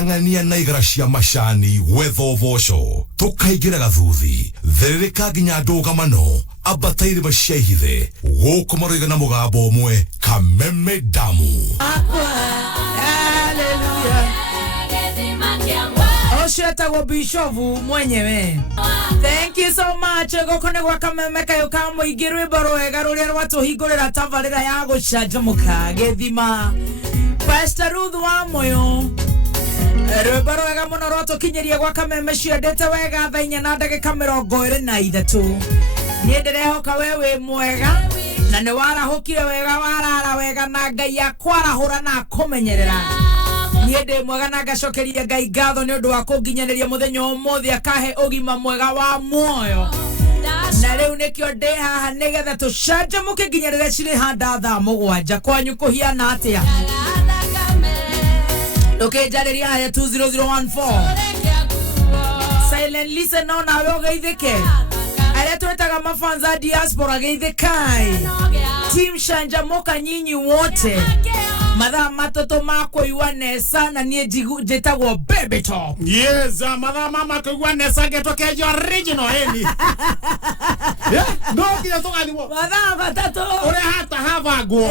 kangania na igarashia mashani wetho vosho tukaigira gathuthi therereka nginya nduga mano abataire bashehithe gukomoroiga na mugambo umwe kameme damu. Hallelujah. Osheta bishovu mwenyewe. Thank you so much. Gokone gwa kameme kayo kamo igirwe borwega ruria watu higorera tavarira ya gucanjamuka gethima. Pastor Ruth wa moyo. Rwebaro wega muno roto kinyeria gwa kameme ciendete wega thainya na ndagika 23 nienderehoka wewe mwega na ne warahukire wega warara wega na Ngai akwarahura na kumenyerera niende mwega na gacokeria Ngai ngatho ni undu wa kunginyanĩria muthenya ũmũthĩ akahe ũgima mwega wa muoyo na rĩu nĩkĩo ndĩ haha nĩgetha tũcanjamũke nginyĩrĩre cirĩ handa thaa 7 kwanyu kũhiana atĩa. Okay, jariria haya 20014. Silent listen on na wewe geithike. Ale tuetaga mafanza diaspora geithikai. Team Shanja moka nyinyi wote. Madha matoto mako iwane sana nie jetagwo baby top. Yes, madha mama ko iwane sa getoke jo original eni. Yeah, no kia to aliwo. Madha matoto. Ore hata havago.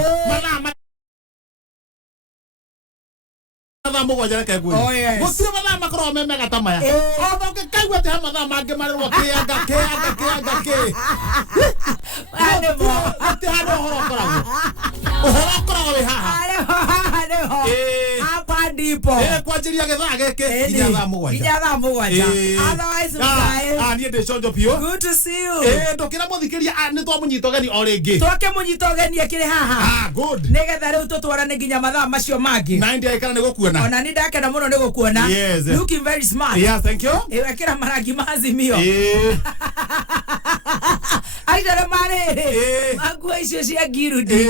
Madha mo wajara ka gwe. Gotire madha makro meme gatamaya. Odo ke kaigwa te madha mage marero ke aga ke. Ane mo. Ate hado horo kora we haha. Hapa ndipo. Kwa jiri ya getha geke inyatha mugwanja. Otherwise nie de chonjo pio. Good to see you. Ndokira muthikiria ni twa munyitogeni o ringi. Twoke munyitogeni akire haha. Good. Negetha riu tutwarane nginya mathaa macio mangi. Na ndia ikara ni gukuona. Ona ni ndakena muno ni gukuona. Yes. Looking very smart. Yeah, thank you. Wekera marangi mazimio. Aidara mare. Magua icio cia girudi.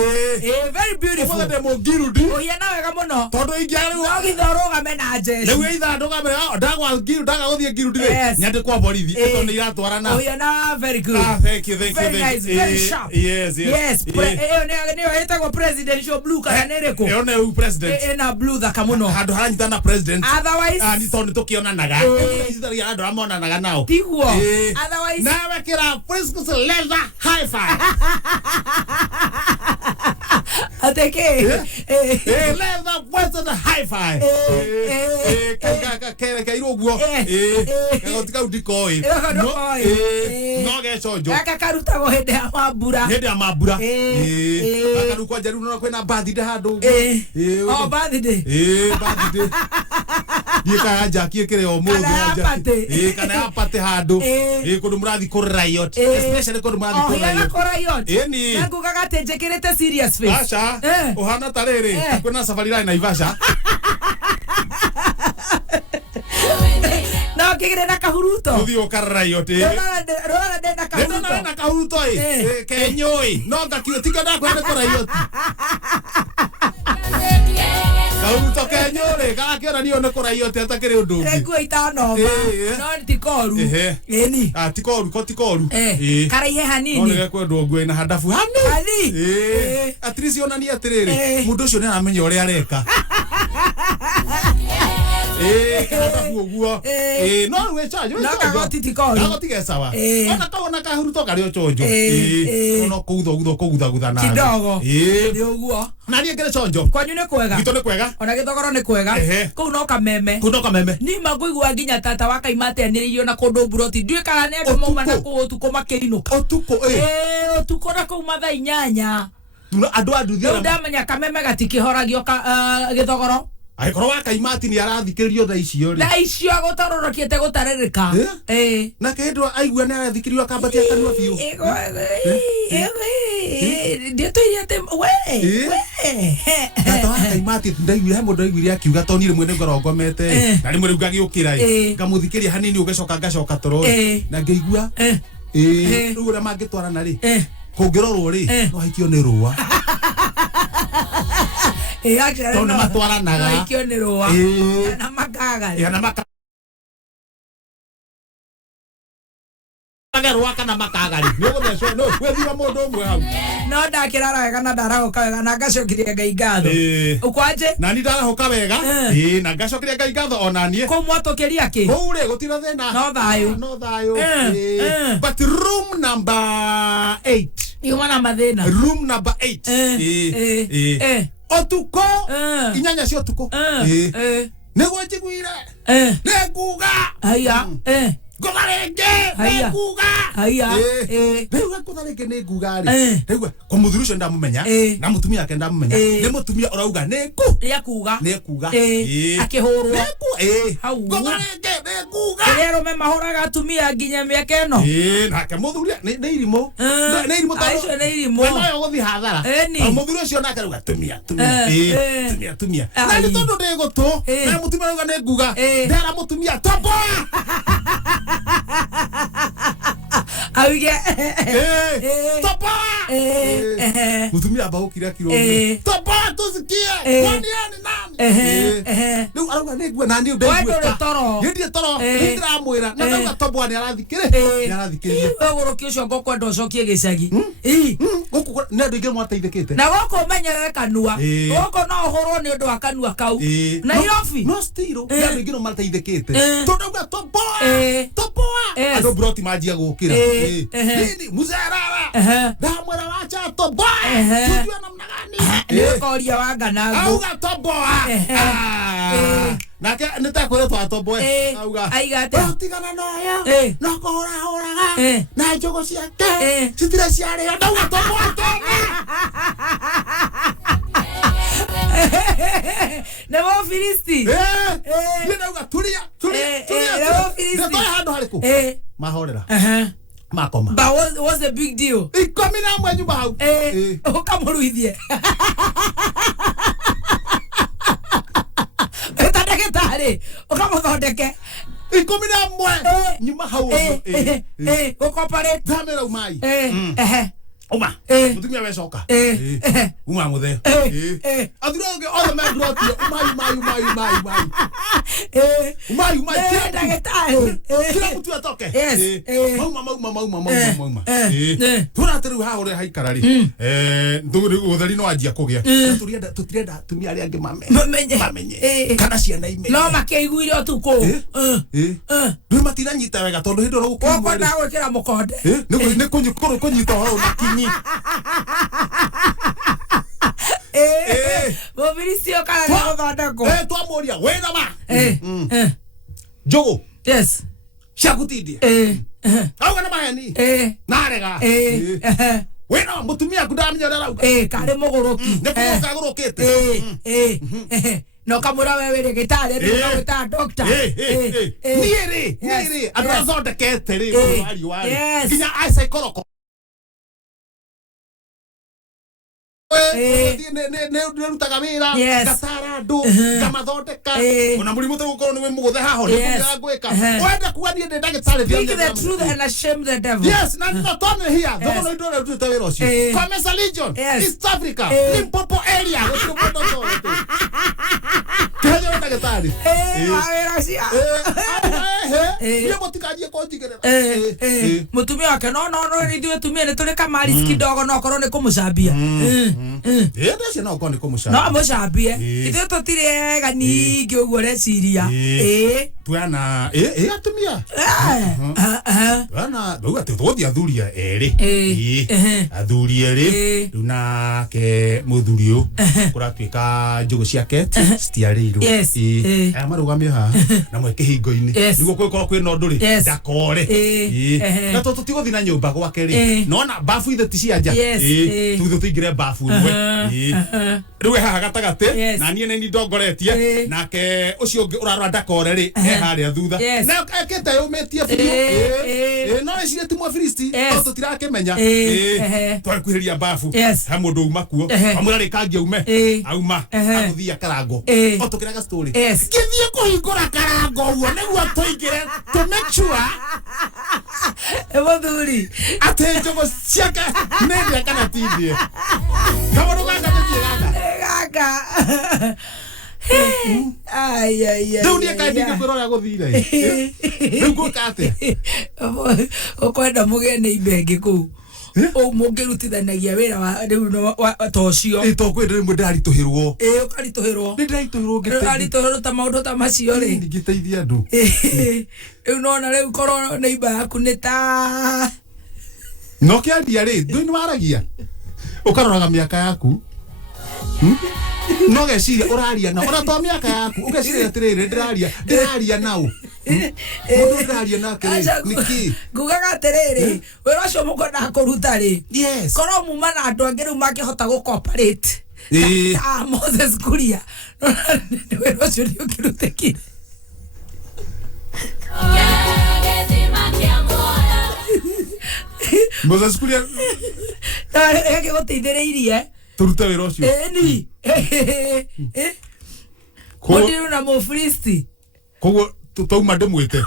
Very beautiful. Mo de mo girudi. Ohiana wega muno. Tondu ingiara riu ogithoroga mena jeshi. Riu itha ndoga me ndagwa giru ndaga guthie girudi ri. Nyande kwa borithi. Eto ni iratwarana. Ohiana very good. Thank you. Very nice, very sharp. Yes. Eo etagwo presidential blue kana nereko. Eo ne president. Ena blue thaka muno. Handu haranyitana president. Otherwise ni tondu tukionanaga. Ithari andu amonanaga nao. Tiguo. Otherwise na wekira Frisco's leather high five. Ateke. Leather what's the high five. Ka iroguo. Ka udikoi. No ge chojo. Akakaruta go hende ya mabura. Akaruko jaru no kwena birthday handu. Birthday. Birthday. Dika aja kire o mudu aja. Kana apate handu. Kundu murathi ku riot. Especially kundu murathi ku riot. Eni. Nangu kagate njekirete serious face. Asha. Ohana tarere. Kuna safari rai na Ivasha. No kigire na kahuruto. Uthio karriot. Rora de na kahuruto. Rora na kahuruto kenyoi. No ngakio tika na kwenda ku riot. Kahuruto kenyore gakira ni one ku riot atakire undu. Regu itano. No tikoru. Eni. Tikoru. Karaihe hanini. Onege kwendwo ngwe na hadafu hani. At least ona ni atiriri. Mundu ucio ni aramenya uri areka. Hadafu oguo. No we charge. No kagoti tikoru. Kagoti gesawa. Ona kaona kahuruto kari ochojo. Ono kugutha na. Kidogo. Ndi oguo. Na ni ngere chonjo. Kwanyu ni kwega. Gito ni kwega. Ona githogoro ni kwega. Kuu no kameme. Ni maguigwa nginya tata wakaimate aniririo na kundu buroti. Ndwikaga ni andu mauma na ku utuko makirinuka. Utuko na ku mathaa 8. Andu thira. Ndamenya kameme gatikihoragio githogoro. Aikoro wakaimati ni arathikiririo tha icio ri. Tha icio agotarorokiete gutaririka. Na kendo aigua ni arathikiririo akabatia kanua biu. Ndio tuiriate we. Tata wakaimati ndaigwire hamwe ndaigwire akiuga toni rimwe ni ngorongomete. Na rimwe riu ngagiukira ngamuthikiria hanini ugacoka toro. Na ngeigua riu ura mangitwarana ri. Kungirorwo ri no haikio ni ruwa. Tona matwaranaga. Ikio ni ruwa. Na makaga. Na makaga. makagerwa kana makagari nä gå thecwo no gwethira må ndå å mwe hau no ndakirara wega na ndarahũka wega na ngacokiria Ngai ngatho ukwaje nani ndarahũka wega na ngacokiria Ngai ngatho ona niĩ kũ mwatũkĩria kĩ kũu rĩ gũtirĩ thĩna no thayũ but room number 8 yuma na mathĩna room number 8 otuko inyanya cia otuko nĩguo njiguire nĩ nguga haya ngoma rĩngĩ nĩ nguga rĩu ngoma rĩngĩ nĩ nguga rĩ rĩu kwa mũthuri ũcio ndamũmenya na mũtumia wake ndamũmenya nĩ mũtumia ũrauga nĩ kuga akĩhũrwo hau ngoma rĩngĩ nĩ nguga rĩrĩa arũme mahũraga atumia nginya mĩaka ĩno nake mũthuri nĩ irimũ aicio nĩ irimũ noyo gũthiĩ hathara mũthuri ũcio nake rauga tumia na nĩ tondũ ndĩ gũtũ na mũtumia arauga nĩ nguga ndera mũtumia toboa auge toboa mutumia ambahũkire kiro toboa tusikie kwani nani rĩu arauga nĩ nguga na niĩ ndĩ toro ndĩramwĩra na ndauga toboa nĩ arathikĩrĩria ũgũrũki ũcio ngũkwenda ũcokie gĩcagi gũkũ nĩ andũ aingĩ mwateithĩkĩte na gũkũ ũmenyerere kanua gũkũ no ũhũrwo nĩ ũndũ wa kanua kau Nairobi no still nĩ andũ aingĩ mateithĩkĩte tondauga toboa andũ broti manjia gũkĩra nini muzerara ndamwĩra wacha toboa tujue namna gani nĩ koria wa nganangu auga toboa nake nĩ takwĩra twatoboe aiga atĩa tigana nayo no kũhũrahũraga na njogo ciake citirĩ ciarĩo ndauga toboa nĩ mũfilisti nĩ ndauga turia nĩ handũ harĩkũ mahorera makoma but what's the big deal 11 nyumba hau ũkamũruithie ndagĩtarĩ ũkamũthondeke 11 nyumba hau ũkomparĩte ndamĩra umai uma mutumia wecoka uma mũthee athura ũngĩ othe mebrotio umai kira mũtu atoke mauma tũrate rĩu haha ũrĩa haikara rĩ ũtheri no anjia kũgĩa tũtirenda atumia arĩa angĩ mamenye kana ciana imenye no makĩiguire ũtukũ rĩu matiranyita wega tondũ hĩndĩ ĩyo ũkwenda gwĩkĩra mũkonde nĩ kũnyita ũhoro na kinyi mũbirisi ũkara nĩ gũthondekwo twamũria wĩna ma njũgũ ciagutindie auga na maheni narega wĩna mũtumia aku ndamenya ũrĩa arauga karĩ mũgũrũki nĩ kũgũrũka agũrũkĩte no kamũra we wĩrĩ gĩtarĩ nĩ gwĩta doctor niĩ rĩ andũ athondekete rĩ nginya aica ikoroko nĩrutaga wĩra ngatara andũ ngamathondeka ona mũrimũ tũgũkorwo nĩ wĩ mũgũthe haho nĩkũgĩra ngwĩka wenda kuga niĩ ndĩ ndagĩtarĩ speak the truth and ashame the devil yes na tone here thogora indo ũrĩa ũrutĩte wĩra ũcio Comesa Legion East Africa Limpopo area gũtirĩ mũndũ ũtogete kĩhanya wĩ ndagĩtarĩ wĩra ũcio niĩ mũtikanjie kũnjigĩrĩra mũtumia wake no ithuĩ atumia nĩ tũrĩ kamariski kidogo no okorwo nĩ kũmũcambia ndĩcio no okorwo nĩ kũmũcambia no mũcambie ithuĩ tũtirĩ ega ningĩ ũguo reciria tuana atumia tuana ndauga atĩ tũgũthiĩ athuri erĩ athuri erĩ rĩu nake mũthuri ũyũ kũratuĩka njũgũ ciake citiarĩirwo aya marũgamio haha na mweke hingo-inĩ nĩguo gũgĩkorwo kwĩna ũndũ rĩ ndakore na tũtigũthiĩ na nyũmba gwake rĩ nona babu ithe ti cia nja tũgĩthiĩ tũingĩre babu ĩmwe rĩu haha gatagatĩ na niĩ nĩ ndongoretie nake ũcio ũngĩ ũrarora ndakore rĩ harĩa thutha na ekĩte yũmĩtie biũ no ĩcirĩ ti mũfilisti no tũtirakĩmenya twakũhĩria babu ha mũndũ uma kuo amũra rĩkangia ume auma agũthiĩ akarango o tũkĩraga story ngĩthiĩ kũhingũra karango ũguo nĩguo tũingĩre to make sure mũthuri atĩ njũgũ ciake nĩ ndĩa kana ti ndĩa kaũndũ gaka gĩthiĩ gaka Ai ai ai. Riu nie kandi ngirora guthire. Riu ngukate. Okwenda mugene ibenge ku. O mungirutithanagia wira wa tocio. To kwenda rimwe ndarituhirwo. Ukarituhirwo. Ndarituhirwo ngite. Ukarituhirwo ta maundu ta macio ri. Ngiteithia andu. Riu nona riu korwo neiba yaku ni ta no kiandia ri ndui waragia. Ukaroraga miaka yaku. No geciria uraria na ora to miaka yaku ugeciria atiriri ndiraria nao. Mundu ndaria nake niki ngugaga atiriri wira ucio mukwenda kuruta ri. Yes. Korwo muma na andu angi riu mangihota gu cooperate. Moses Kuria wira ucio ni ukirutekire. Moses Kuria Ege guteithiriirie turuta wira ucio. Ni Kodiru na Mufristi. Koguo tutauma ndimwite.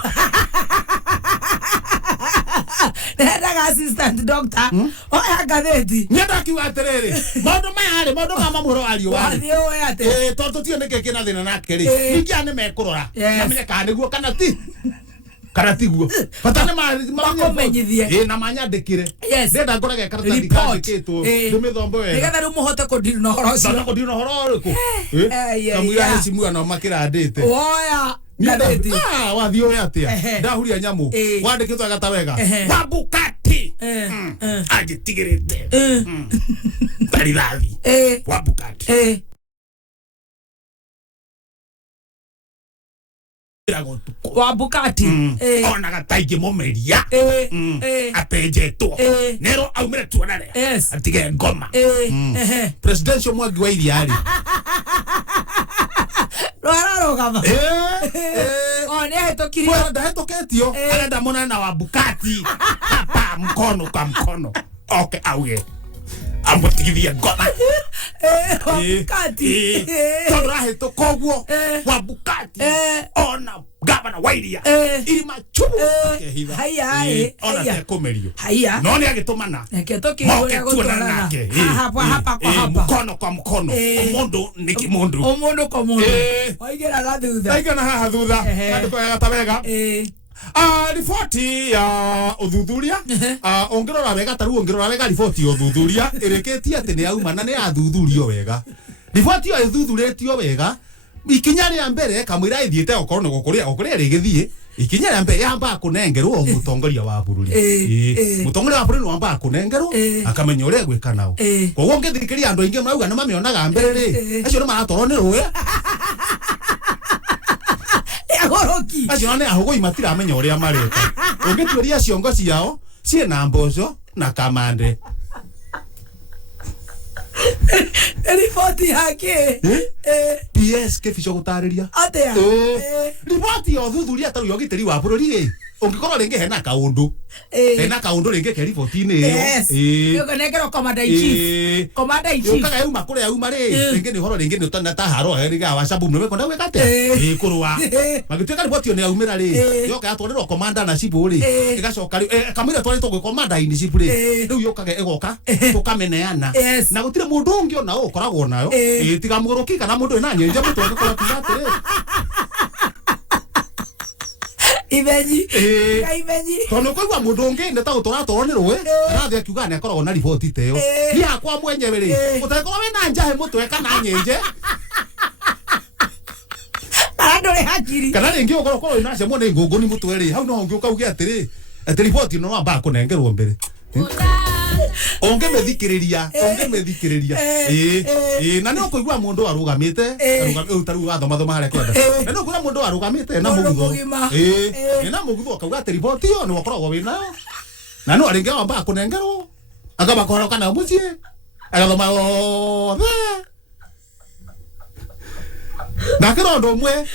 Ndaga assistant doctor. Oya gatheti. Nyenda kiuga atiriri. Maundu maya ri maundu ma mamuro ario wari. Wathio we ate. Tondu tio nike kina thina nake ri. Ningia ni mekurora. Na menya kana niguo kana ti. Kana tiguo. Patane makomenyithie. Na manyandikire. Ndenda ngorage karatathi kandikitwo. Ndimithombo wega. Nigetha riu muhote kudiru na horo ucio. Ndana kudiru na horo uriku. Kamwira ni simu ana makirandite. Oya gatheti. Wathio we atia. Ndahuria nyamu. Wandikitwo agatawega. Wabukati. Agitigirite. Tarithathi. Wabukati. Wabukati. Ona gataigi mumeria. Apenjetwo. Nero aumire tuonare. Atige ngoma. Presidential Mwangi wa Iriari. Rwararogama. One hetokiri. Kwenda hetoketio. Arenda mona na Wabukati. Hapa mkono kwa mkono. Okay, auge. Ambotigithia ngoma. Wabukati. Tora heto koguo. Wabukati. Ona gavana wa Iria. Irima chubu. Haya. Ona tekomerio. Haya. None agitumana. Ketokiri ya gutwarana. Hapa kwa hapa. Mkono kwa mkono. Omundu ni kimundu. Omundu kwa mundu. Waigera gathutha. Waigera haha thutha. Kandiko ya gatawega. Riboti ya uthuthuria ongirora wega taru ongirora wega riboti ya uthuthuria ireketie ati ni auma na ni athuthurio wega. Riboti ya uthuthuretio wega ikinya ria mbere kamwira ithiete okorwo gukuria rigithie ikinya ria mbere yamba kunengerwo mutongoria wa bururi. Mutongoria wa bururi wamba kunengerwo akamenya uria gwika nao. Koguo ngithirikiria andu aingi marauga ni mamionaga mbere ri acio ni maratorwo ni ruya. Agoroki. Acio ni ahugoi matiramenya uria mareka. Ungituria ciongo ciao ciena mboco na kamande. Riboti yake. PS keficho gutariria. Atea. Riboti ya uthuthuria taru yo giteri wa bururi ri. Ungikorwo ringi hena kaundu. Hena kaundu ringi ke riboti-ini iyo. Yo kanekero commander in chief. Commander in chief. Yo kaga yuma kuria yuma ri. Ringi ni horo ringi ni utana ta haro riga wa sabu no kwenda gwikate. Kurwa. Magituika riboti yo ni yaumira ri. Yo ka atwariro commander na chief ri. Igacoka ri kamwira twarito gwi commander in chief ri. Riu yo kaga egoka tukameneana. Na gutire mundu ungi ona ukoragwo nayo. Tiga muguruki kana mundu ina nyenje mutwe ngikora kugatire. Ibenyi. Tono kwa mundu ungi ndeta gutora toro ni ruwe. Arathi akiuga ni akoragwo na riboti teyo. Ni akwa mwenyewe ri. Utakorwo wina njahe mutwe kana nyenje. Arandore hakiri. Kana ringi ukorwo wina cemo ni ngunguni mutwe ri. Hau no ungi ukauge atiri. Ati riboti no amba kunengerwo mbere. Onge methikiriria. Na no kuigua mundu arugamite, utaru gathoma haria kwenda. Na no kuigua mundu arugamite na mugutho. Na mugutho akauga ati riboti yo ni wakoragwo wina. Na no aringe amba kunengerwo. Akaba korwo kana mucie. Agathoma othe. Na kiro ndo mwe.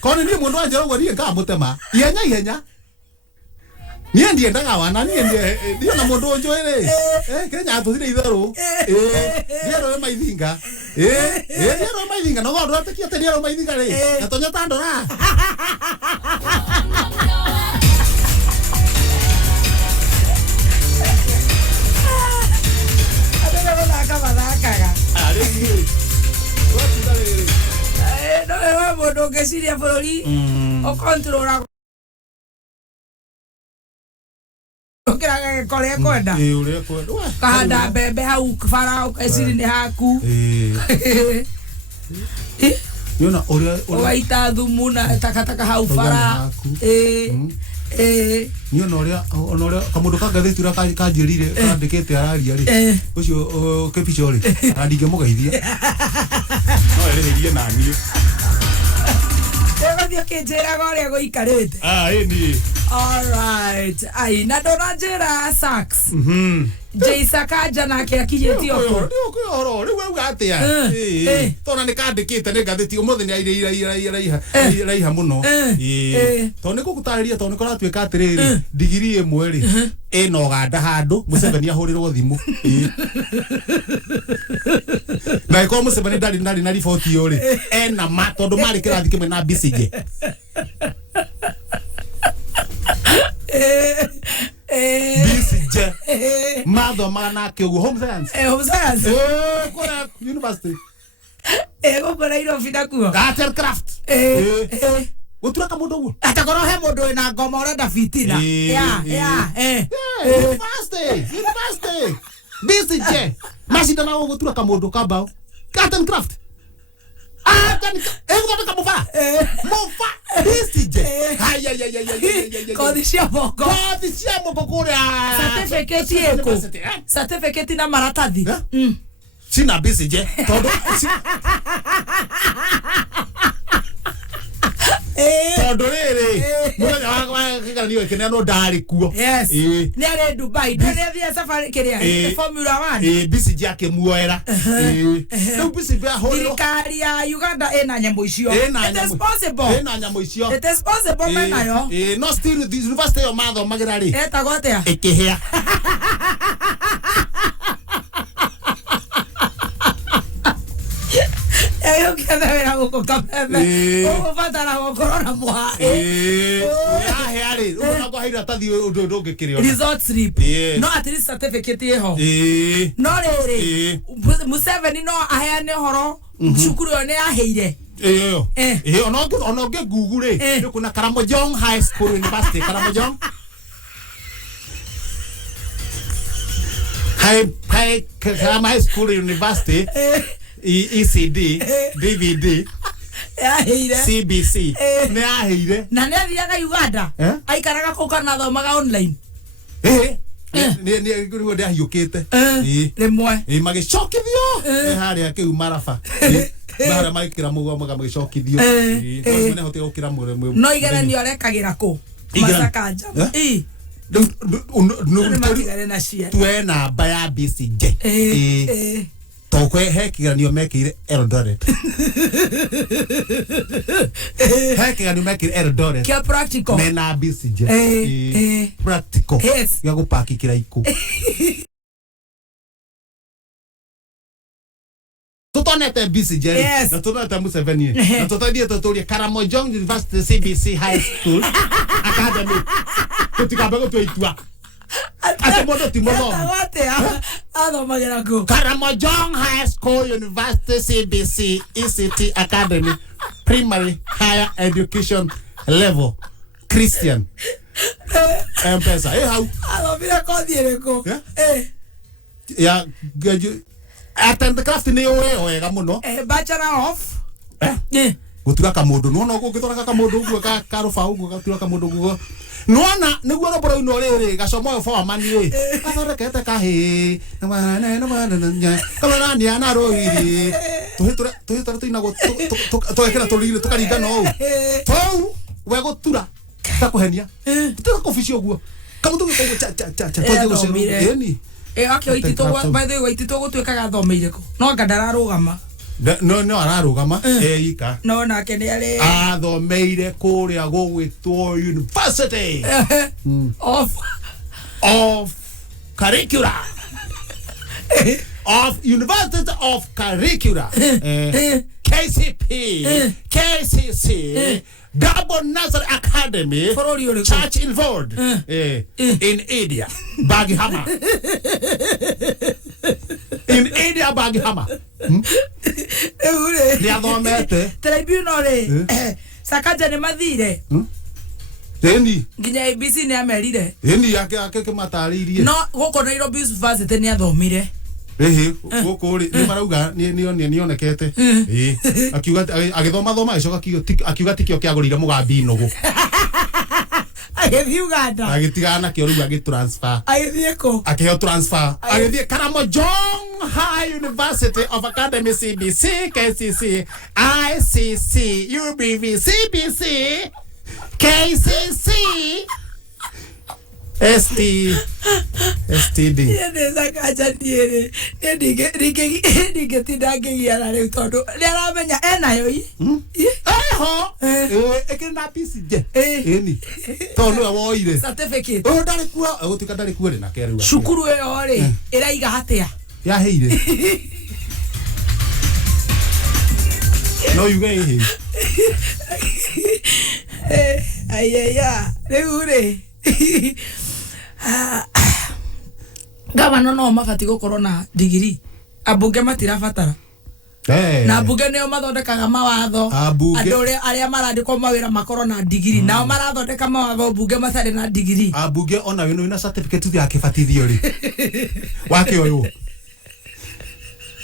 Koni ni mundu anjera gwa rie ngamutema. Ihenya. Niye ndiendaga wana ndiye na mundu njoere Kenya atuthire itharu ndiero maithinga ndiero maithinga no gondo atekia te ndiero maithinga ri na tonya tandora Adega na kama thakaga ari no wewe mundu ngeciria bururi o control ukiraga kole kwenda uria kwenda kahanda mbembe hau bara ukeciri ni haku yona uria waita thumu na takataka hau bara yona uria kamundu kangatheti ura kanjirire kandikite araria ri ucio kepichori andinge mugeithia no ereherie nani Ego kinjira gore guikarite ni all right ai na ndona njira sax Jaisa kaja nake akinyitio ko ndio oro riu uga atia tona ni kandikite ni ngatheti umuthi ni iraiha muno to ni gukutariria to ni koratuika atiriri digiri imwe ri ino ganda handu Museveni ahurirwo thimu na iko Museveni ndari na report yo ri ena ma tondu mari kirathi kimwe na Bisige Bisige madho mana ke home science kora university go kora iro fida kuo Gathercraft gutura kamundu guo atakoro he mundu ina ngoma urenda fitina university Bisige mashindana go gutura kamundu kabao Gathercraft ego kamufa mofa Bisige kodishia moko kore certificate na maratathi sina Bisige todo todo rere mwana wakanga niwe kenano ndari kuo ni ari Dubai ni thia safari kiria Formula 1 Bisige yake muoera no Bisige ahoro thirikari ya Uganda ena nyambo icio it is possible ena nyambo icio it is possible mena yo no still the university of matho magirari eta gotea ikihia eu quero ver algo com kameme o fatara go corona mwa ari una go haira tathi undu ngikirio resort trip no at least certificate yeho no rere Museveni no aheane horo cukuru yo ne aheire ono ge google ri kuna Karamojong High School University Karamojong High School University ECD DVD CBC ne aheire na ne thiaga Uganda aikaraga ko kana thomaga online ni guru ndia hiukite rimwe magicokithio haria kiu marafa bara maikira mugo magicokithio ne hote gukira mure no igeranio arekagira ku masakanja tuwe na baya Bisige tokwe hekiranio mekire Eldoret hekiranio mekire Eldoret kia practical mena Bisige practical ya gupaki kiraiku tutonete Bisige na tutonete Museveni na tutodie tutoria Karamojong University CBC High School Academy tutikabego tuitua ate modo timono magira ko Karamojong High School University CBC ECT Academy Primary Higher Education Level Christian Mpesa how bila ko dire ko ya attend craft ni wega muno bachelor of gutura kamundu no gugithora kamundu guo karufa uguo gatura kamundu guo nona niguo roboro ino riri gacomo yo for mani athorekete kahi kama ni ana roiri tuhitura tuinago tuekera turigire tukaringa no tou we gutura takuhenia tukakoficio guo kamundu giko cha toje gucero ni akio itito by the way itito gutwekaga thomeire ko no ngandararugama no ararugama ika no na kene ari athomeire kuria gugwitwo university of curricula of University of Curricula KCP KCC Double Nazar Academy Church involved in India Bagihama in India bag hammer. Ure. Dia thomete. Tribunal Sakaja ne mathire. Teni. Nginya ABC ne amerire. Eni yake kemataririe. No goko Nairobi University ne athomire. Goko ri ni marauga ni onekete. Akiuga agithoma akiuga tikio kiagurire mugambi nugu. Agithii Uganda. Agitigana kio riu agitransfer. Agithii ko. Akiheo transfer. Agithii Karamojong High University of Academy CBC, KCC, ICC, UBV, CBC, KCC, STD. Yene Sakaja diere. Nige tidagegia na leo todo. Lera menya enayo yi. Ekena PCJ. Eni. Tono awoire. Certificate. Ndari kuo, gutika ndari kuo na keru. Shukuru yo ri. Iraiga hatia. Ya heire. No you get here. Ayaya, reure. Gavana no mabati gukorwo na degree. Abunge matirabatara. Na abunge nio mathondekaga mawatho. Andu aria marandikwo mawira makorwo na degree. Nao marathondeka mawatho abunge matari na degree. Abunge ona we no ina certificate ya kibatithio ri. Wake oyo.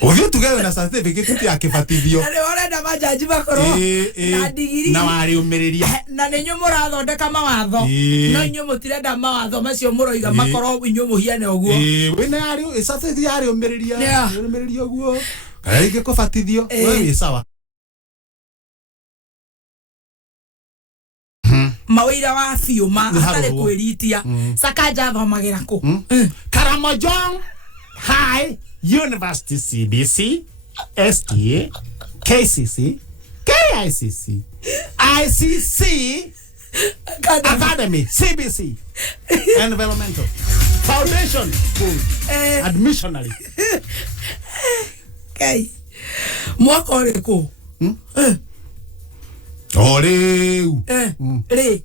Ovyo tugawe na certificate ya kibatithio. Ari orenda majaji bakoro na degree. Na wari umiriria. Na ninyo murathondeka mawatho. No inyo mutirenda mawatho macio muroiga makoro inyo muhiane oguo. Wena ari certificate yari umiriria. Umiriria oguo. Kaige kubatithio. Wewe sawa. Mawira wa fiuma atare kwiritia. Sakaja thomagira ku. Karamojong High University CBC, STA, KCC, KICC, ICC, Academy, CBC, Environmental, Foundation, Admissionary. Okay. Mwaka oreko. Oreu. Re.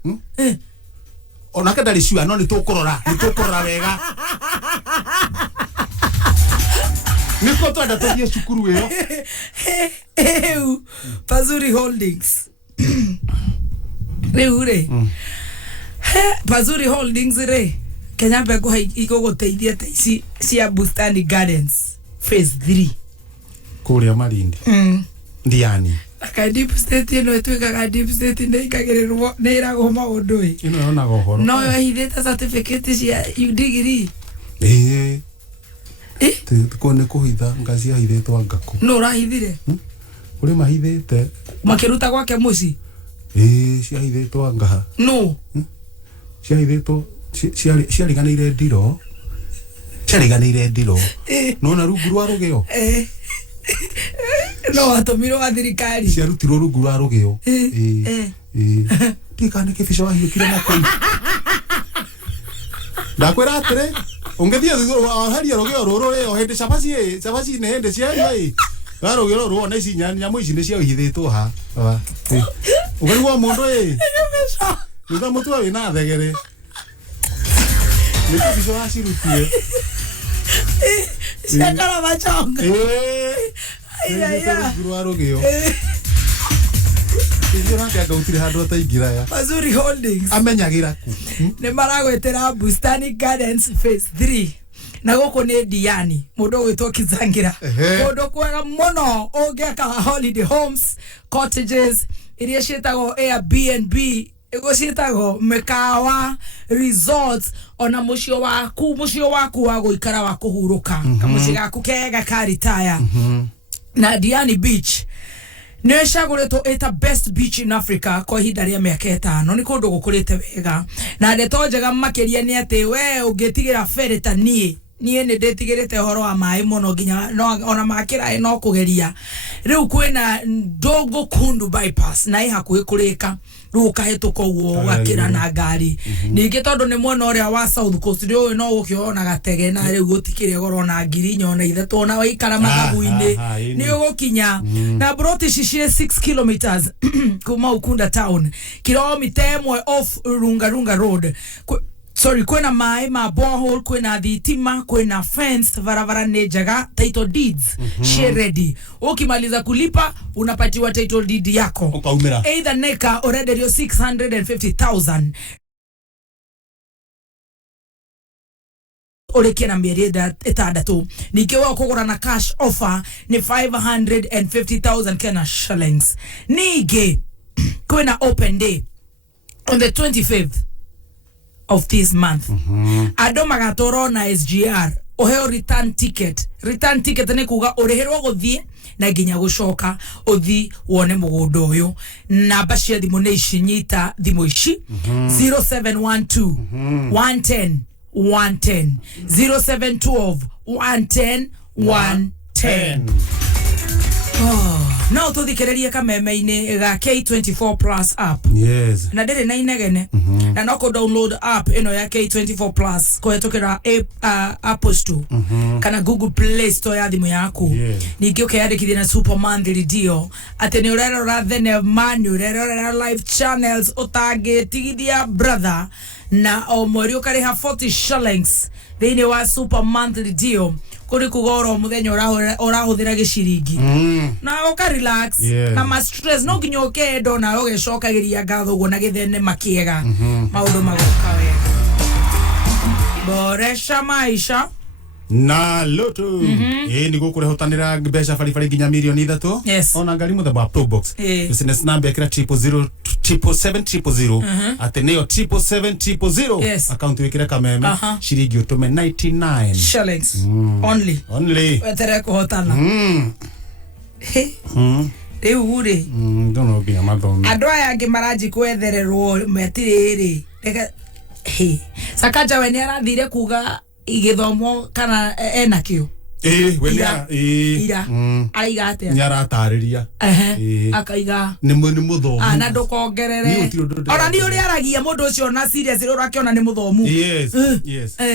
Onake ndari sure no ni tukurora wega. Niko twenda tuthie cukuru iyo. Pazuri Holdings. Reure. Pazuri Holdings re. Kenya Mbegu iko guteithia taici cia Bustani Gardens phase 3. Kuria Malindi. Ndani. Aka deep state no etwikaga deep state ne ikagirirwo ne irago maundu ĩ. Ino yona gohoro. No yohithĩte certificate cia degree. Kone kuhitha ngaci ahithĩtwo ngakũ. No urahithire? Uri mahithĩte. Makiruta gwake muci. Ciahithĩtwo ngaha. No. Ciahithĩtwo ciariganĩire ndiro. Ciariganĩire ndiro. No na rungu rwa rũgĩo. No atomiro wa thirikari. Ciarutirwo rungu rwa rũgĩo. Tikane kibica wahiũkire na kũi. Ndakwĩra atĩrĩ ungethie haria rũgĩo rũrũ rĩ o hĩndĩ cabaci nĩ hĩndĩ ciario ga rũgĩo rũrũ ona ici nyamũ ici nĩ ciahithĩtwo ha. Ũgarigwo mũndũ nĩtha mũtwe wĩna thegere. Nĩ kibica wacirutie. Ciakara machonga. Rungu rwa rũgĩo. Pazuri Holdings amenyagira ku ne maragwetera Bustani Gardens phase 3 na goko ne Ndani mundu gwitwo Kizangira mundu kwega muno ungeka holiday homes cottages iria cietagwo Airbnb ego cietagwo mekawa resorts ona mucio waku wa guikara wa kuhuruka kamuci gaku kega ka retire na Ndani Beach Nwe shagureto eta best beach in Africa kwa ihinda ria miaka 5 ni kundu gukurite wega na ndeto njega makeria ni ati we ungetigira fereta nie ni ndetigirite horo wa mai muno ginya no ona makira no kugeria riu kwina Ndogo Kundu bypass na ihakuhi kurika riu kahituko uo gakira na ngari ningi tondu ni mwena uria wa South Coast riu no ukiona gatege na riu gutikire goro na ngiri nyona ithe ona waikara magabuini ni ugukinya na broti shishie 6 kilometers kuma Ukunda town kilomita 1 off Runga Road sorry kwena mai ma borehole kwena thitima kwena fence varavara nejaga title deeds she ready ukimaliza kulipa unapatiwa title deed yako ukaumira either neka already yo 650,000 Oleke na mieri etandatu nikiwa kugura na cash offer ni 550,000 Kenya shillings nige kwena open day on the 25th of this month ado magatoro na SGR oheo return ticket ni kuga urihirwo guthie na nginya gucoka uthi wone mugundo uyu namba cia thimu ni icinyita thimu ici 0712 110 110 0712 110 110 no tuthikiririe kameme-ini ga K24 Plus app yes na ndiri na inegene na no ko download app ino ya K24 Plus kuhetukira Apple Store kana Google Play Store ya thimu yaku ningi ukiyandikithia na super monthly deal ati ni urerora thenema ni urerora live channels utangitigithia brother na o mweri ukariha 40 shillings thini wa super monthly deal kuri kugoro muthenya urahuthira giciringi na uka relax na ma stress no nginyoke ndo na ugecokagiria ngatho gwo na githene makiega maundu magoka wega boresha maisha na loto ni gukurehotanira mbeca baribari nginya milioni 3 ona ngari muthemba wa Pro Box business number ekira 700 ateneo 700 account wikira kameme shiringi utume 99 shillings only wetere kuhotana riu uri ndono nginya mathomi andu aya angi maraji kwethererwo metiriri Sakaja we ni arathire kuga igithomo kana enakio wena ira aiga atia nyaratariria akaiga ni muthomu na ndukongerere ona ni uri aragia mundu ucio na serious urakiona ni muthomu yes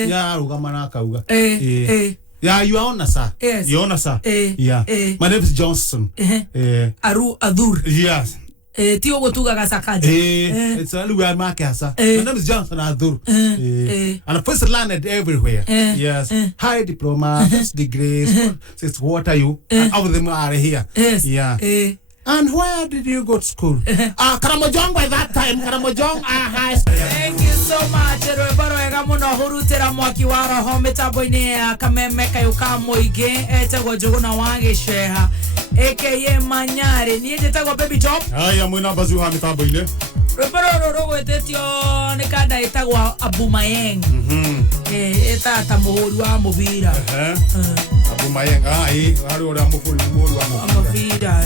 ya rugama na kauga yeah, you are on, sir. Yes. You are, sir. Yeah. My name is Johnson. Adur. Yes. Tio gotuga gasakaje. It's only where my casa. My name is Johnson Adur. And I first learned everywhere. Yes. High diploma, first degrees. Says, what are you? And all of them are here. Yes. Yeah. And where did you go to school? Karamojong by that time. Karamojong high school. Thank you so much. Rwebaro ega muno hurutira mwaki wa roho mitambo-ini ya kameme kayuka muingi etagwo Njuguna wa Giceha aka Manyari nie njitagwo Baby Top. Aya mwina bazu ha mitambo-ini. Rwebaro rugwetetio ni kada etagwo Abumayeng. Eta muhuri wa mubira. Abumayeng hari ora muhuri wa mubira.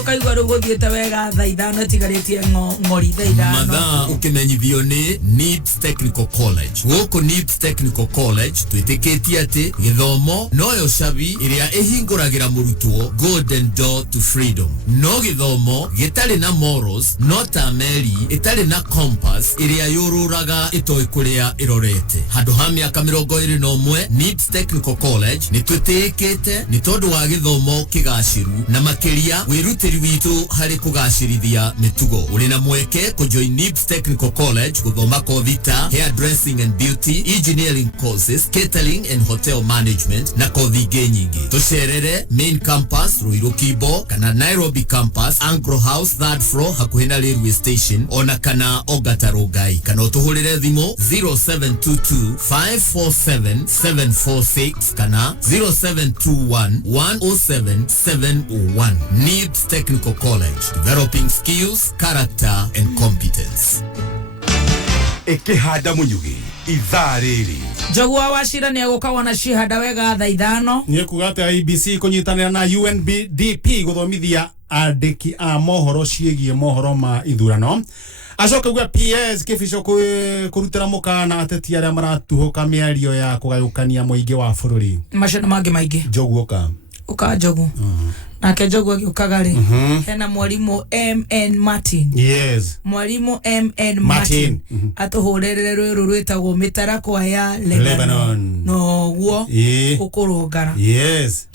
Ukaigwa ruguthiete wega thaithano tigaritie ngori thaithano mathaa ukimenyithio ni NIBS Technical College guku NIBS Technical College twitikitie ati githomo noyo cabi iria ihinguragira murutwo golden door to freedom no githomo gitari na morals no ta meri itari na compass iria yururaga itoi kuria irorete handu ha miaka 21 NIBS Technical College ni twitikite ni tondu wa githomo kigaciru na makiria wirutiri witu hari kugacirithia mitugo uri na mweke kujoin NIBS Technical College guthoma kothi ta hairdressing and beauty, engineering courses, catering and hotel management na kothi ingĩ nyingĩ tucerere main campus Ruiru Kibo kana Nairobi campus Angro House 3rd floor hakuhĩ na railway station ona kana Ongata Rongai kana utuhurire thimu 0722 547 746 kana 0721 107 701 NIBS Technical College, developing skills, character and competence. Ekehada munyugi ithaa riri Jogua Wachira ni agukawa na shihada wega thaithano ni kugate IBC kunyitanira na UNDP guthomithia andiki a mohoro ciegie mohoro ma ithurano acoka gwa PS kifico kurutira mukana ateti aria maratuhuka miario ya kugayukania muingi wa bururi macana mangi maingi joguoka uka jogu nake jogu akiukagari hena mwalimu MN Martin yes mwalimu MN Martin atuhurerere rwiru rwitagwo mitarakwa ya Lebanon no guo ukurungara yes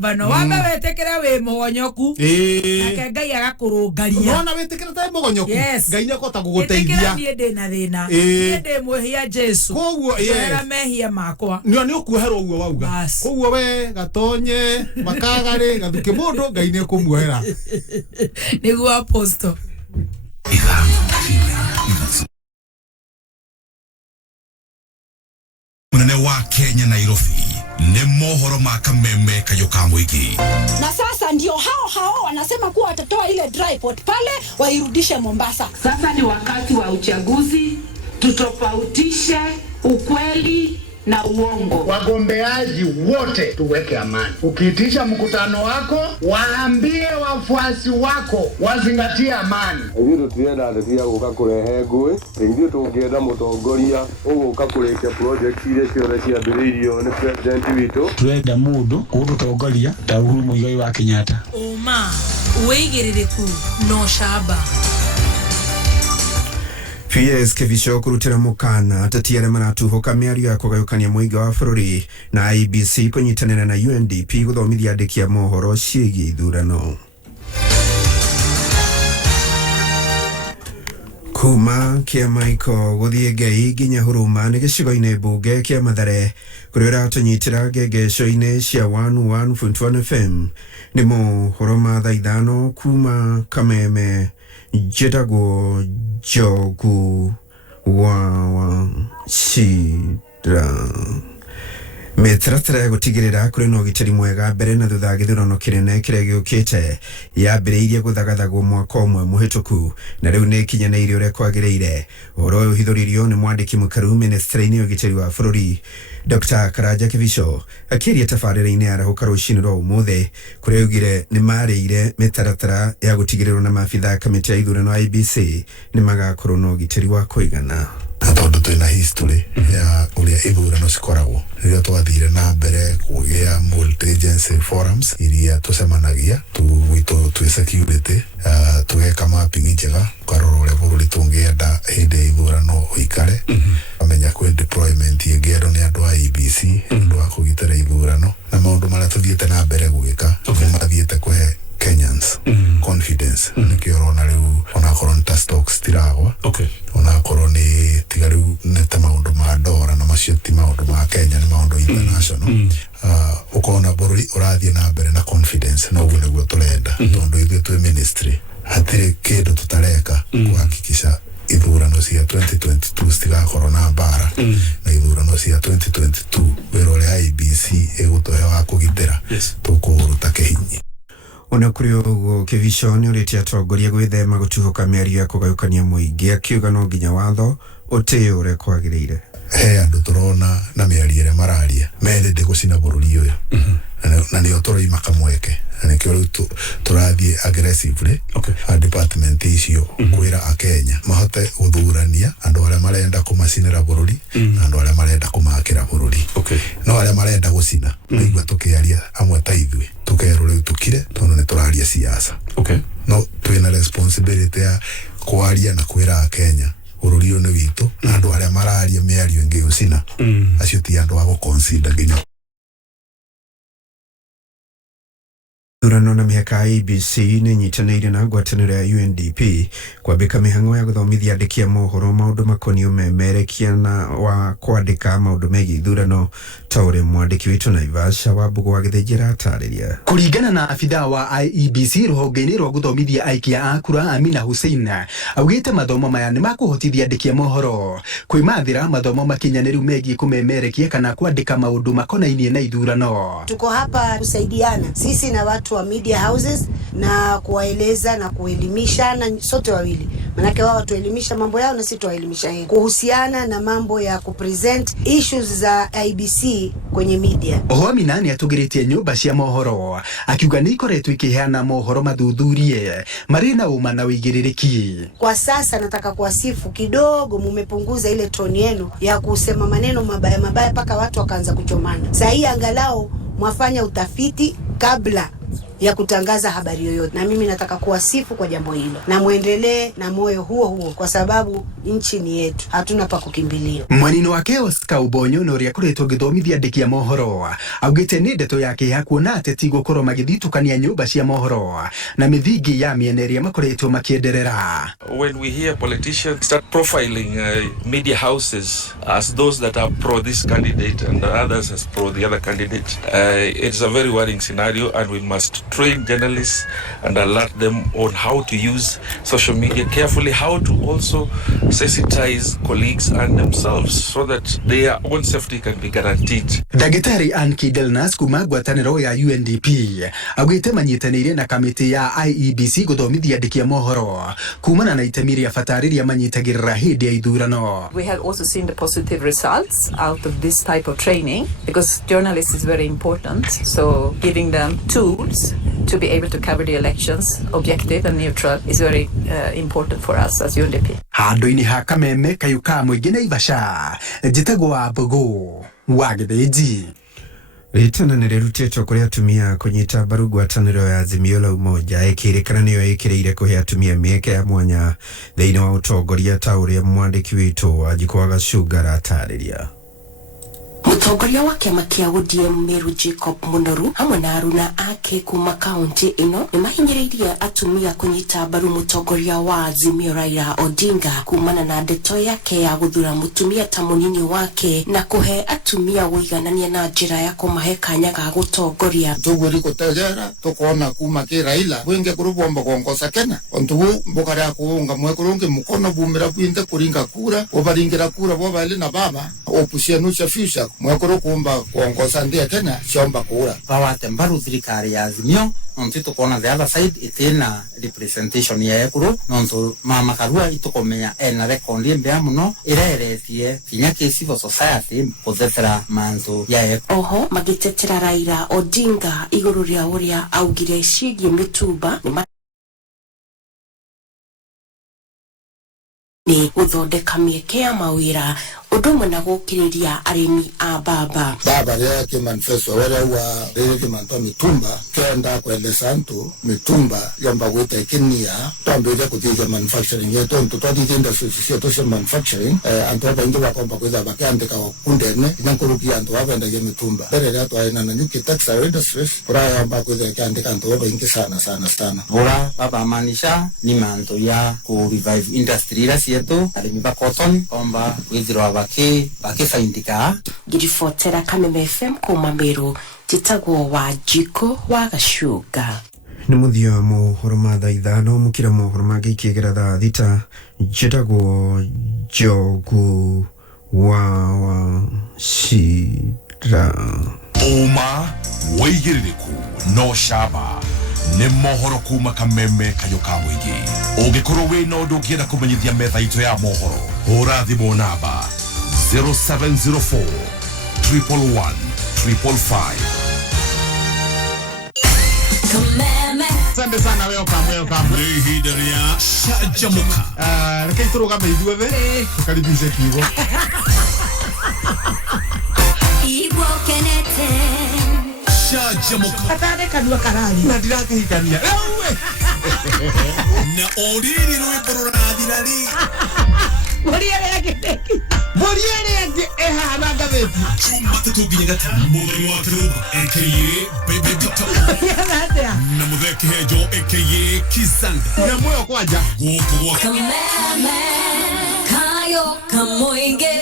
Bano wambe wetekera we mugonyoku ake ngai agakurungaria nona wetekera ta mugonyoku ngai nyakota guguteithia wetekera ndie na thina ndie mwehia Jesu koguo era mehia makwa ni ukuoherwo uguo wauga koguo we gatonye makagare gathuke mundu ngai ni kumuohera niguo apostle munene wa Kenya Nairobi ni mohoro maka meme kayoka mwiki. Na sasa ndio hao wanasema kuwa watatoa ile dry port pale wairudishe Mombasa. Sasa ni wakati wa uchaguzi, tutofautishe ukweli na uongo. Wagombeaji wote tuweke amani. Ukiitisha mkutano wako, waambie wafuasi wako wazingatie amani. Ndio tuenda ndia gukakurehe ngui, ndio tungienda mutongoria uguka kurekia project ile ciothe ciambiriirio ni president witu. Turenda mundu ugutongoria ta Uhuru Muigai wa Kenyatta. Uma uigiririku no shaba. PS Kevisho kurutira mukana tatiare maratuhoka miario ya kugayukania muiga wa bururi na IBC kunyitanira na UNDP guthomithia andiki a mohoro ciĩgiĩ ithurano. Kuma kiama iko guthie Ngai nginya Huruma ni gicigo-inĩ mbunge kia Mathare kuria uratunyitira ngengeco-inĩ cia 101.1 FM ni mohoro ma thaa ithano kuma Kameme. Jetago jogu wa shida Mĩtaratara ya gũtigĩrĩra kũrĩ na ũgitĩri mwega mbere na thutha wa gĩthurano kĩnene kĩrĩa gĩũkĩte yambĩrĩirie gũthagathagwo mwaka ũmwe mũhĩtũku na rĩu nĩ ĩkinyanĩire ũrĩa kwagĩrĩire. Ũhoro ũyũ ũhithũririo nĩ mwandĩki mũkaru ministry-inĩ ya ũgitĩri wa bũrũri Dr. Karanja Kĩbico akĩaria tabarĩra-inĩ ya Rahũka rũcinĩ rwa ũmũthĩ kũrĩa augire nĩ marĩire mĩtaratara ya gũtigĩrĩrwo na maabitha kamĩtĩ ya ithurano IEBC nĩ magakorwo na ũgitĩri wa kũigana. Tondu twina history ya uria ithurano cikoragwo riria twathire na mbere kugia multi agency forums iria tucemanagia twi security tugeka mapping njega karora uria bururi tungienda hindi ya ithurano uikare amenya kwi deployment ingero ni andu a IEBC andu a kugitira ithurano na maundu maria tuthiete na mbere gwika mathiete kuhe Kenyans confidence nikio rona riu ona koronta stocks tiragwa ona koroni tigaru neta maundu ma dora na macio ti maundu ma Kenya ni maundu international ukona borori urathie na mbere na confidence na uguo niguo turenda tondu ithuĩ twi ministry hatire kindu tutareka kuhakikisha ithurano cia 2022 citigakorwo na mbara na ithurano cia 2022 wĩra ũrĩa IEBC ĩgũtũhe wa kũgitĩra tũkũruta kĩhinyi. Ona kũrĩ ũguo Kĩbico nĩ ũrĩtie atongoria gwĩthema gũtuthũka mĩario ya kũgayũkania mũingĩ akiuga no nginya watho ũtĩĩ ũrĩa kwagĩrĩire. He andũ turona na mĩario ĩrĩa mararia merende gũcina bũrũri ũyũ na nĩo tũroima mweke na nĩkĩo rĩu tũrathiĩ aggressively department icio kwĩra akenya mahote gũthurania andũ arĩa marenda kũmacinĩra bũrũri na andũ arĩa marenda kũmakĩra bũrũri no arĩa marenda gũcina maigua tũkĩaria amwe ta ithuĩ tukerwo rĩu tũkire tondũ nĩ tũraria siasa no twĩna responsibility ya kwaria na kwĩra akenya bũrũri ũyũ nĩ witũ na andũ arĩa mararia mĩario ĩngĩ gũcina acio ti andũ a gũconsider nginya. Thurano na mĩhaka IEBC nĩ nyitanĩire na ngwatanĩro ya UNDP kwambĩka mĩhang'o ya gũthomithia andĩki a mohoro maũndũ makoniĩ ũmemerekia na wa kwandĩka maũndũ megiĩ ithurano ta ũrĩa mwandĩki witũ Naivasha wa Mbugu wa Gĩthĩnjĩra atarĩria. Kũringana na abitha wa IEBC rũhonge-inĩ rwa gũthomithia aikia a kura Amina Hussein augĩte mathomo maya nĩ makũhotithia andĩki a mohoro kwĩmathĩra mathomo makinyanĩru megiĩ kũmemerekia kana kwandĩka maũndũ makonainie na ithurano. Tuko hapa kusaidiana sisi na watu wa media houses na kuwaeleza na kuelimisha na sote wawili. Manake wao tuelimisha mambo yao na sisi tuwaelimisha yeye. Kuhusiana na mambo ya kupresent issues za IEBC kwenye media. Amina nĩ atugĩrĩtie nyũmba cia mohoro akiuga nĩ ikoretwo ikiheana mohoro mathuthurie marĩ na uma na ũigĩrĩrĩki. Kwa sasa nataka kuwasifu kidogo mumepunguza ile toni yenu ya kusema maneno mabaya mabaya paka watu wakaanza kuchomana. Sasa hii angalau mwafanya utafiti kabla ya kutangaza habari yoyote, na mimi nataka kuwasifu kwa jambo hilo na muendelee na moyo huo huo kwa sababu nchi ni yetu, hatuna pa kukimbilia. Mwanino wake Oscar Ubonyo no ria kuretwo gĩthomithia andĩki a mohoro augĩte nĩ ndeto yake ya kuona ateti gũkorwo magĩthitũkania nyũmba cia mohoro na mĩthingi ya mĩena ĩrĩa makoretwo makĩenderera. When we hear politicians start profiling media houses as those that are pro this candidate and others as pro the other candidate, it's a very worrying scenario, and we must train journalists and alert them on how to use social media carefully, how to also sensitize colleagues and themselves so that their own safety can be guaranteed. Ndagĩtarĩ Anki Delnas kuma ngwatanĩro ya UNDP augĩte manyitanĩire na kamĩtĩ ya IEBC gũthomithia andĩki a mohoro kumana na itemi rĩa bata rĩrĩa manyitagĩrĩra hĩndĩ ya ithurano. We have also seen the positive results out of this type of training because journalists is very important, so giving them tools to be able to cover the elections objective and neutral is very important for us as UNDP. Handũ-inĩ ha kameme kayuka mũingĩ Naivasha njĩtagwo wa Mbugu wa Gĩthĩnji. Rĩtana nĩ rĩrutĩtwo kũrĩ atumia kũnyita mbaru ngwatanĩro ya Azimio la Umoja ĩkĩrĩkana nĩyo ĩkĩrĩire kũhe atumia mĩeke ya mwanya thĩinĩ wa ũtongoria ta ũrĩa mwandĩki witũ Wanjikwa Sugar atarĩria. Mũtongoria wa kĩama kĩa ODM Meru Jacob Munoru hamwe na aruna ake kuma kaunti ĩno nĩ mahinyĩrĩirie atumia kũnyita mbaru mũtongoria wa Azimio Raila Odinga kumana na ndeto yake ya gũthura mũtumia ta mũnini wake na kũhe atumia ũiganania na njĩra ya kũmahe kanya ga gũtongoria. Tuguri kutegera tukona kuma ki Raila wenge kurubomba kuongoza Kenya ontugu mbokara ya kuunga mwekurungi mukono bumira bwinde kuringa kura obaringira kura bobali na baba opusia nucha future mwe kuru kumba kuongoza ndia Kenya siomba kuura pawate mbaru thirikari ya Azimio nontu kuona the other side itina representation ya ekuru nontu mama karua itukomenya ena record mbea muno ireretie kinya ke civil society kuthethera mantu ya ekuru. Oho magitetera Raila Odinga iguru ria uria augire ciigie mitumba ni guthondeka mieke ya mawira udumwe na gukiriria arimi a baba ria kimanifesto wale wa kimanto mitumba kenda kueleza ntu mitumba yamba gwita kinia twambire kuthija manufacturing yetu ntu twathithi industries yetu cia manufacturing antu abaingi bakomba kwitha bakiandika kundene nyankurukia antu abendagia mitumba ria twaina na nyuki textile industries urayamba kwitha kiandika antu abaingi sana bora baba manisha ni manto ya ku revive industry ira yetu arimi ba cotton komba kwithirwa bakifaindika girifotera Kameme FM kuma Meru titagwo wa jiko wa gashuga ni muthia mohoro ma thaa ithano mukira mohoro mangĩ ikĩgera thaa thita njĩtagwo Njogu wa Shira Uma wĩigĩrĩrĩku no shaba nĩ mohoro kuma Kameme kayoka mũingĩ ũngĩkorwo wĩ na ũndũ ũngĩenda kũmenyithia metha itũ ya mohoro hũra thimũ namba 0704 111 555. Kameme. Asante sana welcome. Hidaria shajamuka. Reke turuga meithuothe tukaribishe kiugo. Igwo kenete. Shajamuka. Atade kadua karali. Na diraka hikania. Na oriri rwimbo rurathirari. Muriere yake ehana gaveti Jumatatu nginya gatano mũthoni wa Kiruba aka Baby Dito na Mutheki Hejo aka Kizanga na moyo kwanja gũkũ gwa Kameme kayoka mũingĩ.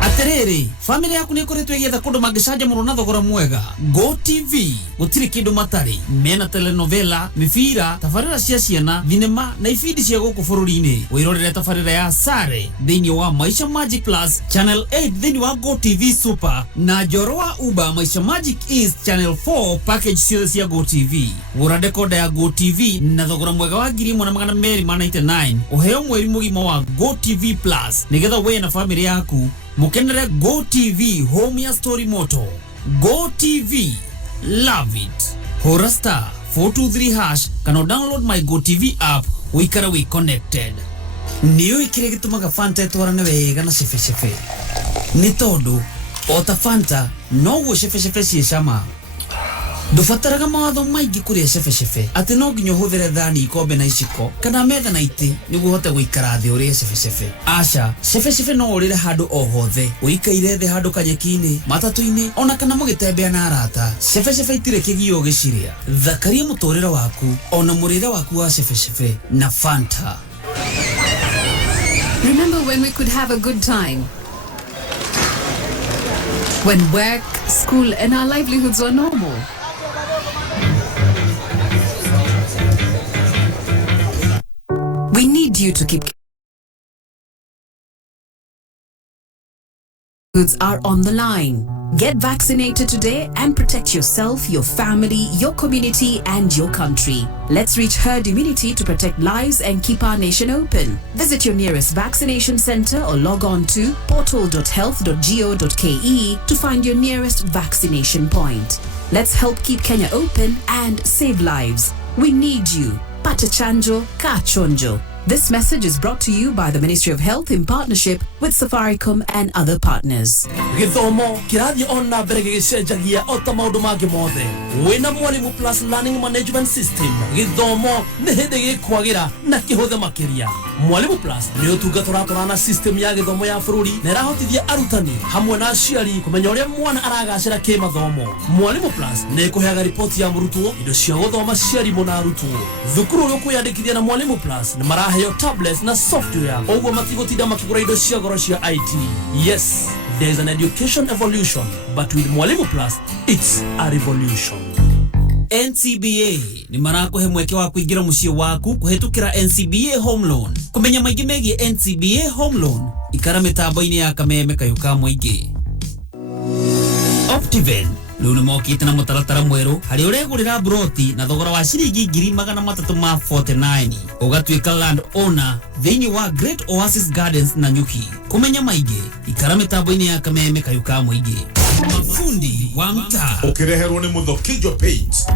Atiriri, family yaku ni koretwo igitha kundu mangicanja muno na thogora mwega. Go TV gutiri kindu matari. Mena telenovela, mifira, tafarira cia ciana, thinema na ifindi cia guku bururi-ini. Wirorere tafarira ya Sare thiini wa Maisha Magic Plus Channel 8 thiini wa Go TV Super na Jorwa Uba Maisha Magic East Channel 4 package ciothe cia Go TV. Gura decoder ya Go TV na thogora mwega wa 1299. Uheo mweri mugima wa Go TV Plus nigetha we na family yaku mukenere Go TV home ya story moto. Go TV, love it. Hora star 423# kana download my Go TV app wikara we connected. Niyo ikire gitumaga Fanta etwarane wega na shefe ni tondu ota Fanta no go shefe ciecama ndubataraga mawatho maingĩ kũrĩa shefe atĩ no nginya ũhũthĩre thani ikombe na iciko kana metha na itĩ nĩguo ũhote gũikara thĩ ũrĩe shefe aca shefe no ũrĩre handũ o hothe ũikaire thĩ handũ kanyeki-inĩ matatũ-inĩ ona kana mũgĩtembea na arata shefe itirĩ kĩgio ũgĩcirĩa thakaria mũtũrĩre waku ona mũrĩre waku wa shefe na Fanta. Remember when we could have a good time? When work, school and our livelihoods were normal? We need you to keep goods are on the line. Get vaccinated today and protect yourself, your family, your community and your country. Let's reach herd immunity to protect lives and keep our nation open. Visit your nearest vaccination center or log on to portal.health.go.ke to find your nearest vaccination point. Let's help keep Kenya open and save lives. We need you. Pata chanjo, ka chonjo. This message is brought to you by the Ministry of Health in partnership with Safaricom and other partners. Githomo kirathi ona mbere gicenjagia ota maundu mangĩ mothe. Wina Mwalimu Plus Learning Management System. Githomo nĩ hĩndĩ gĩkwagĩra na kĩhũthe makĩria. Mwalimu Plus nĩ ũtungata ũratwarana system ya gĩthomo ya bũrũri na ĩrahotithia arutani hamwe na aciari kũmenya ũrĩa mwana aragacĩra kĩmathomo. Mwalimu Plus nĩ ĩkũheaga ripoti ya mũrutwo, indo cia gũthoma cia arimũ na arutwo. Thukuru ũrĩa ũkwĩyandĩkithia na Mwalimu Plus nĩ maraheo tablets na software ũguo matigũtinda makĩgũra indo cia goro cia IT. Yes, there is an education evolution, but with Mwalimu Plus, it's a revolution. NCBA ni marakuhe mweke wa kuingira muciĩ waku kuhetukira NCBA Home Loan. Kumenya maingĩ megie NCBA Home Loan ikara mitambo-inĩ ya kameme kayuka mũingĩ. Optiven rĩu nĩmokĩte na mũtaratara mwerũ harĩ ũregũrĩra broti na thogora wa ciringi 349 ũgatuĩka land owner thĩinĩ wa Great Oasis Gardens na Nyuki. Kumenya maingĩ ikara mitambo-inĩ ya kameme kayuka mũingĩ. Mafundi wa mtaa ukireherwo ni Muthokijo Paints.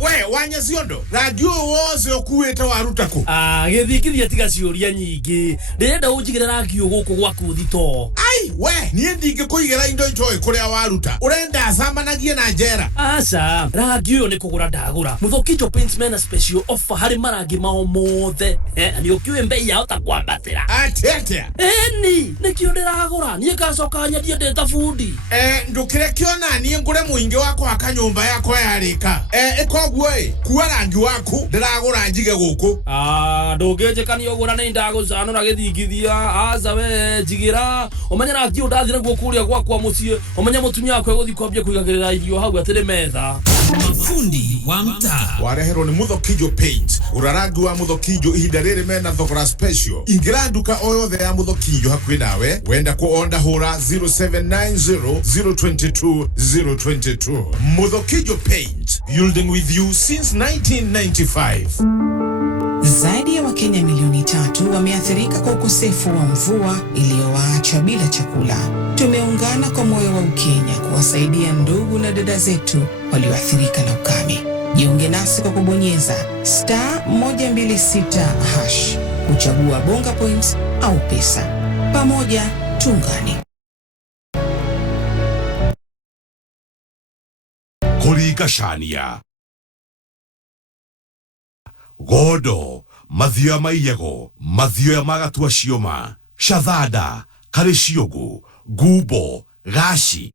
We wanya ciondo radio wose okuite warutako githikithia tiga ciuria nyingi ndirenda unjigire rangi guku gwaku thito. Ai we nie ndingikuigera indo itoe kuria waruta urenda acamanagie na njera. Aca rangi uyu ni kugura ndagura. Muthokijo Paints mena special offer hari marangi mao mothe ni ukiwe mbei yao ta kwambatira atia ni kio ndiragura nie ngacoka nyendie ndeta fundi ndukire kiona nie ngure muingi wako akanyumba yako yarika ekoguo kuwa rangi waku ndiragura njige guku ndungijikania ugura ni ndagucano na githingithia aza we jigira umenya rangi undathira guo kuria gwakwa mucie umenya mutumia wako eguthi kwambia kuigagirira irio hau atire metha. Mafundi wa mtaa wareherwo ni Muthokijo Paint. Urarangi wa Muthokijo ihinda riri mena thogora special. Ingira nduka o yothe ya Muthokijo hakuhi nawe wenda kuonda hura 0790022022. Muthokijo Paint, building with you since 1995. Zaidi ya Wakenya milioni 3 wameathirika kwa ukosefu wa mvua iliyowaacha bila chakula. Tumeungana kwa moyo wa Ukenya kuwasaidia ndugu na dada zetu walioathirika na ukame. Jiunge nasi kwa kubonyeza *126# kuchagua bonga points au pesa. Pamoja tuungane. Kurigashania Godo, mathio ya maiyego, mathio ya magatua cioma, shathada, karishiyogu, gubo, gashi.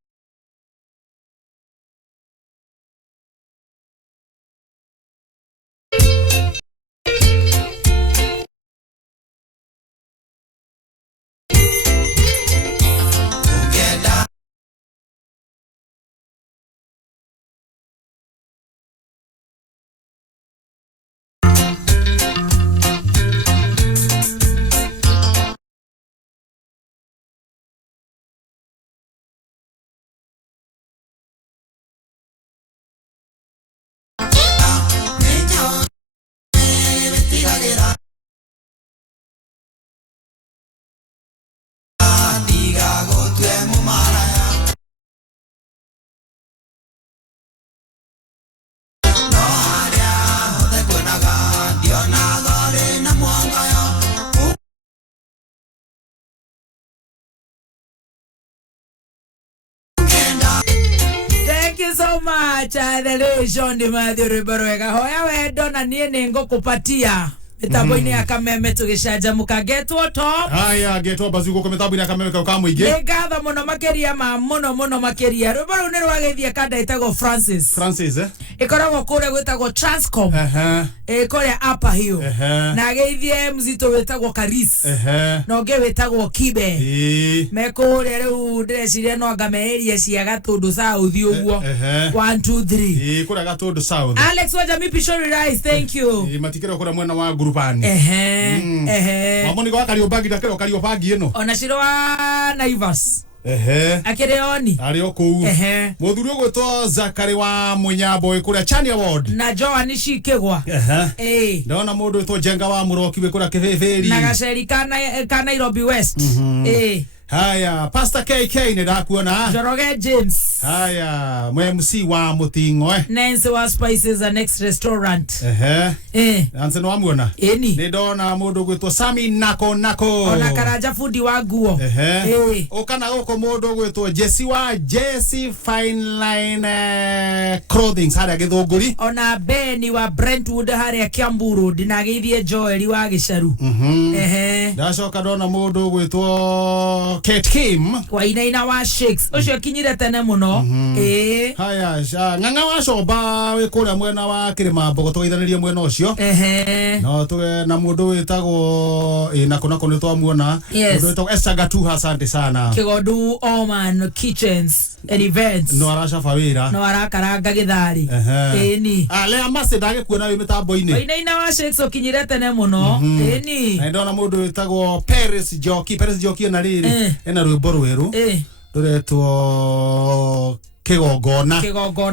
So much adhelation ni Mathiri Barwega hoya wendo na nie ningo kupatia mitambo-ini ya kameme tugicanjamuka getwo top haya getwo bazuko kwa mitambo-ini ya kameme kwa muingi ngatha muno makeria ma muno makeria rwimbo ru ni rwagithia kada itagwo Francis ikoragwo kure gwitagwo Transcom ikoria upper hill na geithie mzito witagwo Karis na unge witagwo Kibe mekuria riu ndreciria no ngameeria cia Gatundu South uguo 1 2 3 kuria Gatundu South. Alex Wajami Pishori Rice, thank you. Matikira kuria mwena wa grupani mamoni kwa Kariobagi ndakero Kariobagi ino ona ciro wa Naivas Akereoni ario ku muthuri ugwitwo Zakari wa Munyambo ikuria Chani Award na Joan Shikegwa ndona mundu witwo Jenga wa Muroki wikuria Kibeberi na Gaceri kana Nairobi West haya Pastor KK ni ndakuona Joroge James haya MC wa Mutingo Nancy wa Spices and Next Restaurant Nancy no amuona ni ndona mundu gwitwo Sami Nako ona Karanja fundi wa nguo ukana uko mundu gwitwo Jesse wa Jesse Fine Line Clothing haria Githunguri ona Beni wa Brentwood haria Kiambu Road na geithie Joel wa Gicaru ndacoka ndona mundu gwitwo Kate Kim wa ina wa shakes ucio kinyire tene muno haya ng'ang'a wa coba we kuria mwena wa kirima mbogo twaithanirie mwena ucio no tuge na mundu witagwo na kuna kone twamuona mundu witagwo Esagatu asante sana Kigodu Oman Kitchens and Events no arashafa wira no arakaranga githari ni lea mase ndage kuona wi mitambo-ini ina wa shakes ukinyire tene muno ni na ndona mundu witagwo Paris Joki na riri ena rwimbo rweru ruretwo kigongona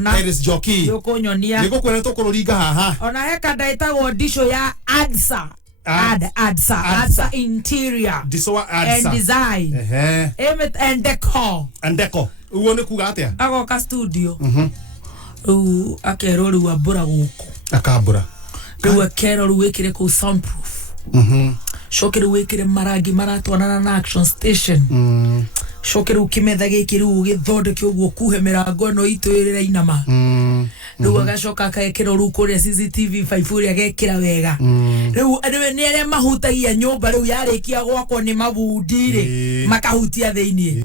Paris Joki yukunyonia nigukwera tukururinga haha ona heka ndaitagwo ndisho ya Adsa interior and design and decor uwo ni kuga atia agoka studio akero ru abura guku akabura ru akero ru wekire ku soundproof shokere wekire marangi maratwanana na action station shokere ukimetha gikiru githondeke uguo kuhe mirango no itwirira inama riu agacoka akekera ru kuria CCTV 5 uria gekira wega riu andu ni aria mahutagia nyumba riu yarikia gwakwo ni mabundire makahutia thiini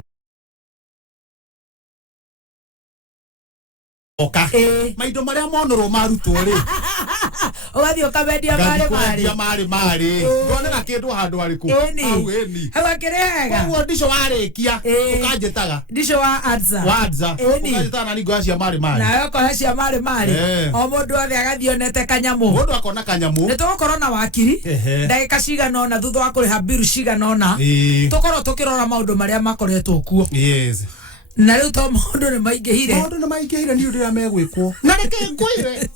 maindo maria monoro marutwo ri ugathio kabendia mari ndonera kindu handu ariku au eni hawa kirega uguo ndisho warikia ukanjetaga ndisho wa Adza ukanjetaga na ningo cia mari na yoko cia mari o mundu othe agathionete kanyamu mundu akona kanyamu ni tugukorwo na wakiri ndagika cigana ona thutha wa kuriha biru cigana ona tukorwo tukirora maundu maria makoretwo kuo na riu to maundu ni maingihire ni undu megwikwo na reke ngwire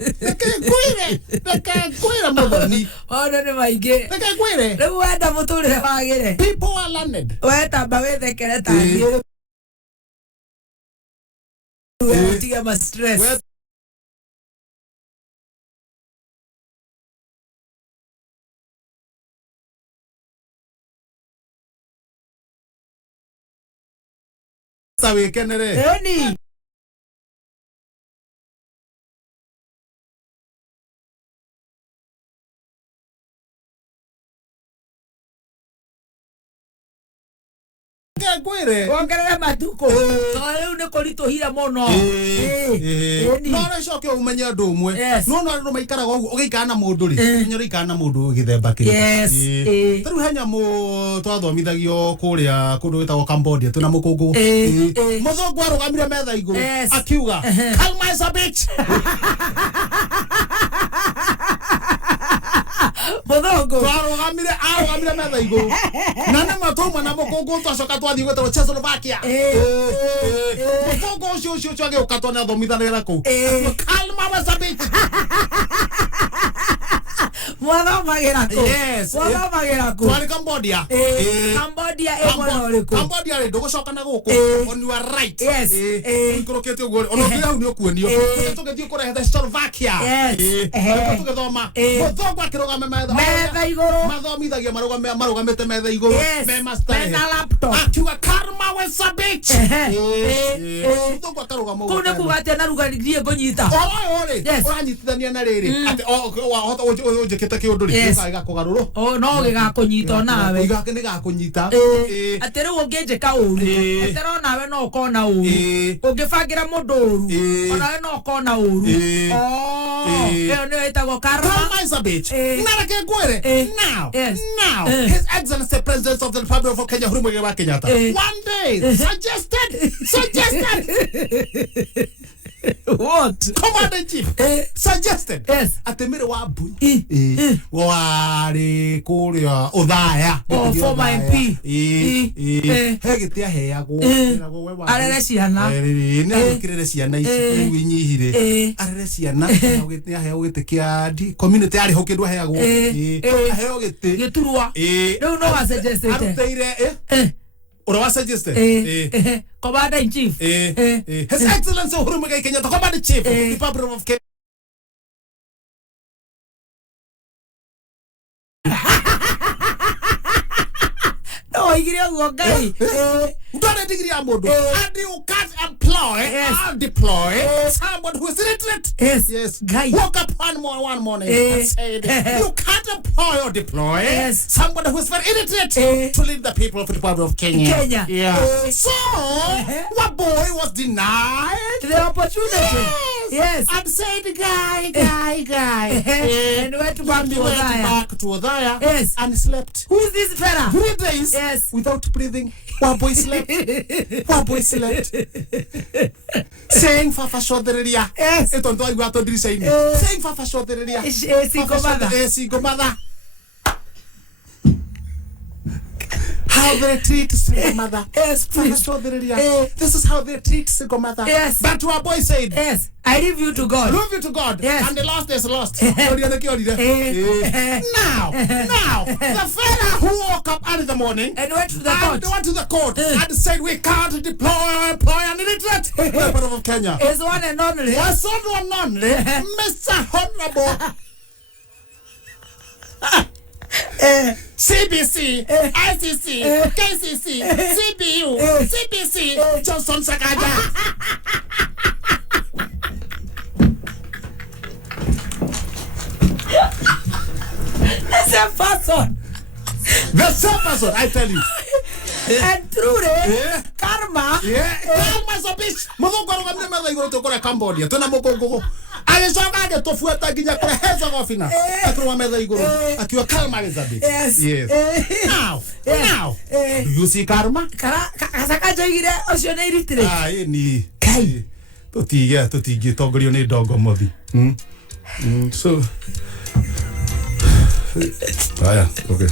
muthoni maundu ni maingi reke ngwire riu wenda muturire wagire people are learned wetamba withekere tangi utiga ma stress sabe kenere eni ngwire ongerera matuko riu ni kurituhira muno no recoke umenye andu umwe no andu maikaraga uguo ugiikana na mundu ri nyoro ikana na mundu githemba kiri riu henya mu twathomithagio kuria kundu witagwo Cambodia tuna mukungu muthungu arugamire metha iguru akiuga calma is a bitch muthungu arugamire metha iguru na na matoma na mukungu twacoka twathii gwetwo Czechoslovakia muthungu ucio age ukatona thomithanira ku calma was a bitch mwathomagira ku twari Cambodia mwena uriku Cambodia ri ndugucoka na guku on your right ikurukite uguo ono ngira hu ni ukuonio tugithii kurehe Czechoslovakia tugithoma muthungu akirugame metha iguru mathomithagia marugamite metha iguru me master mena laptop akiuga karma was a bitch muthungu akarugama uguo kuna kugatia na rugarie ngonyita ori uranyitithania na riri ati wahota ujikite kiundu ri ukaga kugaruru no gigakunyita nawe igake ni gakunyita ati riu unginjika uru ati ro nawe no ukona uru ungibangira mundu uru onawe no ukona uru iyo ni witagwo karma is a bitch nareke ngwire now his excellency the president of the Republic of Kenya Uhuru Muigai Kenyatta one day suggested what commander in chief suggested atemire wa mbui wari kuria uthaya former MP hegite aheagwo arere ciana ni kirere ciana ici winyihire arere ciana ugite aheagwo gite kia community ari hokindu aheagwo aheo gite giturwa riu no wa suggested aruteire ora wa suggested commander in chief his excellency Uhuru Muigai Kenyatta commander in chief Republic of Kenya no igire ugo ngai ndone digiri ya mundu and you can't apply employ or deploy somebody who is illiterate. Yes. Guy. Woke up one morning and said, you can't employ or deploy somebody who is very illiterate to lead the people of the Republic of Kenya. Yeah. So, what boy was denied the opportunity? Yes. And said, guy. And went back to Gathaiya. Yes. And slept. Who is this fella? 3 days. Yes. Without breathing. One boy slept. Saying Fafa Shoderia. Yes. Saying Fafa Shoderia. Single mother. How they treat single mother. Yes, please. This is how they treat single mother. Yes. But our boy said, yes, I leave you to God. Leave you to God. Yes. And the lost is lost. Now, the fella who woke up early in the morning and went to the court and said, we can't employ an illiterate member of Kenya. Is one and only. Was one and only Mr. Honorable CBC, ICC, KCC, CBU, CBC, Johnson Sakaja. The same person. The same person, I tell you. And through the karma. Karma is a bitch. Motherfucker, I'm never going to go to Cambodia. To Namogo. I saw that to Fueta Gina Preheza Gofina. I threw a mother you go. At your karma is a bitch. Yes. Now. Do you see karma? Kasaka Jagira, Ocean today. Any. Kai. Totiga, Togrione dog or mobby. So. Okay.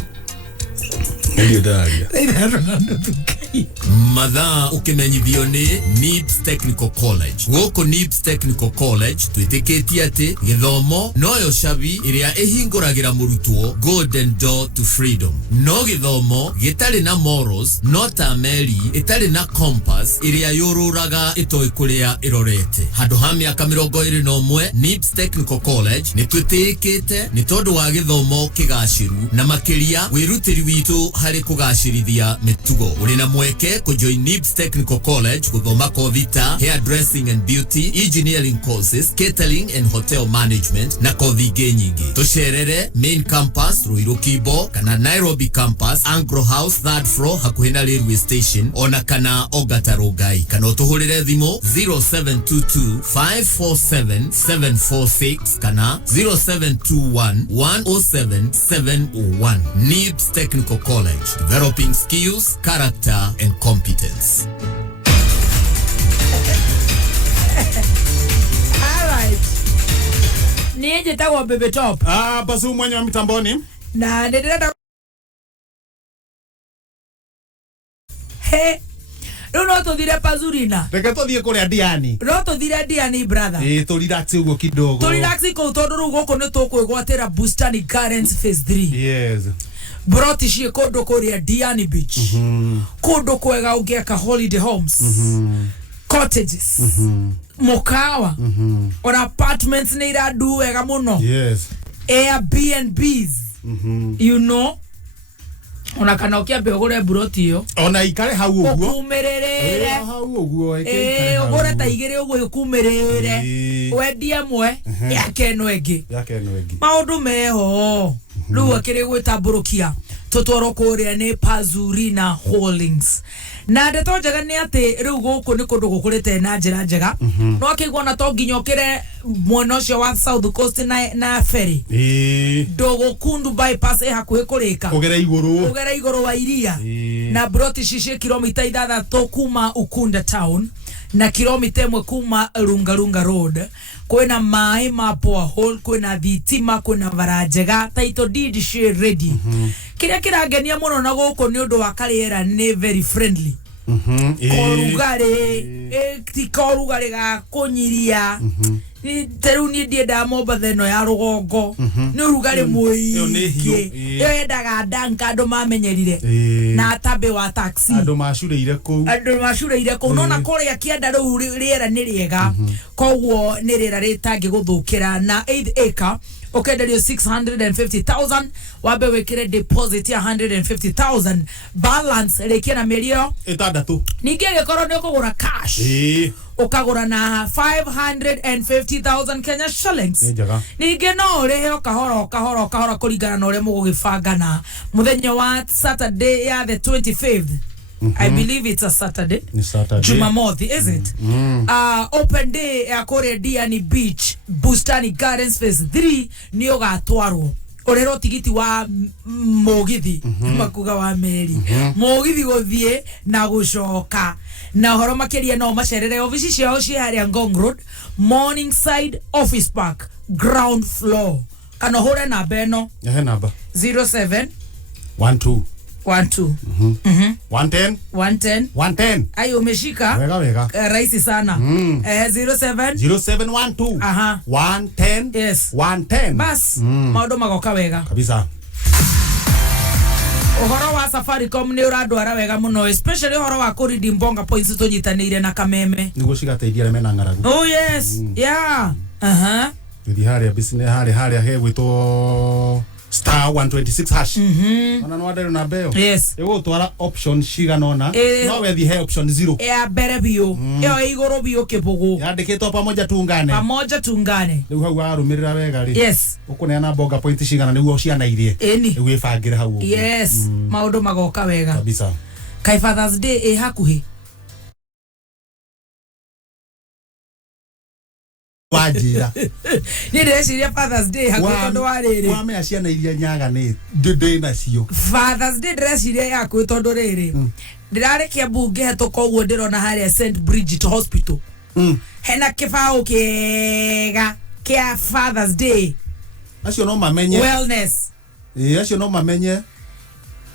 Madha ukimenyithione NIBS Technical College. Goko NIBS Technical College twitikitie ati githomo noyo shabi iria ihinguragira murutwo golden door to freedom. No githomo gitari na morals, no ta meri itari na compass iria yoruraga itoi kuria irorete. Handu ha miaka 21 NIBS Technical College ni twitikite ni tondu wa githomo kigashiru na makiria wirutiri witu hari kugashirithia mitugo. Uri na mweke kujoin NIBS Technical College kuthoma kothi ta hairdressing and beauty, engineering courses, catering and hotel management na kothi ingĩ nyingĩ. Tucerere main campus Ruiru Kibo kana Nairobi campus Angro House 3rd floor hakuhĩ na railway station ona kana Ogata Rongai. Kana utuhurire thimu 0722 547 746 kana 0721 107 701. NIBS Technical College, developing skills, character and competence. All right. Nije tawa bebe top. Bazu mwenye wa mitamboni. Na ndirenda. He. No tuthire pazurina. Reke tuthie kuria Ndani. No tuthire Ndani brother. Tu relax ugo kidogo. Tu relax ko tondu ru goko ni tukwigwatira Bustani Gardens phase 3. Yes. Brought shie kodo kuria Ndani beach. Kodo kwega ugeka holiday homes. Cottages. Mokawa. Or apartments ni iradu wega muno. Yes. Airbnbs. You know. Ona kana ukiambia ugure buroti yo ona ikare hau uguo ukumerere hau uguo ugure ta igire uguo ukumerere wendie mwe yake no engi maundu meho riu akiri gwitamburukia tutwaro kuria ni Pazurina Holdings na ndeto njega ni ati riu guku ni kundu gukurite na njira njega no akigwa na to nginyokire mwena ucio wa South Coast na ferry dogo kundu bypass hakuhi kurika kugera iguru wa iria na broti shishe kilomita 6 kuma Ukunda town na kilomita 1 kuma Lungalunga road kwena mai mapo hole kwena thitima kwena varajega title deed share ready kiria kirangenia muno na guko ni undu wa kariera ni very friendly korugare tikorugare ga kunyiria ni teru ni ndienda momba theno ya rugongo ni urugare muingi yendaga danka ando mamenyerire na atabe wa taxi ando mashureire kou no na korea kienda ru riera ni riega kogwo ni riera ritangi guthukira na 8 acre okenderio 650,000 wabe wekire deposit ya 150,000 balance rekia na milio etandatu ningi gekoro ni kugura cash ukagura na 550,000 Kenya shillings. Ninge no rehe kahora kuringana na ure mugugibangana muthenya wa Saturday ya the 25th. I believe it's a Saturday. Jumamothi, is it? Open day ya kore Ndani Beach, Bustani Gardens Phase 3 ni ugatwarwo. Orero tigiti wa mogithi makuga wa meri mogithi guthie na gucoka na horo makeria no macerere office ciao ci haria Ngong Road, Morningside Office Park, ground floor. Kana hore na beno namba 07 12 110 ayo umeshika wega rahisi sana 0712 110 yes 110 bas maodo magoka wega kabisa. Uhoro wa Safaricom ni uradwara wega muno, especially uhoro wa kuridi mbonga points tunyitanire na kameme nigo cigateithia mena ngaragu. Oh yes yeah Ndi haria business haria hegwito star 126 hash. Ona no adero na beo. Yes. Ego twara option shiganona. No we the option 0. Ya bere bio. Yo igoro bio kebugu. Yandikitwo pamoja tuungane. Riu hau arumirira wega ri. Yes. Ukuneana bonga point shigana niguo ciana irie. Riu ifangire hau. Yes. Maundu magoka wega. Kabisa. Kai Father's Day hakuhi. Wajira ni ndeciria Father's Day hakutondo wariri wame aciana iria nyaga ni ndinde nacio. Father's Day ndeciria yaku tondo riri ndirarekia bunge hetuka uguo ndirona haria St Bridget Hospital hena kibao kega kia Father's Day. Acio no mamenye wellness. Acio no mamenye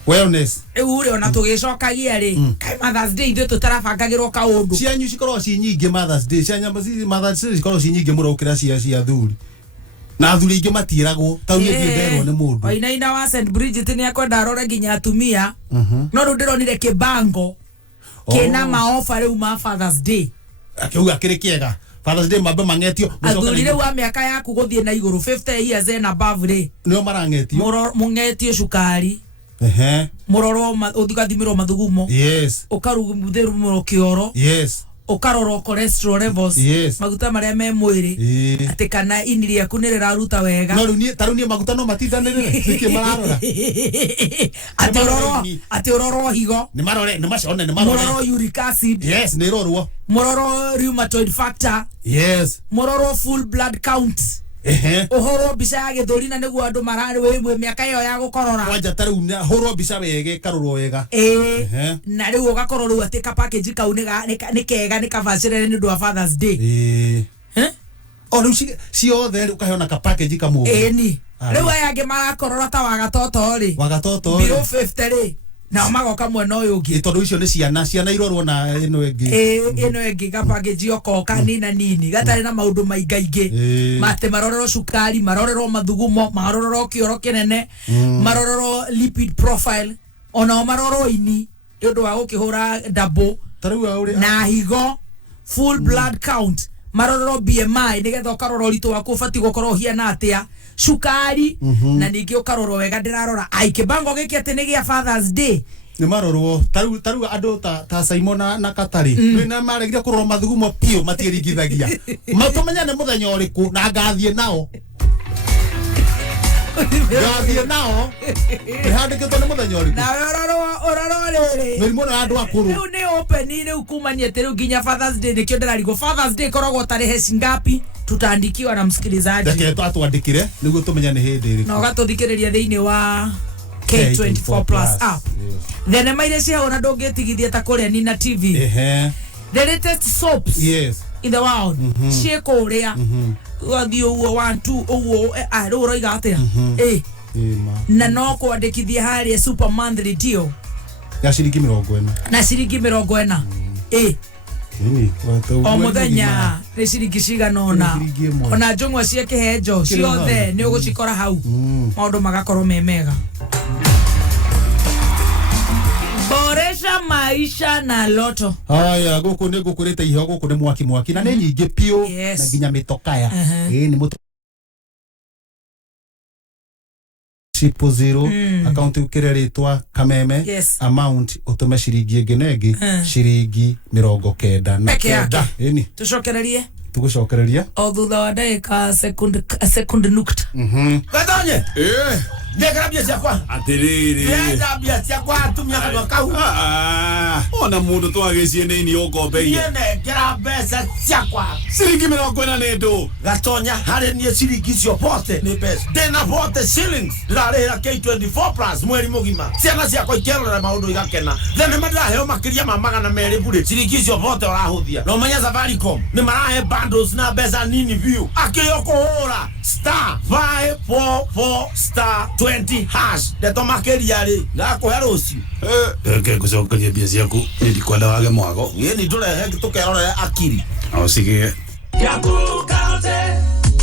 wellness. Ure ona tugicokagia ri kai Mother's Day ndio tutarabangagirwo kaundu cianyu cikorwo ci nyingi Mother's Day cianya Mother's Day cikorwo ci nyingi muro ukira cia thuri na thuri ingi matiragwo tau ni nderwo ni mundu wainaina wa St Bridget ni akwenda arore ginya atumia no rundironire kibango kina maofa riu ma Father's Day akiuga kiri kiega Father's Day mabe mangetio athurire wa miaka yaku guthie na iguru 50 years and above ri nio marangetio mungetio cukari muroro uthigathimiro mathugumo yes ukarugumutherumuro kioro yes ukaroro cholesterol levels yes maguta maria me mwiri ati kana ini yaku ni riraruta wega no runie tarunie maguta no matindanire sike mararora ati uroro higo ni macone ni marore muroro uric acid yes ni rorwo muroro rheumatoid factor yes muroro full blood count uhoro bica ya githurina niguo andu marari we miaka iyo ya gukorora wanja taru na horo bica wege karurwo wega na riu ugakorwo riu ati ka package kau ni kega ni kavacirere ni ndu wa Father's Day o riu ciothe ukahona ka package kamu ni riu ayangi marakorora ta wagatoto ri biro 50 ri na magoka mwena uyu ungi tondu icio ni ciana irorwo na ino engi ga package oko kanina nini gatari na maundu maingaingi mate marorero cukari marorero mathugumo marorero kioro kinene marorero lipid profile ona marorero ini ndu wa gukihura double na higo full blood count marorero BMI nigetha ukarora ritu waku fati gukorwo hiana atia cukari na ningi ukarorwo wega ndirarora aikibango giki ati ni gia Father's Day ni marorwo taru andu ta Simon na Katari na maregire kurora mathugumo pio matiringithagia matumenya ni muthenya uriku na ngathie nao handikitwo ni muthenya uriku na ororo riri mirimo na andu akuru riu ni open ni ukumania ati riu ginya Father's Day nikio ndirarigo Father's Day korogwo tarehe cingapi tutaandikiwa na msikilizaji ndeke atwandikire niguo tumenya ni hindi iriku na ugatuthikiriria thiini wa K24 Plus app then maire cia ona ndungitigithia ta kuria Nina TV the latest soaps in the world cie kuria wathi uguo 1 2 uguo riu uroiga atia na no kwandikithia haria super monthly deal ya ciringi 40 na ciringi 40 o muthenya ni ciringi cigana ona njung'wa cia kihenjo ciothe ni ugucikora hau maundu magakorwo me mega. Boresha maisha na loto. Haya guku ni gukurite iho guku ni mwaki na ni nyingi pio na ginya mitokaya ni muto 00 account ukire ritwa Kameme amount utume ciringi ngenegi ciringi 99 eni tucokererie tugucokereria o thutha wa ndagika second nukta Gathaiya ndekera bia ciakwa atiriri ndenda bia ciakwa atumia kana kau ona mundu twagecie nini ukombeire ndekera mbeca ciakwa ciringi 40 ndu Gatonya hari nie ciringi cio pote ni mbeca ndina pote shillings ndarira K24 plus mweri mugima ciana ciakwa ikerorera maundu igakena thene madaheo makiria ma magana meri bure ciringi cio pote urahuthia no menya Safaricom ni marahe bundles na mbeca nini view akiyokuhura *544*20 hash ndeto makiria ri ngakuhe rucio ke kucokeria bia ciaku ndikwenda wage mwago ni turehe tukerorera akiri o sige Yakukate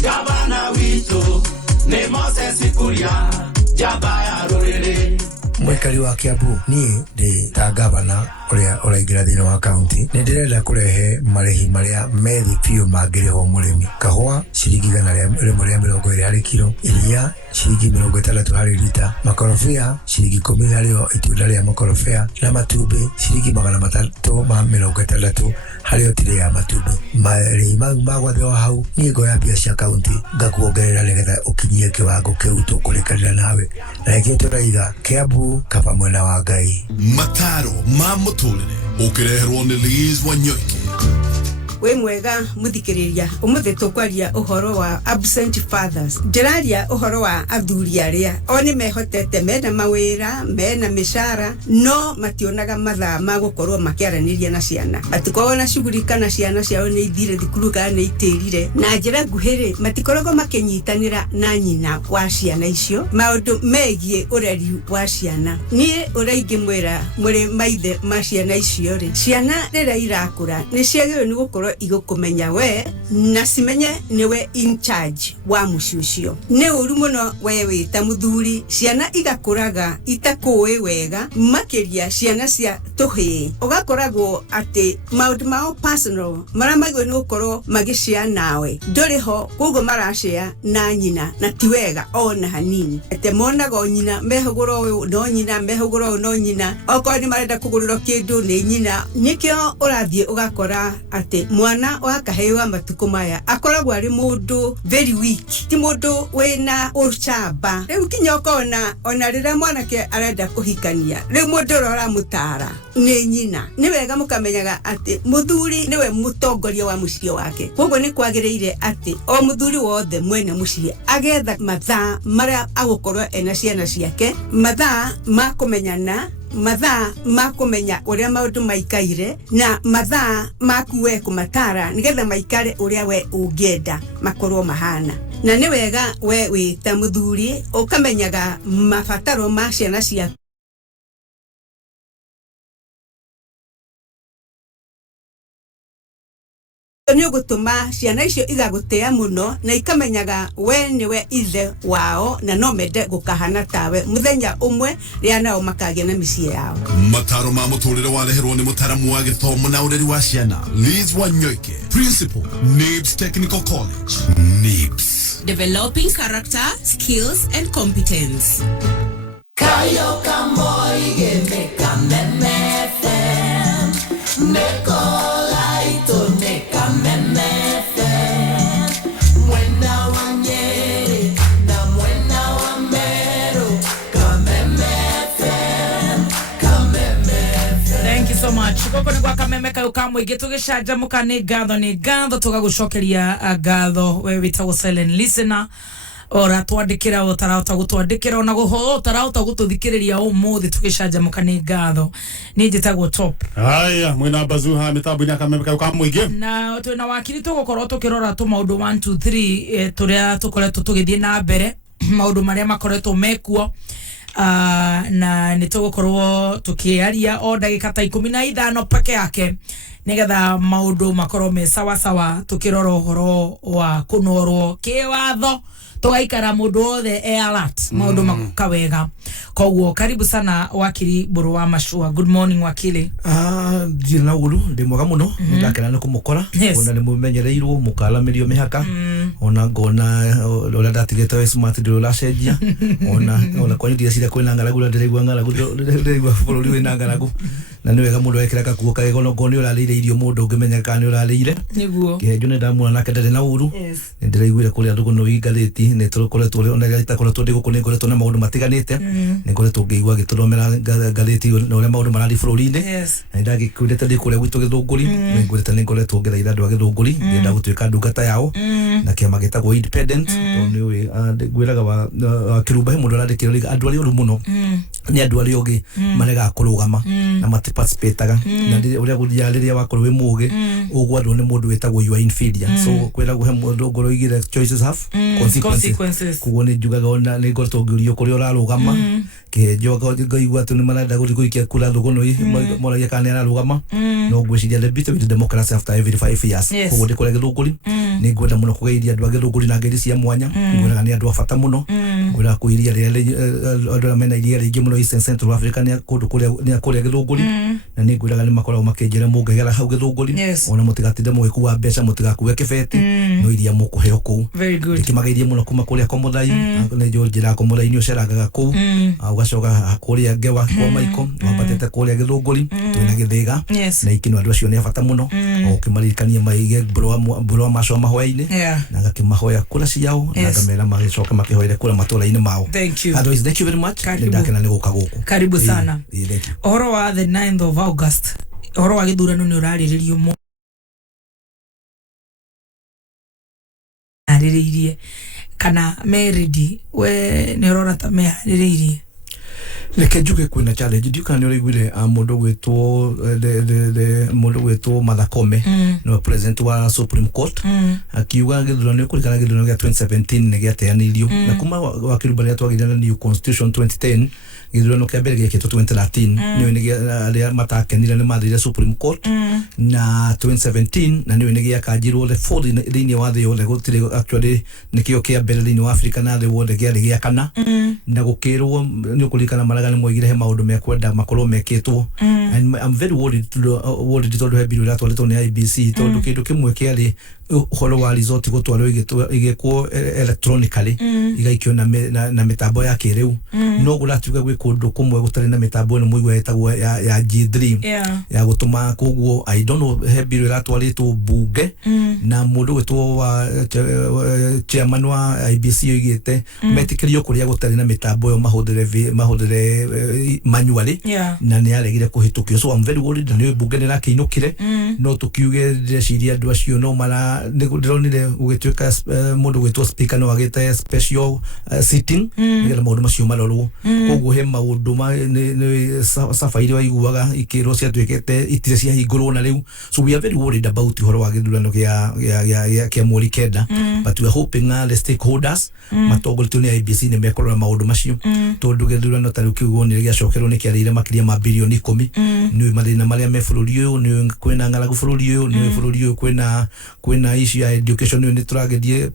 gavana witu ni Moses Kuria jabaya rurere mwekari wa Kiambu ni ndi ta gavana uria uraingira thini wa county ni ndirenda kurehe marehi maria methi piu mangiriho murimi kahua ciringi 120 hari kilo iria ciringi 60 hari lita makorofia ciringi 10 hari itunda ria makorofia na matumbi ciringi 360 hari otire ya matumbi marehi magwathio hau ni ngoya bia cia county ngakuongerera nigetha ukinyie kiwango kiu tukurekanira nawe na ikio turaiga Kiambu kaba mwena wa Ngai mataro ma muturire ukireherwo ni Liz Wanyoike we mwega muthikiriria umuthi tukwaria uhoro wa absent fathers ndiraria uhoro wa athuri aria oni mehotete mena mawira mena mishara no mationaga mathaa ma gukorwo makiaraniria na ciana atikowo na shughuli kana ciana ciao ni ithire thukuru kana ni itirire na njira nguhiri matikoragwo makinyitanira na nyina wa ciana icio maundu megie ureri wa ciana ni uraingi mwira muri maithe ma ciana icio ri ciana rira irakura ni ciagirwo ni gukorwo igũkũmenya we na cimenye niwe in charge wa muciĩ ucio nĩ ũru mũno we wĩta mũthuri ciana igakũraga itakũĩ wega makĩria ciana cia tũhĩĩ ũgakoragwo atĩ maũndũ mao personal maramagwo nĩ gũkorwo magĩcia nawe ndũrĩ ho koguo maracĩa na nyina na ti wega ona hanini ate monaga nyina mehũgũro ũyũ no nyina mehũgũro ũyũ no nyina okorwo nĩ marenda kũgũrĩrwo kĩndũ nĩ nyina nĩkĩo ũrathiĩ ũgakora atĩ mwana wakaheo matuko maya akoragwo ari mundu very weak ti mundu wena ucamba riu kinyokona ona rira mwanake arenda kuhikania riu mundu rora mutara ni nyina ni wega mukamenyaga ati muthuri niwe mutongoria wa muciĩ wake koguo ni kwagiriire ati o muthuri wothe mwene muciĩ agetha mathaa maria agukorwo ena ciana ciake mathaa ma kumenyana mathaa ma kumenya uria maundu maikaire na mathaa makuwe kumatara nigetha maikare uria we ungienda makorwo mahana na ni wega we wita muthuri ukamenyaga mabataro ma ciana cia ni ugutuma ciana icio igagutea muno na ikamenyaga we niwe ithe wao na no mende gukahana tawe muthenya umwe ria nao makagia na miciĩ yao mataro ma muturire wareherwo ni mutaramu wa githomo na ureri wa ciana Liz Wanyoike principal NIBS Technical College NIBS developing character skills and competence Kayo kamoi gene kamemete Nekola ito ne kamemete Mwena wanyeri na mwena wamero Kamemete Thank you so much. Koko ni kwa kameme kayo kamwe tugicanjamuka ni ngatho tugagucokeria ngatho we witagwo silent listener ora twandikira utarahota gutwandikira ona guho utarahota gututhikiriria umuthi tugicanjamuka ni ngatho ni njitagwo top haya mwina bazuha mitambo nya kameme kayo kamwige na twina wakiri tugukorwo tukirora tu maundu 1 2 3 turia tukoretwo tugithie na mbere maundu maria makoretwo mekuo na nitugukorwo tukiaria o ndagika ta 15 peke yake nigetha maundu makorwo me sawa sawa tukirora uhoro wa kunorwo kiwatho tugaikara mundu othe alert maundu makuka wega koguo karibu sana wakiri Buru wa Mashua. Good morning wakili. Jina ulu ndi mwega muno ndakena no kumukora ona ni mumenyereirwo mukalamirio mihaka ona ngona ola datigeta we smart ndi ola cenjia ona kwa ndia cira kwina ngaragu ndirigwa ngaragu ndirigwa bururi wina ngaragu na ni wega mundu ekira kakuo kagego no ngoni ola rire irio mundu ngimenya kana ni ola rire niguo kihejo ni ndamuna nake ndari na uru ni ndiraiguire kuria ndugu no ingaliti ni tukoretwo ona itakoretwo ndiguko ni ngoretwo na maundu matiganite ni ngoretwo ngeigua gituromera ngaliti na uria maundu marari bururi-ini na ndagikwirete ndi kuria gwitu githunguri ni ngorete ni ngoretwo ngereira andu a githunguri ngenda gutuika ndungata yao na kiama gitagwo independent ni we ngwiraga wa kirumba he mundu arandikira andu ari uru muno ni andu ari ogi marega kurugama na matiparticipataga na uria guthia riria wakorwo wi mugi ugwa andu ni mundu wetagwo you are inferior so kwiraga he mundu ngoro igire choices have consequences kugo ni njugaga ona ni ngoretwo ngiurio kuria urarugama kihejo ngaigua tu ni marenda guthikuikia kura thuguno moragia kana ararugama no ngwiciria the bit of democracy after every 5 years kugo ndi kuria githunguri ni ngwenda muno kugeiria andu a githunguri na ngeri cia mwanya ngwiraga ni andu a bata muno ngwira kuiria riria andu amena iria ringi muno East Central Africa ni kundu kuria githunguri na ni ngwiraga ni makoragwo makijira mungegera hau githunguri ona mutigatinde mugikuwa mbeca mutigakuwe kibeti no iria mukuheo kuu ndikimageirie muno kuma kuria Komodai ni njira Komodai ni uceragaga kuu ugacoka kuria Ngewa kwa Maiko wabatete kuria githunguri twina Githiga na ikino andu acio ni abata muno ukimaririkania maige Buru wa Mashua mahoya-ini na ngakimahoya kura ciao na ngamera magicoka makihoire kura matura-ini mao. Otherwise, thank you very much. Ndakena ni guka guku. Karibu sana. Ohoro wa the 9th of August ohoro wa githurano ni urariririo mu ariririe kana meridi we ni urora ta meriririe leke njuge kwina challenge ndiuka ni uriguire mundu gwitwo mundu gwitwo Mathakome no president wa Supreme Court akiuga githurano kurikana githurano gya 2017 ni giateanirio na kuma wakirumba ria twagirana new constitution 2010 githurano kia mbere gieketwo 2013 niwe ni aria matakenire ni mathire Supreme Court na 2017 na niwe ni giakanjirwo the fourth thini wa the yothe gutire actually nikio kia mbere thini wa Africa na the world gia kana na gukirwo ni ukurikana maraga ni moigire he maundu mekwenda makorwo meketwo and I'm very worried to have been that one on IBC tondu kindu kimwe kiari uhoro wa result gutwarwo igekwo electronically igaikio na mitambo ya kiriu no guratuga gwe kundu kumwe gutari na mitambo ni muigwa etagwo ya G3 ya gutuma koguo I don't know he biro ratwarito bunge na mundu wetwo wa chairman wa IBC igite metikirio kuria gutari na mitambo yo mahudire manually na ni aregire kuhitukio so I'm very worried ni bunge ni rakinukire no tukiuge ndeciria andu acio no mara ndironire ugituika mundu gwitwo speaker no agite special sitting ngira maundu macio marorwo koguo he maundu ni safairi wa iguaga ikiro cia twikete itire cia hingurwo na riu so we are very worried about horo wa githurano kia mweri kenda but we are hoping the stakeholders matongolitwo ni IBC ni mekorora maundu macio tondu githurano tari kiugo ni giacokerwo ni kiarire makiria ma bilioni 10 ni mathina maria me bururi uyu ni kwina ngaragu bururi uyu ni bururi uyu kwina issue ya education ni turagedie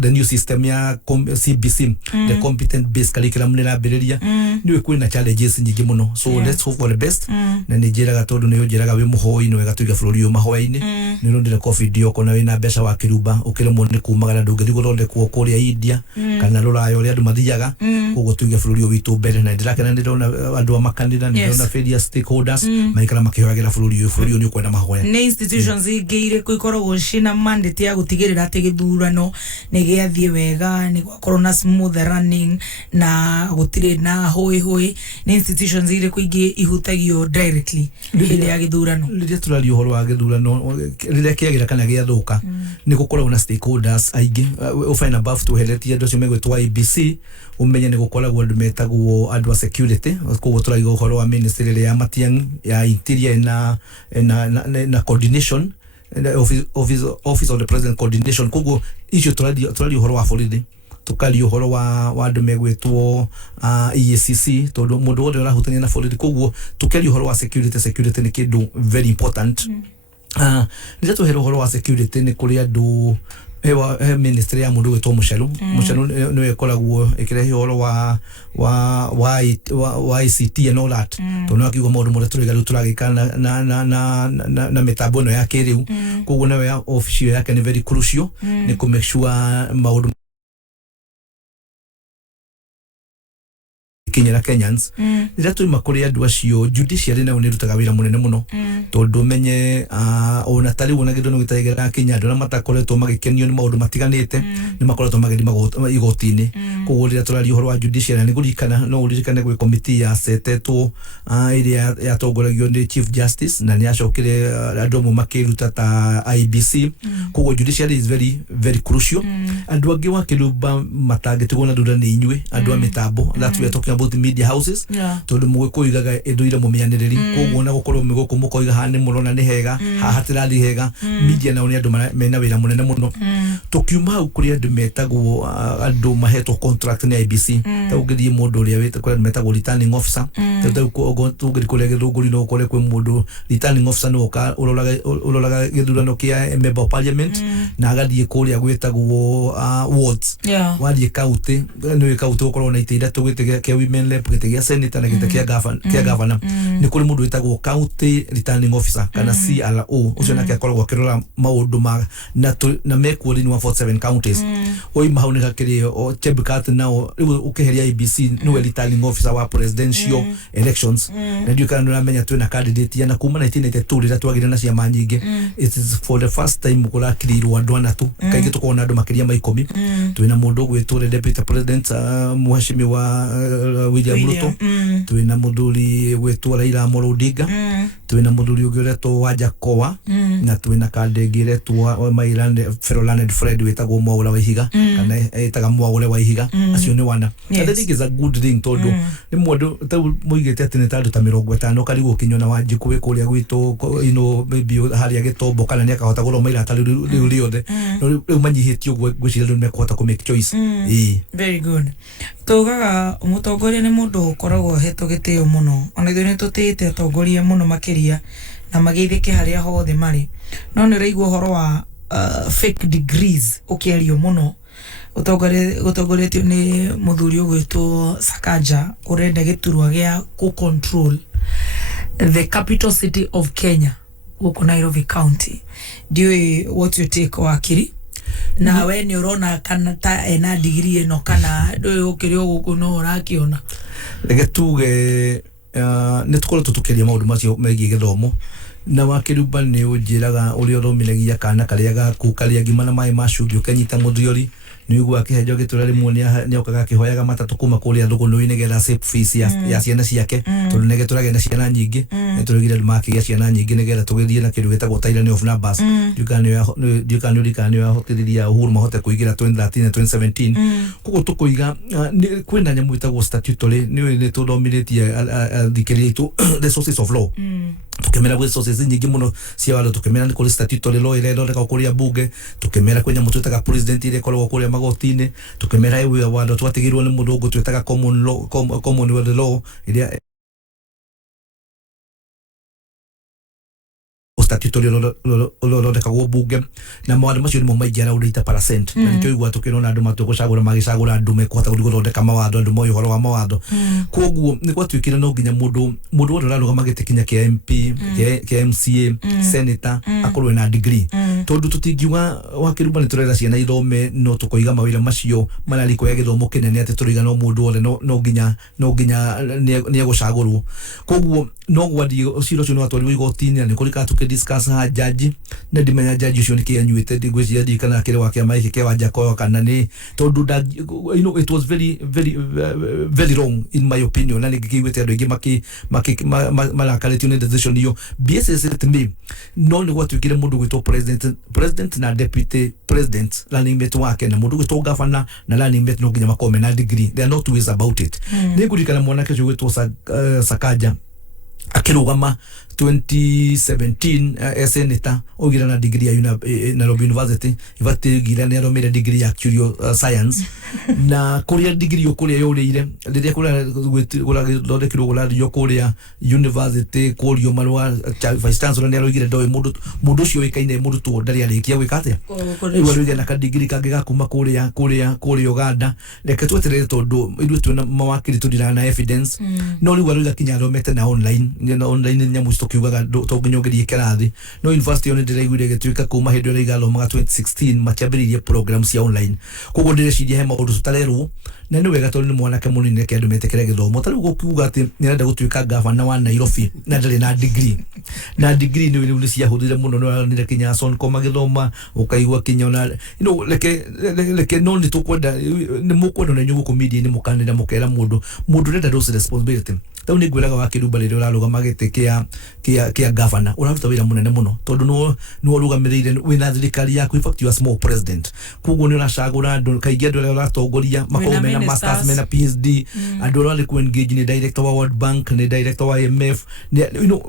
the new system ya CBC the competent based curriculum ni rabiriria ni kwina challenges nyingi muno so let's hope for the best na nijiraga tondu ni ujiraga wi muhoi no gatuiga bururi uyu mahoya-ini ni rondire covid yo kona wina mbeca wa kirumba ukiremwo ni kumagara ndungithi guthondekwo kuria India kana rurayo ria andu mathiaga koguo tuige bururi uyu witu mbere na ndirakena ndirona andu amakanira ndirona failure stakeholders maikara makihoyagira bururi uyu ni kwenda mahoya ni institutions ingeire kuikorwo cina mandate ya gutigirira ati githurano ni giathie wega ni gwakorwo na smooth running na gutire na hoi ni institutions ire kuingi ihutagio directly ile ya githurano riria turario horo wa githurano riria kiagira kana giathuka ni gukorwo na stakeholders aingi ufaina above tuheretie andu acio megwitwo IBC umenye ni gukoragwo andu metagwo andu a security koguo turaiga uhoro wa ministry ya Matiang'i ya interior na coordination office of the president coordination koguo icio turario horo wa borithi tukario horo wa andu megwitwo EACC tondu mundu wothe urahutania na borithi koguo tukario horo wa security ni kindu very important ndio tuhero horo wa security ni kuri andu ministry ya mundu wetwo Muchalu no ekoragwo ekirehe horo wa ICT and all that to no akiuga maundu mure turiga turagika na mitambo no ya kiriu koguo nawe ya office yake ni very crucial ni ku make sure maundu kinyira Kenyans rira turi makuri andu acio judiciary na unirutaga wira munene muno tondu menye ona tari wona gido no gitaigira Kenya andu na matakoretwo magikenio ni maundu matiganite ni makoretwo magithima igotini koguo rira turari horo wa judiciary ni gurikana no urikane gwe committee ya setetwo iria yatongoragio ni chief justice na ni acokire andu mo makiruta ta IBC koguo judiciary is very very crucial andu angi wa kiluba matangĩtigwo na ndura ni inyue andu a mitambo that we are talking about the media houses tondu mugikuigaga indo ire mumianiriri koguo na gukorwo miguku mukoiga hani murona ni hega haha tirari hega media na oni andu mena wira munene muno tukiuma hau kuri andu metagwo andu mahetwo contract ni IBC ta ugithie mundu uria wite kuri metagwo returning officer tugiri kuri githunguri no kore kwi mundu returning officer no uroraga githurano kia member of parliament na agathie kuria gwitagwo wards wathie county no county ukorwo na ite ithatu gite kia women rep gite kia senator na gite kia governor ni kuri mundu witagwo county returning officer kana CRO ucio nake akoragwo akirora maundu na mekwo ni 147 counties oi mahaunika kiri o Chebukati nao ukiheria IBC no returning officer wa presidential elections na ndio kana nramenya twina candidate ya na kuma 1992 rira twagire na ciama nyingi it is for the first time kula kirirwo andu anatu kaingi tukona andu makiria ma 10 twina mundu gwitore deputy president mheshimiwa William Ruto twina muthuri gwitwo Raila Amolo Odinga twina muthuri ugiretwo Wajakoa na twina kandegire twa Mailande Ferolane Fred wetagwo Mwaura wa Ihiga kana etaga Mwaura wa Ihiga acio ni wana and I think is a good thing tondu ni mundu muigete ati ni tandu ta 50 karigo kinyona wa Njikuwe kuria gwito maybe haria gitombo kana ni akahota guroma ira tari riothe no manyihitio gwicira ndu mekota ku make choice very good tugaga umutongoria ni mundu ukoragwo hetwo gitio muno ona ithuĩ nĩ tũtĩĩte atongoria muno makiria na magĩithĩke harĩa hothe marĩ no nĩ ũraigua ũhoro wa fake degrees ũkĩario muno ũtongoretio nĩ mũthuri ũgwĩtwo Sakaja ũrenda gĩturwa gĩa ku control the capital city of Kenya gũkũ Nairobi County. Ndiũĩ what you take wakiri na we ni urona kana ta ena degree eno kana ndũĩ ũkĩrĩ gũkũ no ũrakiona reke tuge nĩ tukoretwo tukiria maundu macio megiĩ gĩthomo na wakiruba nĩ ũnjĩraga ũrĩa ũthomithagia kana karĩa gaku karĩa ngima na maĩ ma cumbĩ ũkanyita mũthuri nĩ ũgua kĩhenjo gĩtũra rĩmwe nĩ okaga kĩhoyaga matatũ kuma kũrĩa thũgũnũ-inĩ getha save fees ya ciana ciake tondũ nĩ gĩtũragĩa na ciana nyingĩ nĩ tũrĩgire makĩgĩa ciana nyingĩ nĩgetha tũgĩthiĩ na kĩndũ gĩtagwo tyranny of numbers ndiũka nĩ wahotithirie Uhuru mahote kũingĩra 2013 na 2017 koguo tũkũiga kwĩna nyamũ ĩtagwo statutory nĩ tũthomithĩtie thikĩrĩria itũ the sources of law tukemera gwe sources nyingi muno cia watho tukemera ni kuri statutory law ile ndo kuria bunge tukemera kwenya mutu twetaga president ile korwo kuria magotini tukemera ewe watho twatigirwo ni mundu ungu twetaga common law common law ile statutory law ndekagwo bunge na mawatho macio nimo maingi arauri 8% na nikyo igwa tukirona andu matugucagura magicagura andu mekuhota guthondeka mawatho andu moyo horo wa mawatho koguo ni gwatuikire no nginya mundu wothe urarugama gite kinya kia MP kia MCA senator akorwe na degree tondu tutingiuga wakiruba ni turera ciana ithome no tukoiga mawira macio marariko ya githomo kinene ati turiga no mundu wothe no nginya ni egucagurwo koguo no gwadi uciro cio no atwari igotini ni kuri ka discuss ha jaji na dimenya jaji ucio nikia nyuite ndigwiciria ndikana kire wake maiki ke Wajakoya kana ni tondu it was very very wrong in my opinion na ngikiwete andu ingi malakaretio ni decision iyo BSS to me no ni gwatuikire mundu gwitwo president na deputy president running mate wake na mundu gwitwo governor na running mate no nginya makome na degree they are not ways about it ni ngurikana mwanake ucio gwitwo Sakaja akirugama 2017 senator ogira na degree ya Nairobi University ivate gira ne aromera degree ya science na kuria degree yokuria yoreire riria kula thondekirwo gulario kuria university kurio marwa vice chancellor ne arogire ndoe mundu ucio wikaine mundu tu ndari arikia gwikate iwe na ka degree kange gakuma kuria Uganda reke tweterere tondu ithu twina mawakiri tudira na evidence no riu aruga kinya aromete na online nyamu tukiugaga tonginyogerie kirathi no university one ndiraiguire gituika kuma hindu ria igalomaga 2016 makiambiririe programs cia online koguo ndireciria he maundu tutarerwo na ni wega tondu ni mwanake munini ke andu metekere githomo tari gukiuga ati nirenda gutuika gavana wa Nairobi na ndari na degree ni wili cia huthire muno no nire kinya son koma githoma ukaigwa kinya na leke no ni tukwenda ni mukwenda na nyugo media ni mukanira mukera mundu renda those responsibility tau ni gwiraga wa kiruba rero raruga magete kia governor uraruta wira munene muno tondu no rugamirire wina thirikari yaku in fact you are small president kuguo ni uracagura andu kaingi andu uratongoria makome na masters mena PhD andu uri ku engage ni director wa World Bank ni director wa IMF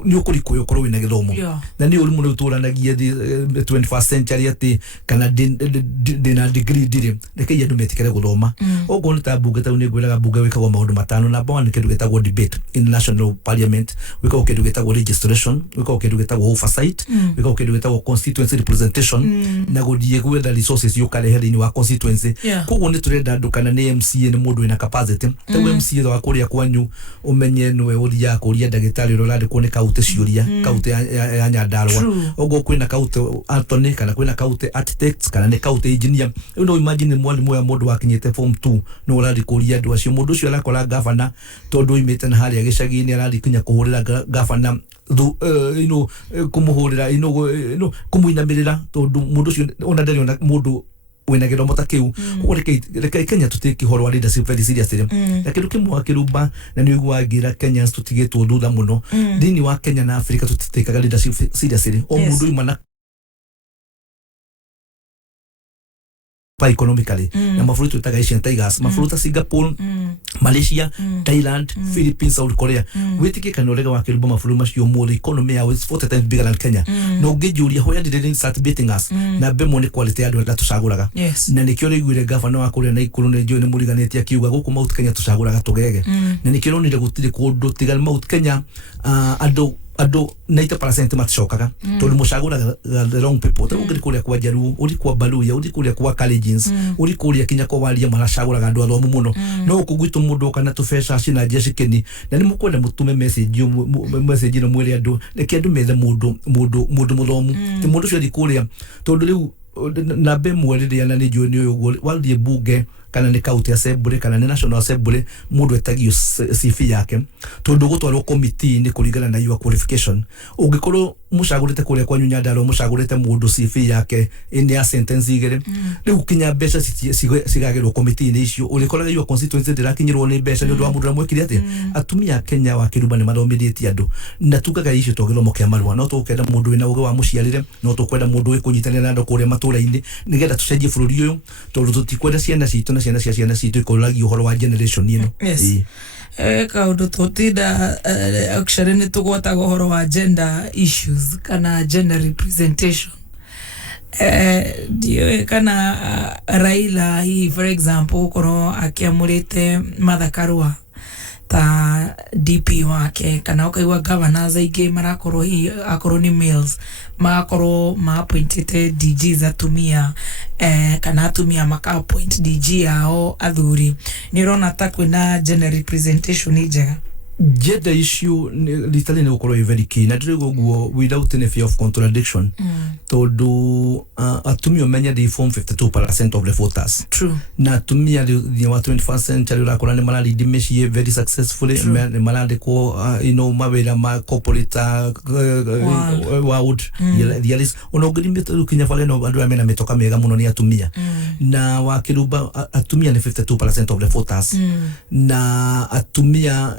ni ukurikuyo korwo wina githomo na ni uri muno uturanagia 21st century ati kana dina degree dire reke andu metikere guthoma ogo ni tabunge tau ni gwiraga bunge wikagwo maundu matano na bwana kindu getagwo debate in national parliament wikao kindu getagwo registration wikao kindu getagwo oversight wikao kindu getagwo constituency representation na guthie gwetha resources yokarehe thini wa constituency koguo ni turenda andu kana ni MCA ni mundu wina capacity tau MCA wa kuria kwanyu umenye nwe uria kuria ndagitari ro rari kuone kaute ciuria kaute ya Nyandarua ogo kwina kaute Anthony kana kwina kaute architects kana ni kaute engineer no imagine mwalimu ya mundu wakinyete form 2 no rari kuria andu acio mundu ucio arakora governor tondu imete na haria gicagi-ini arari kinya kuhurira governor kumuhurira kumuinamirira tondu mundu ucio ona ndari ona mundu wena githomo ta kiu reke Kenya tutiki horo wa leadership very seriously kindu kimwe kirumba na ni igwagira Kenya tutigitwo thutha muno thini wa Kenya na Africa tutitikaga leadership seriously o mundu imana economically na mafuru tutaga Asian Tigers mafuru ta Singapore Malaysia Thailand Philippines South Korea witike kana urega wa kirumba mafuru macio mu economy ya is 40 times bigger than Kenya no ngijuria hoya didn't start beating us na bemo ni quality ya andu tucaguraga na nikio riguire governor wa kuria na ikuru ne John Muriganeti akiuga guku Mount Kenya tucaguraga tugege na nikio ronire gutire kundu tigal Mount Kenya ado 90% maticokaga tondu mucaguraga the wrong people tau ngiri kuria kwa Jaruo uri kwa Baluya uri kuria kwa Kalenjins uri kuria kinya kwa waria maracaguraga andu athomu muno no kugwitu mundu kana tufeca cina jeshikeni na ni mukwenda mutume message no mwire andu reke andu methe mundu muthomu ti mundu cio kuria tondu riu na be mwere na ni joni uyo wathie bunge kana ni county assembly kana ni national assembly mundu etagio CV yake tondu gutwarwo committee ni kuringana na your qualification ungikorwo mucagurite kuria kwa Nyandarua mucagurite mundu CV yake ine ya sentence igere riu kinya mbeca cigagirwo committee ni icio urikoraga your constituency ndirakinyirwo ni mbeca ni undu wa mundu ramwekire ati atumia Kenya wa kiruba ni mathomithitie andu na tugaga icio to githomo kia marua no tukenda mundu wina uge wa muciarire no tukwenda mundu wikunyitanira na andu kuria matura-ini nigetha tucenjie bururi uyu tondu tutikwenda ciana citu na ciana citu ikoragio uhoro wa generation ino kaundu tutinda actually ni tugwataga uhoro wa gender issues kana gender representation dio kana Raila hii for example ukoro akiamurite Martha Karua ta DP wake kana ukaigwa governors aingĩ marakorwo hii akorwo ni males marakorwo ma-appointed DGs atumia kana atumia maka-appoint DG yao athuri ni urona ta kwina gender representation njega gender issue literally ni ukorwo very key na ndirigo guo without any fear of contradiction tondu atumia menya they form 52% of the voters true na atumia the 21st century urakora ni marali dimeshi very successfully marali ko mawira ma corporate world there is onogrimbe tukinya vale no andu amena metoka mega muno ni atumia na wakiruba atumia ni 52% of the voters na atumia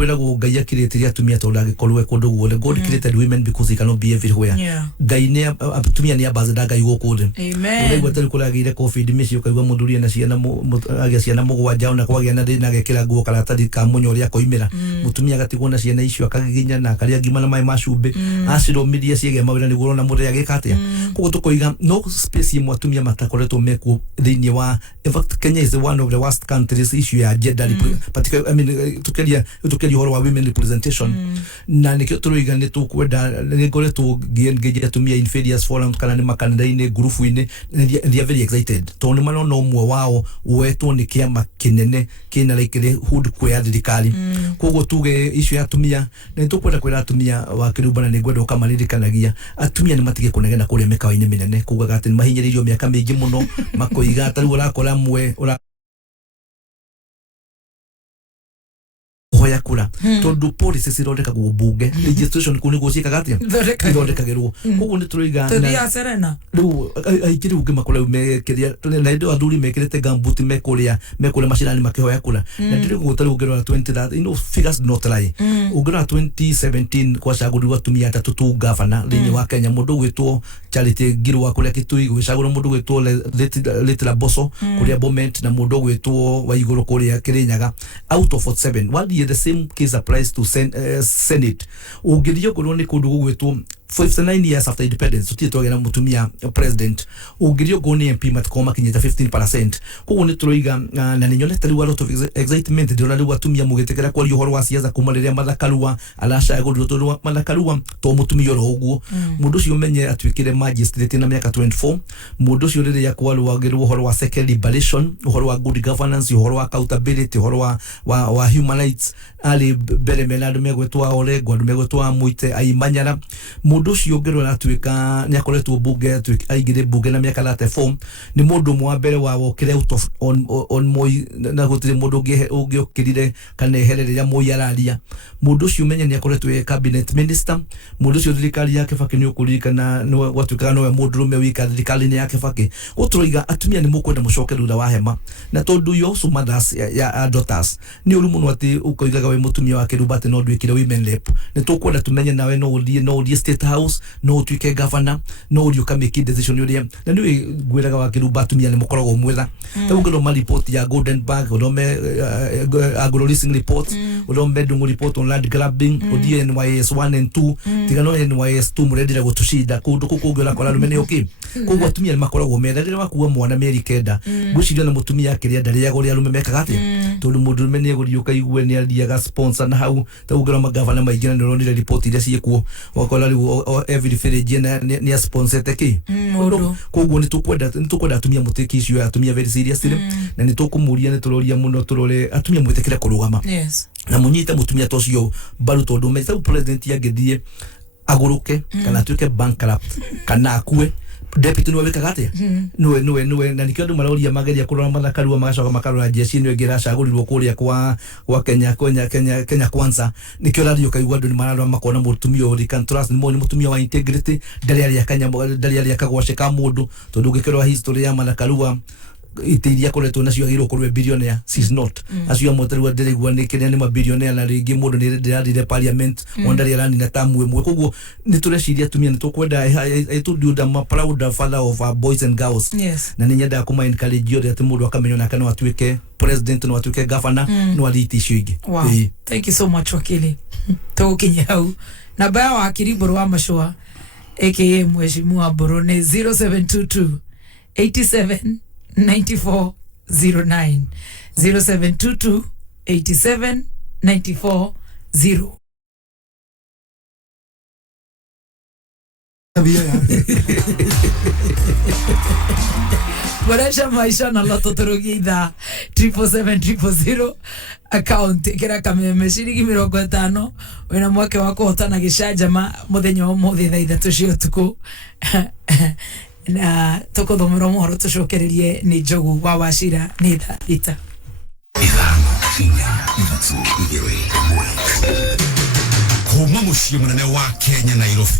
kwera go Ngai created atumia tonda gikorwe kundu guothe. God created women because they cannot be everywhere. Ngai ne atumia ni ambassador Ngai guku thi. Amen. Uregwa tari kuragire covid micio kaigwa mundu na ciana agia ciana mugwanja ona kwagia na ndina gekira nguo karatathi ka munyoria koimira. Mutumia gatigwo na ciana icio akagiginya na akaria ngima na mai macumbi. Aciromirie ciege mawira ni gurona mundu agikatia. Koguo tukoiga no space imwe atumia matakoretwo mekuo thiini wa. In fact, Kenya is one of the worst countries issue ya gender particularly, I mean, tukelia horo wa women representation. Na nikio turoiga ni tukwenda ni ngoretwo ngiengage atumia in various forums kana ni makanitha-ini group-ini, they are very excited tondu marona umwe wao wetwo ni kiama kinene kina like hood kwa thirikari. Koguo tuge issue ya atumia na tukwenda kwira atumia wa kirubana ni ngwenda ukamalirikanagia atumia ni matige kunegena kuria mikawa-ini minene kugaga ati mahinyiririo miaka mingi muno makoiga atari urakora mwe hoya kura tondu policy cirondeka gubunge registration kuni gucika gatia thondekagirwo. Koguo ni turoiga tuthia Serena riu aikiri ungi makore mekiria na ndio athuri mekirete gambuti mekuria macirani makihoya kura na ndiri gutari ungirora 20 you know figures not lie ungirora 2017 kwa caguri atumia atatu tu governor thiini wa Kenya, mundu gwitwo Charity Ngirwa kuria Kitui gwicagura mundu gwitwo Little Boso kuria Bomet na mundu gwitwo wa iguru kuria Kirinyaga. Out of 47 what the same case applies to Senate. Ugirio kuno ni kundu gwitwo 59 years after independence tutitwagera mutumia president. Ugirio goni MP matkoma kinyita 15%. Koguo ni turoiga na ninyonete riu a lot of excitement ndirona riu atumia mugitekera kwa horo wa siasa kumariria mathakarua aracagurwo tondu mathakarua to mutumia ro uguo mundu ucio menye atwikire magistrate na miaka 24. Mundu ucio riria kwalwagirwo horo wa second liberation, horo wa good governance, horo wa accountability, horo wa human rights ali bere menadu megwetwa Orengo andu megwetwa Muite Aimanyara. Mundu ucio ngero atwika ni akoretwo bunge atwika aigire bunge na miaka 34. Ni mundu mwa mbere wa wokire out of on Moi na gutire mundu ungiokirire kana ehereria Moi araria. Mundu ucio menye ni akoretwo cabinet minister. Mundu ucio thirikari yake Kibaki ni ukurikana no watwika no mundu rume wika thirikari ni yake Kibaki. Uturoiga atumia ni mukwenda mucoke thutha wa hema na tondu yo so mothers ya daughters ni uri muno ati ukoigaga we mutumia wake rubate no ndwikire women rep. Ni tukwenda tumenye nawe no udie state house no utwike governor no uri ukamake decision yuri na ni gwiraga wa kiruba atumia ni mukoragwo mwetha. Tawugiro ma report ya Goldenberg udome agro leasing report udome dungu report on land grabbing udie NYS 1 and 2 tigano NYS 2 muredira gutushida kundu kukugira kola rumene okay. Koguo atumia ni makoragwo metha rira wakuwa mwana meri kenda gucirio na mutumia akiria ndari ya gori arume meka gati tondu mundu rumene eguriuka igwe ni aliaga sponsor na hau tawugiro magavana maigina ni ronire report ile ciekuo wakola riu every village ni sponsor teki koguo ni tukwenda atumia muteki icio atumia very serious na ni tukumuria ni turoria muno turore atumia mwitekire kurugama na munyite mutumia tocio baru tondu meta president yagethie aguruke kana tuke bankrupt kana akue deputy no weka gate no na nikio ndu maroria mageria kurora mathakarua magacoka makarora jeshi ni ngira cagurirwo kuria kwa Kenya kwanza nikio radio kaigwa ndu ni mararwa makona mutumia uri can trust ni mutumia wa integrity ndari ya Kenya ndari ya kagwace ka mundu tondu ngikirwa history ya mathakarua itiria koretwo nacio agirwo kurwe billionaire she's not acio moteru ndirigwa ni kenya ni mabillionaire na ringi mundu ni ndirarire parliament ondari arani na tamu emwe koguo ni tureciria tumia ni tukwenda I told you that I'm a proud father of our boys and girls na ni nyenda kuma encourage you ati mundu akamenyo na kana atwike president no atwike governor no aliti icio ingi. Thank you so much wakili tukinya hau na baya wa kiriburu wa mashua aka mheshimiwa Borone 0722 87 9409 0722 87 9409. Boresha maisha na loto turugia itha 77700 account kira kameme shiringi 50 wena mwake wako hotana gicajama muthenya wa muthi thaa ithatu cia utuku na tukuthomera mohoro tucokererie ni Njogu wa Wachira ni thaa thita kuma muciĩ munene wa Kenya Nairobi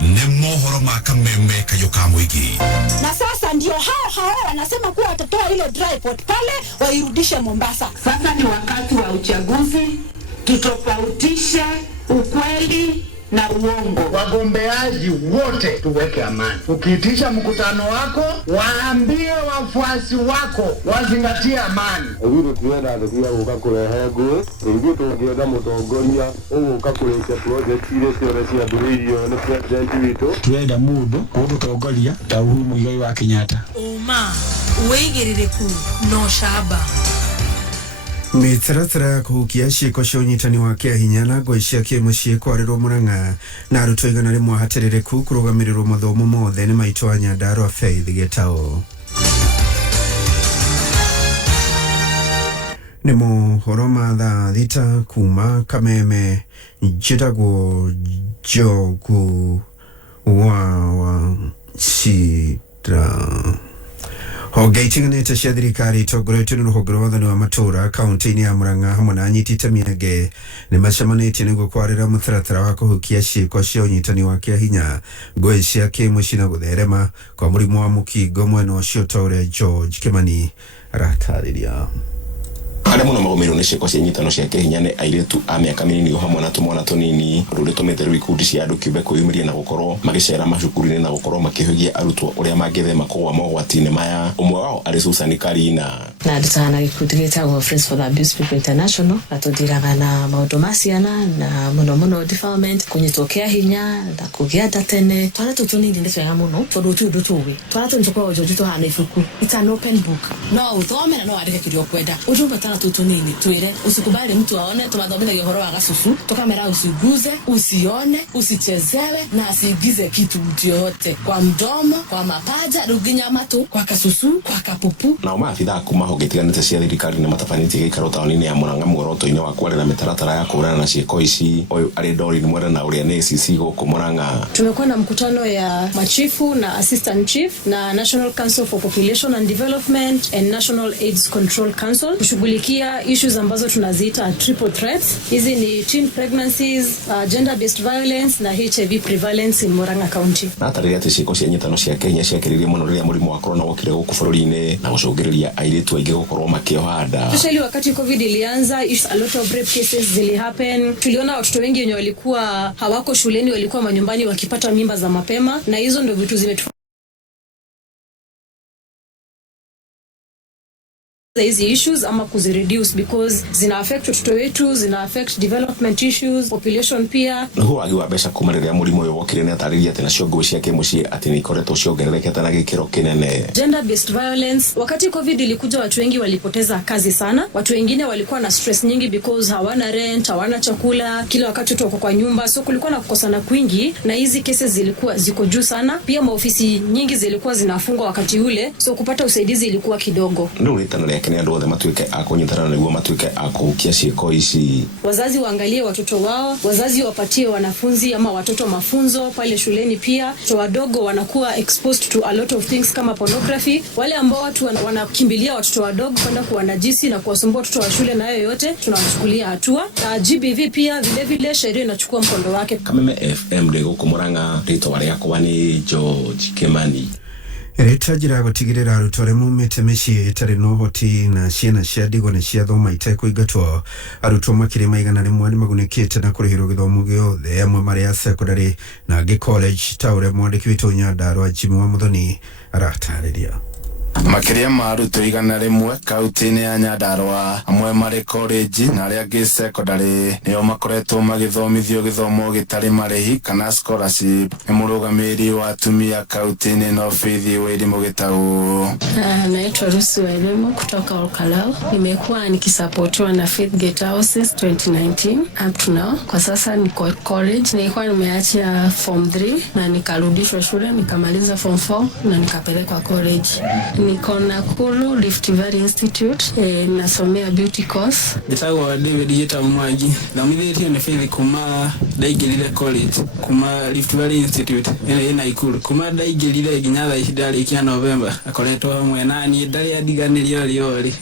ni mohoro ma kameme kayoka mwingi na sasa ndio hao wanasema kuwa watatoa ile dry port pale wairudishe Mombasa. Sasa ni wakati wa uchaguzi tutofautishe ukweli na uongo. Wagombeaji wote tuweke amani. Ukiitisha mkutano wako, waambie wafuasi wako wazingatie amani. Ebiru tuenda ndugia ukakurehe ngui, ingi tungienda mutongoria ugukakurekia project ile ciothe ciambiriirio ni president witu. Tuenda mundu ugutongoria ta Uhuru Muigai wa Kenyatta. Uma weigiririku no shaba mitaratara ya kuhukia ciĩko cia ũnyitani wa kĩahinya na ngũĩ cia kĩmũciĩ kwarĩrwo Mũrang'a na arutwo 100 hatarĩrĩku kũrũgamĩrĩrwo mathomo mothe nĩ maitũ wa Nyandarua Faith Gitau. Nĩ mohoro ma thaa thita kuma Kameme njĩtagwo Njogu wa Cira. Honge itiganĩte cia thirikari itongoretio nĩ rũhonge rwa wathani wa matũra kaunti-inĩ ya Mũrang'a hamwe na anyiti itemi angĩ nĩ macemanĩtie nĩguo kwarĩra mũtaratara wa kũhukia ciĩko cia ũnyitani wa kĩahinya, ngũĩ cia kĩmũciĩ na gũtherema kwa mũrimũ wa mũkingo mwena ũcio ta ũrĩa George Kimani aratarĩria. Arĩa mũno magũmĩirwo nĩ ciĩko cia nyitano cia kĩhinya nĩ airĩtu a mĩaka mĩnini o hamwe na tũmwana tũnini, ũndũ ũrĩa ũtũmĩte rĩu ikundi cia andũ kĩũmbe kwĩyumĩria na gũkorwo magĩcera macukuru-inĩ na gũkorwo makĩhũgia arutwo ũrĩa mangĩthema kũgwa mogwati-inĩ maya. Ũmwe wao arĩ Susan Karina. Na ndutaga na gĩkundi gĩtagwo Friends for the Abused People International, na tũthiraga na maũndũ ma ciana na mũno defilement, kũnyitwo kĩahinya na kũgĩa nda tene. Twana tũtũ nini nĩ twega mũno tondũ ti ũndũ tũĩ. Twana tũtũ tũkoragwo njoju tũhana ibuku. It's an open book. No uthome na no wandike kĩrĩa ũkwenda. Ũndũ twana tũtũ nini twĩre usikubali mtu aone tumathomera uhoro wa gasusu tukamera usiguze usione usichezewe na asigize kitu yote kwa mdomo kwa mapaja ruginya matu kwa kasusu kwa kapupu. Na maafitha kuma honge itiganĩte cia thirikari nĩ matabanĩtie gĩikaro taũni-inĩ ya Mũrang'a muoroto-inĩ wa kwarĩra mĩtaratara ya kũhũrana na ciĩko ici. Ũyũ arĩ Doreen Mwera na ũrĩa nĩ ACC gũkũ Mũrang'a. Tumekuwa na mkutano ya machifu na assistant chief na National Council for Population and Development and National AIDS Control Council kushughulikia issues ambazo tunaziita triple threats. Hizi ni teen pregnancies, gender based violence na HIV prevalence in Mũrang'a County. Na atarĩria atĩ ciĩko cia nyitano cia Kenya ciakĩrĩire mũno rĩrĩa mũrimũ wa corona wokire gũkũ bũrũri-inĩ na gũcũngĩrĩria airĩtu aingĩ gũkorwo makĩoha nda. Especially wakati COVID ilianza, a lot of rape cases zili happen. Tuliona watoto wengi wenye walikuwa hawako shuleni, walikuwa manyumbani wakipata mimba za mapema, na hizo ndio vitu hizi issues ama kuzireduce because zina affect watoto wetu, zina affect development issues, population pia. Nĩguo wagi wa mbeca kuma rĩrĩa mũrimũ ũyũ wokire nĩ atarĩria atĩ nacio ngũĩ cia kĩmũciĩ atĩ nĩ ikoretwo ciongererekete na gĩkĩro kĩnene. Gender based violence, wakati COVID ilikuja watu wengi walipoteza kazi sana. Watu wengine walikuwa na stress nyingi because hawana rent, hawana chakula, kila wakati tuko kwa nyumba, so kulikuwa na kukosana kwingi na hizi cases zilikuwa ziko juu sana. Pia maofisi nyingi zilikuwa zinafungwa wakati ule, so kupata usaidizi ilikuwa kidogo. Ndio ulitanarea kene andũ othe matuĩke a kũnyitana nĩguo matuĩke a kũhukia ciĩko ici. Wazazi waangalie watoto wao, wazazi wapatie wanafunzi ama watoto mafunzo pale shuleni pia. Watoto wadogo wanakuwa exposed to a lot of things kama pornography. Wale ambao watu wanakimbilia watoto wadogo kwenda kuwanajisi na kuwasumbua watoto wa shule na yote tunawachukulia hatua. GBV pia vile sheria inachukua mkondo wake. Kameme FM gũkũ Mũrang'a, rĩtwa rĩakwa nĩ George Kimani. Rĩta njĩra gũtigĩrĩra arutwo arĩa maumĩte mĩciĩ ĩtarĩ na ũhoti na ciana cia ndigwa nĩ ciathoma itekũingatwo. Arutwo makĩria ma 100 nĩ magunĩkĩte na kũrĩhĩrwo gĩthomo gĩothe, amwe marĩ ya secondary na angĩ college ta ũrĩa mwandĩki witũ Nyandarua Jimmy wa Muthoni aratarĩria. Makĩria ma arutwo 100 kaunti-inĩ ya Nyandarua, amwe marĩ college na arĩa angĩ secondary nĩo makoretwo magĩthomithio gĩthomo gĩtarĩ marĩhi kana scholarship. Nĩ mũrũgamĩrĩri wa atumia kaunti-inĩ no Faith Wairimũ Gitau. Naitwa Rusi Wairimũ kutoka Olkalau. Nimekuwa nikisupportiwa na Faith Gitau since 2019 up to now. Kwa sasa niko college, nilikuwa nimeacha form 3 na nikarudishwa shule, nikamaliza form 4 na nikapelekwa college. Niko Nakuru Rift Valley Institute, nasomea beauty course. Gitagwo David Yeta Mwangi. Thomithĩtio nĩ Faith kuma ndaingĩrire college kuma Rift Valley Institute ĩrĩa Nakuru. Kuma ndaingĩrire nginya thaa ici ndarĩkia November, akoretwo hamwe na niĩ ndarĩ andiganĩrio riori.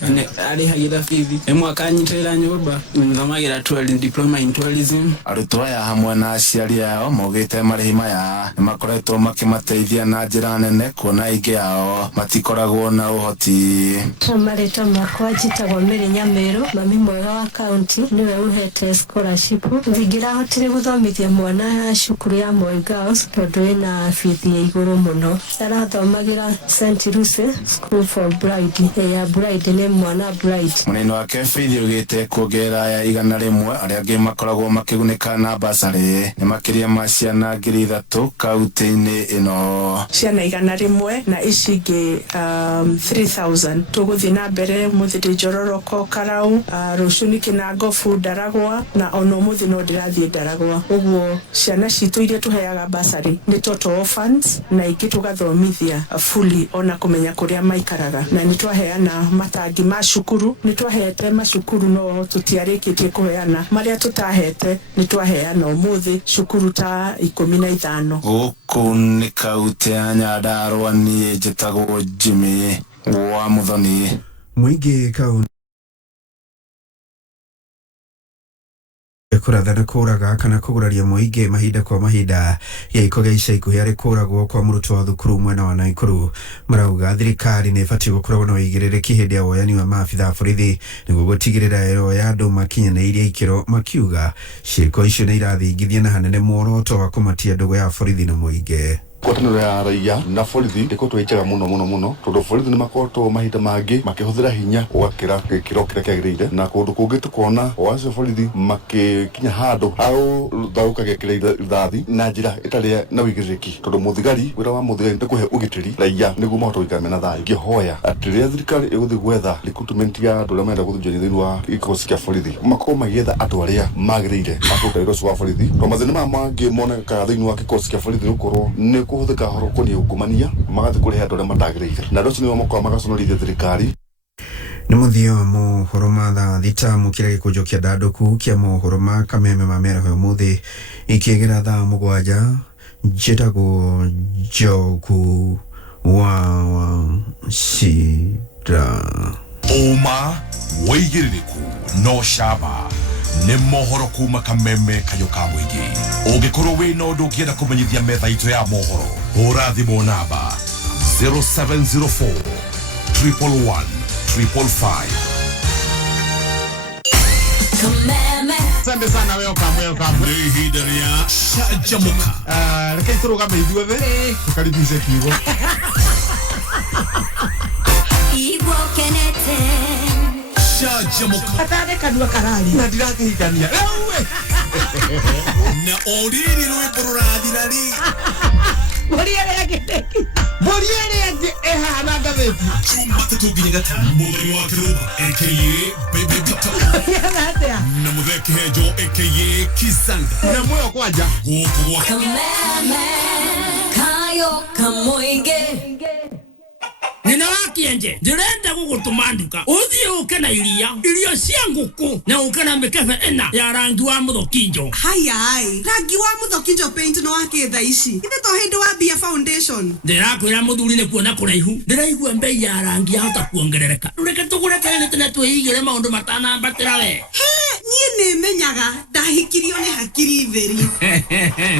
Arĩhagĩra fees. Mwaka nyitĩrĩra nyũmba, thomagĩra tourism diploma in tourism. Arutwo aya hamwe na aciari ao maugĩte marĩhi maya nĩ makoretwo makĩmateithia na njĩra nene, kuona aingĩ ao matikoragwo makoragwo na uhoti. Marĩtwa makwa njĩtagwo Mary Nyamĩrũ, mami mwega wa kaunti niwe ũhete scholarship. Ndingĩrahotire gũthomithia mwana cukuru ya Moi Girls tondũ ĩna bithi ya igũrũ mũno. Arathomagĩra St. Lucy School for Bride. Ya Bride nĩ mwana Bride. Mũnene wa Kefithi ugĩte kuongerera ya 100 arĩa angĩ makoragwo makĩgunĩka na basarĩ nĩ makĩria ma ciana 3,000 kaunti-inĩ ĩno. Ciana 100 na ici ingĩ 3,000 tũgũthiĩ na mbere mũthĩ Njororoko Karau rũciũ nĩ Kinangofu Ndaragwa na ono mũthĩ no ndĩrathiĩ Ndaragwa. Ũguo ciana citũ iria tũheaga basarĩ nĩ total orphans na ingĩ tũgathomithia fully ona kũmenya kũrĩa maikaraga, na nĩ twaheana matangi ma cukuru, nĩ twahete macukuru no tũtiarĩkĩtie kũheana marĩa tũtahete nĩ twaheana ũmũthĩ cukuru ta 15. Gũkũ nĩ kaunti ya Nyandarua, niĩ njĩtagwo Jimmy wa Muthoni. Mũingĩ kaunti kũrathana kũraga kana kũguraria mũingĩ mahinda kwa mahinda gĩko gĩa ica ikuhĩ harĩ kũragwo kwa mũrutwo wa thukuru mwena wa Naikuru. Marauga thirikari nĩ ĩbatiĩ gũkorwo na ũigĩrĩrĩki hĩndĩ ya woyani wa maabitha a borithi nĩguo gũtigĩrĩra ero ya andũ makinyanĩirie ikĩro, makiuga ciĩko icio nĩ irathingithia na hanene muoroto wa kũmatia ndũgũ ya borithi na mũingĩ. Ngwatanĩro ya raia na borithi ndĩko twĩnjaga mũno tondũ borithi nĩ makoretwo mahinda mangĩ makĩhũthĩra hinya ũgakĩra gĩkĩro kĩrĩa kĩagĩrĩire, na kũndũ kũngĩ tũkona acio borithi makĩkinya handũ hau thaũkagia kĩrĩa na njĩra ĩtarĩ na ũigĩrĩrĩki, tondũ mũthigari wĩra wa mũthigari nĩ kũhe ũgitĩri raia nĩguo mahote gũikara mena thayũ. Ngĩhoya atĩ rĩrĩa thirikari ĩgũthiĩ gwetha recruitment ya andũ arĩa marenda gũthunjania thĩinĩ wa gĩkosi kĩa borithi makorwo magĩetha andũ arĩa magĩrĩire makũruta wĩra ũcio wa borithi, tondũ mathĩna maya mangĩ monekaga thĩinĩ wa gĩkosi kĩa borithi nĩ gũkorwo nĩ kũhũthĩka horo kũniĩ ungumania magathĩ kũrehe andũ arĩa matagĩrĩire, na andũ acio nĩo makoragwo magaconorithia thirikari. Nĩ mũthia wa mohoro ma thaa thita mũkĩra gĩkũnjo kĩa ndandũku kĩa mohoro ma kameme ma mĩaraho ũmũthĩ ikĩgera thaa 7 njĩtagwo Njogu wa Shira. Uma wĩigĩrĩrĩku no cama nĩ mohoro kuma kameme kayo ka mũingĩ. Ũngĩkorwo wĩna ũndũ ũngĩenda kũmenyithia metha itũ ya mohoro, hũra thimũ namba 0704 111 555. Asante sana, welcome. Nĩ ihinda rĩa Shajamuka. Reke tũrũgame ithuothe tũkaribishe kiugo. Igwo kenete Shajamuka. Atane kanua karari na ndirakĩhikania na oriri rwĩmbo rũrathirari Boriere yake ehana gatheti Jumatatu nginya Gatano mũthenya wa Kiruba aka Baby Vito na Mutheki Hejo aka Kizanga na moyo kwanja gũkũ gwa kameme kayo kamuinge Nina wakienje ndĩrenda gũgũtũma nduka ũthiĩ ũke na iria cia ngũkũ na ũke na mĩkebe ĩna ya rangi wa mũthokinjo. Hayai, rangi wa mũthokinjo paint no wakĩtha ici ithe to hĩndĩ wa Bia Foundation. Ndĩrakwĩra mũthuri nĩ kuona kũraihu, ndĩraigua mbei ya rangi yahota kuongerereka. Reke tũgũre tene twĩigĩre maũndũ matanambatĩra we. Niĩ nĩmenyaga ndahikirio nĩ hakiri theri.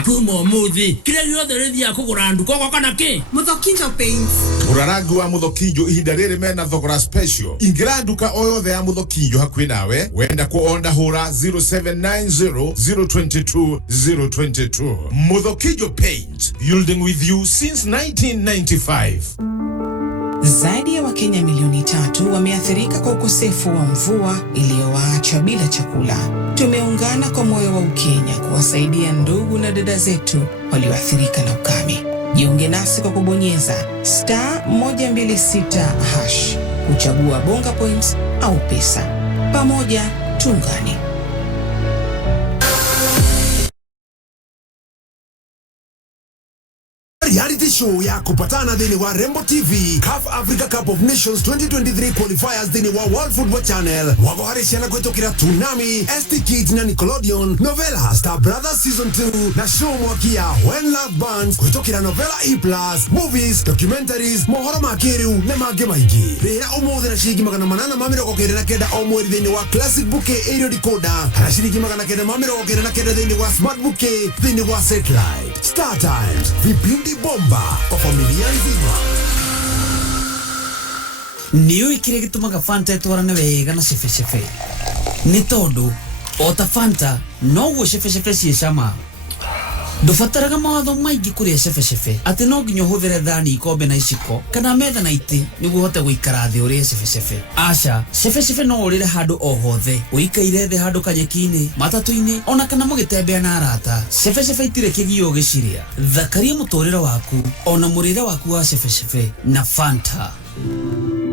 Kuma ũmũthĩ kĩrĩa gĩothe rĩthiaga kũgũra nduka ũgoka na kĩ? Mũthokinjo paint. Gũra rangi wa mũthokinjo ihinda rĩrĩ mena thogora special. Ingĩra nduka o yothe ya mũthokinjo hakuhĩ nawe, wenda kuonda hũra 0790 022 022. Mũthokinjo paint, building with you since 1995. Zaidi ya Wakenya milioni 3 wameathirika kwa ukosefu wa mvua iliyowaacha bila chakula. Tumeungana kwa moyo wa Ukenya kuwasaidia ndugu na dada zetu walioathirika na ukame. Jiunge nasi kwa kubonyeza *126# kuchagua bonga points au pesa. Pamoja tuungane. Reality show ya kupatana dhini wa Rembo TV CAF Africa Cup of Nations 2023 qualifiers dhini wa World Football Channel wagoharishana kwetokira Tsunami, ST Kids na Nickelodeon, Novella Star Brothers Season 2 na show mwakia When Love Bands kwetokira Novella E+, movies, documentaries, mohoro makiru na mage maigi. Rĩra ũmũthĩ na ciringi 899 o mweri dhini wa Classic Bouquet Aerial Decoder na ciringi 999 dhini wa Smart Bouquet dhini wa Satellite. Star Times, vipindi bomba kwa familia nzima. niyo ikire gitumaga Fanta etwarane wega na cefe ni tondu ota Fanta no gwo cefe ciecama ndubataraga mawatho maingi kuria cefe ati no nginya huthire thani ikombe na iciko kana metha na iti niguo hote guikara thi uria cefe aca cefe no urire handu o hothe uikaire thi handu kanyeki-ini matatu-ini ona kana mugitembea na arata cefe itire kigio giciria thakaria muturire waku ona murire waku wa cefe na Fanta.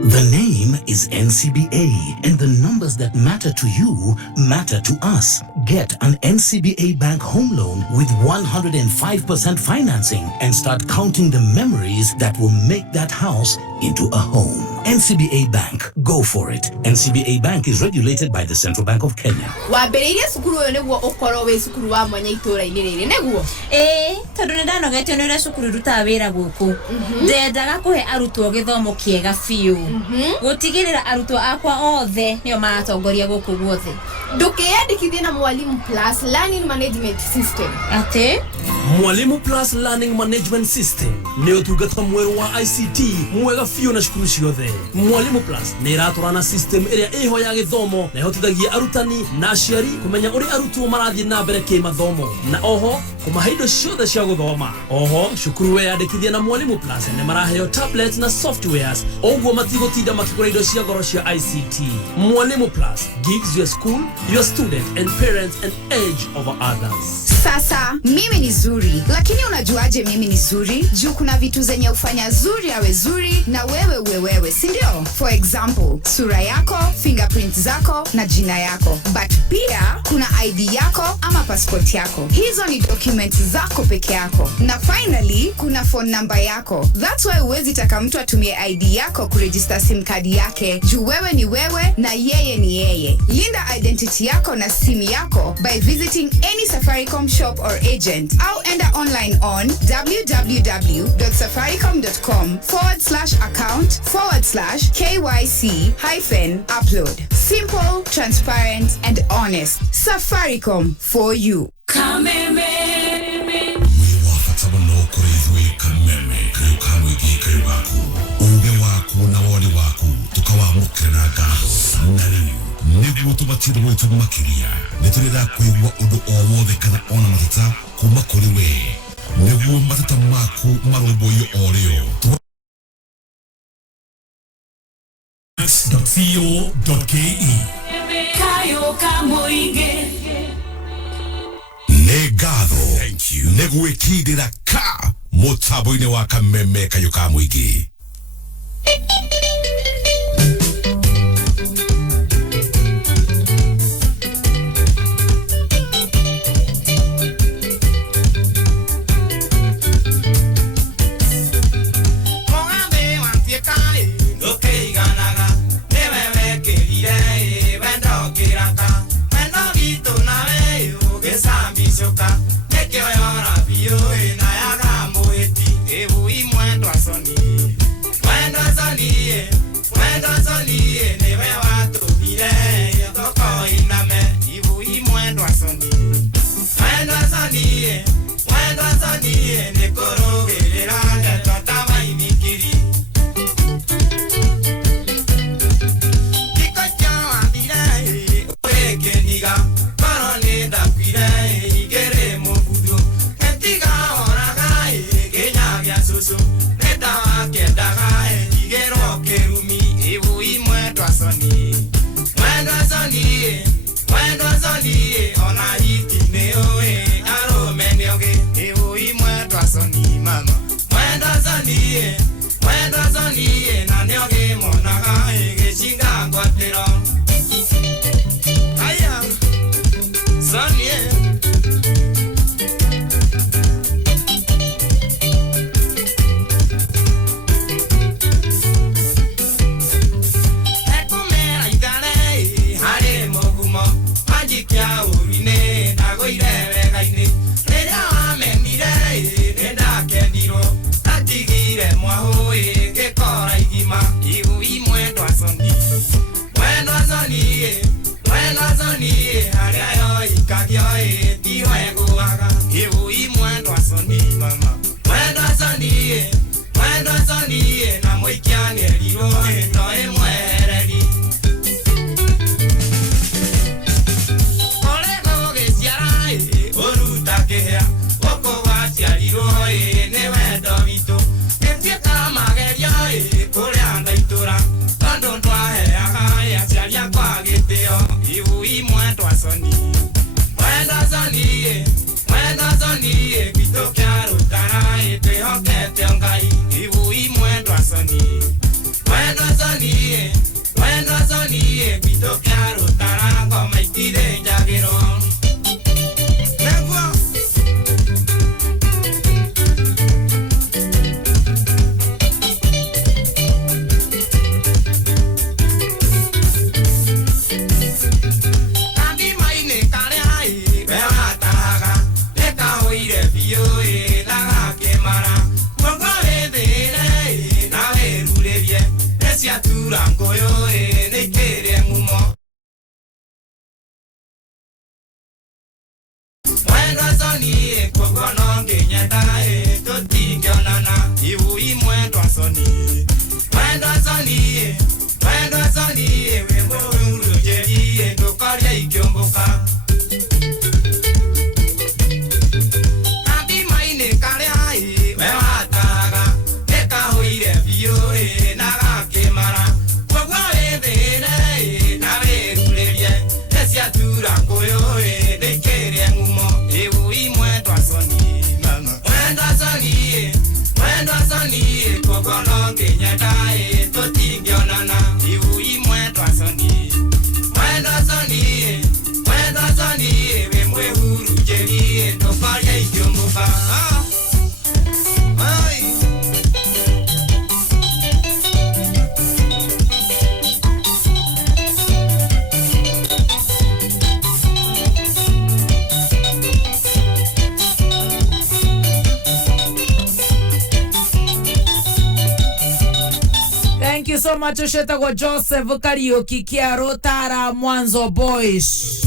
The name is NCBA, and the numbers that matter to you matter to us. Get an NCBA Bank home loan with 105% financing and start counting the memories that will make that house into a home. NCBA Bank, go for it. NCBA Bank is regulated by the Central Bank of Kenya. Wambiriirie cukuru uyu niguo ukorwo wi cukuru wa mwanya itura-ini riri niguo? Tondu nindanogetio ni uria cukuru irutaga wira guku. Ndendaga kuhe arutwo githomo kiega biu. Gutigirira arutwo akwa othe nio maratongoria guku guothe. Ndukiyandikithie na Mwalimu Plus Learning Management System. Ate? Mwalimu Plus Learning Management System ni utungata mweru wa ICT mwega biu na cukuru ciothe. Mwalimu Plus ni iraturana system iria iho ya githomo na ihotithagia arutani na aciari kumenya uri arutwo marathie na mbere kimathomo na oho kumahe indo ciothe cia guthoma. Oho cukuru weyandikithia na Mwalimu Plus ni maraheo tablets na softwares oguo matigotinda makigura indo cia goro cia ICT. Mwalimu Plus gives your school, your student and parents an edge over others. Sasa mimi ni zuri, lakini unajuaje mimi ni zuri? Juu kuna vitu zenye ufanya zuri awe zuri na wewe uwe wewe, si ndio? For example, sura yako, fingerprint zako na jina yako. But pia kuna ID yako ama passport yako. Hizo ni documents zako peke yako. Na finally, kuna phone number yako. That's why uwezi taka mtu atumie ID yako kuregister SIM card yake. Juu wewe ni wewe na yeye ni yeye. Linda identity yako na simu yako by visiting any Safaricom shop or agent. Au enda online on www.safaricom.com/account/KYC-upload. Simple, transparent, and honest. Safaricom for you. Kameme. Wiwafata no kurejwe kameme kayo kamwigi kayo waku. Uge waku na wali waku tukawamukira na gaho. Nari niguo tubatire wetu makiria. Netureda kwigwa undu o wothe kana ona matata kuma kuri we. Niguo matata maku maromboyo oreo. .co.ke Kayo kamoige Negado Thank you Neguekidira ka Mutaboine wa kameme kayo kamoige Mwendo soni na mwikianie riro ndo imwereri Olego geciara uruta kihea Oko waciarirwo ni wendo witũ Gĩtuĩka magerio kũrĩa ndaitura Tondũ twaheaga aciari akwa gĩtĩo Ibu imwe twaconi Mwenda coni Gitũ kĩa rũtara twĩhokete Ngai Ibu imwe twaconi Mwenda coni Gitũ kĩa rũtara ngoma itirĩ njagĩrwo So much usheta kwa Joseph Karaoke kia Rotara Mwanzo Boys.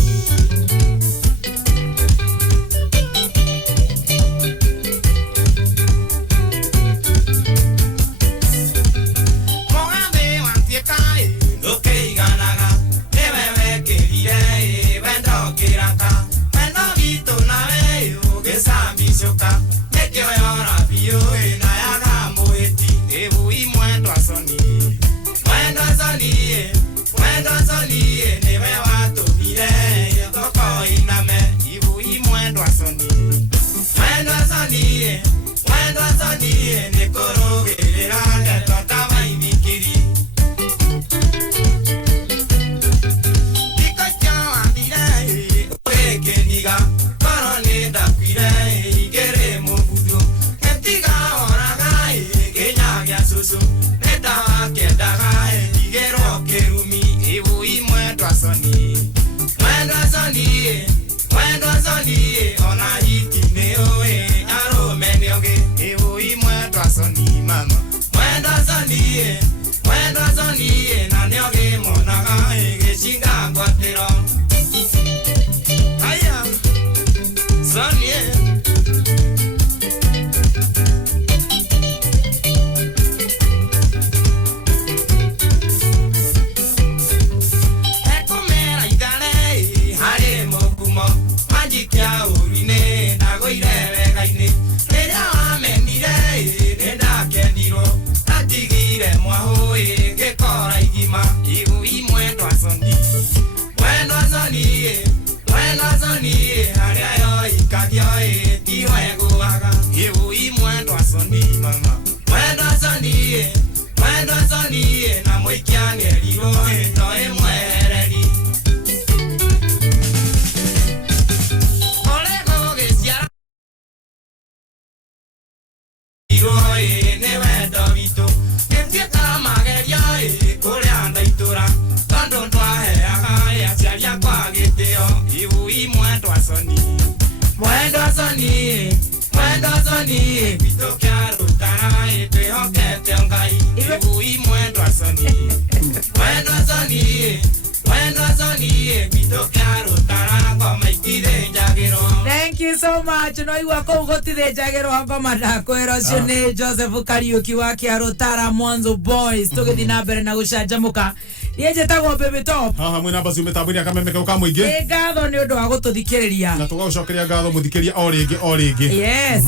so much. No iwa ko gotire jagero ngoma ndakwera cio ni Joseph Kariuki wa Kiarutara Mwanzo Boys tugithina mbere na gucanjamuka yeje tagwo baby top haha mwina bazu metabuni akameme ka muingi ngatho ni undu wa gututhikiriria na tugacokeria ngatho muthikiria o ringi yes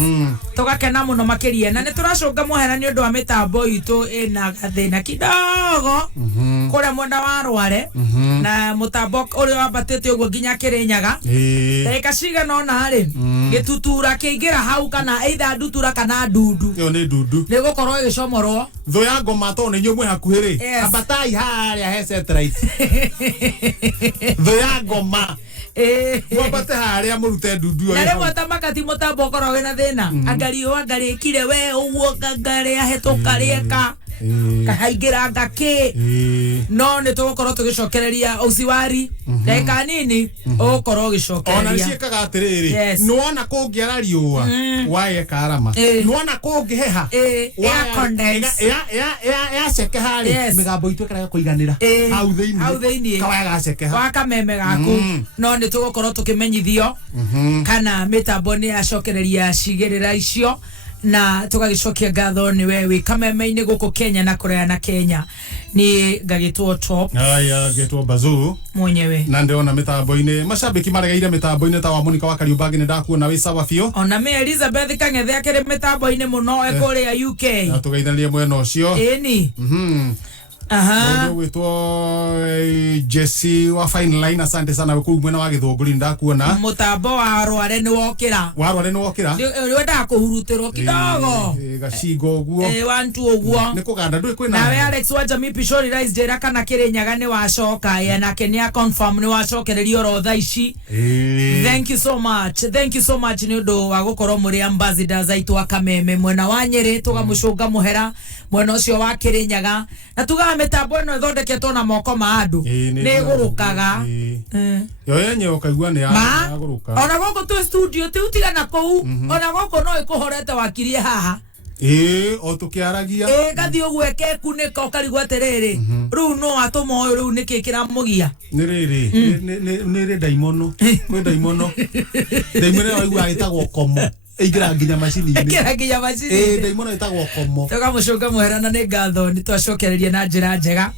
tugakena muno makiria na ni turacunga muhera ni undu wa mitambo itu ina gathina kidogo kuria mwenda wa Rware na mutambo uri wabatete uguo nginya Kirinyaga ndagika cigana ona ri gitutura kiingira hau kana either ndutura kana ndundu yo ni ndundu ni gukorwo igicomorwo tho ya ngoma to ni nyumwe hakuhiri abatai haria he satellite tho ya ngoma wabate haria murute ndundu yo na rimwe tamakati mutambo korwo wina thina angari kire we uguo ngangari ahetũkarieka kahaingira ngaki no ni tugukorwo tugicokereria uciwari ndeka nini ugukorwo ugicokereria ona ciekaga atiriri nuona kungiara riua waye karama nuona kungiheha ya ceke hari migambo itu karaga kuiganira hau thiini kawaga ceke ha wakameme gaku no ni tugukorwo tukimenyithio kana mitambo ni acokereria cigirira icio na tugagicokia ngatho ni wewe kameme-ini guku Kenya na Korea na Kenya ni ngagitwo top aya getwo bazu mwenyewe na ndiona mitambo-ini mashabiki maregeire mitambo-ini ta wa Monica wa Kariubangi ni ndakuona wi sawa fio ona me Elizabeth Kangethe akire mitambo-ini muno ekoria UK na tugeithanirie mwena ucio eni Odo witwo Jesse wa Fine Line asante sana weku mwena wa Githunguri ndakuona mutambo wa Rware ni wokira wenda kuhurutirwo kidogo gacingo guo wantu uguo ni kuganda ndui kwina nawe Alex wa Jamii Pishori Rise Jera kana Kirinyaga ni wacoka ya nake ni confirm ni wacokererio ro tha ici thank you so much ni undu wa gukorwo muri ambassadors aitu akameme mwena wa Nyeri tugamucunga muhera mwena ucio wa Kirinyaga na tuga mitambo ino ithondeketwo na moko ma andu ni gurukaga yo yenye ukaigua ni ya guruka ona goko tu studio tu tigana kou ona goko no ikuhorete wakirie haha o tukiaragia gathi ugweke kuniko karigwa terere ru no atomo ru nikikira mugia ni riri ni daimono kwe daimono waigua itagwo komo igira nginya macini daimono itagwo komo tugamucunga muherana ni ngatho ni twacokereria na njira njega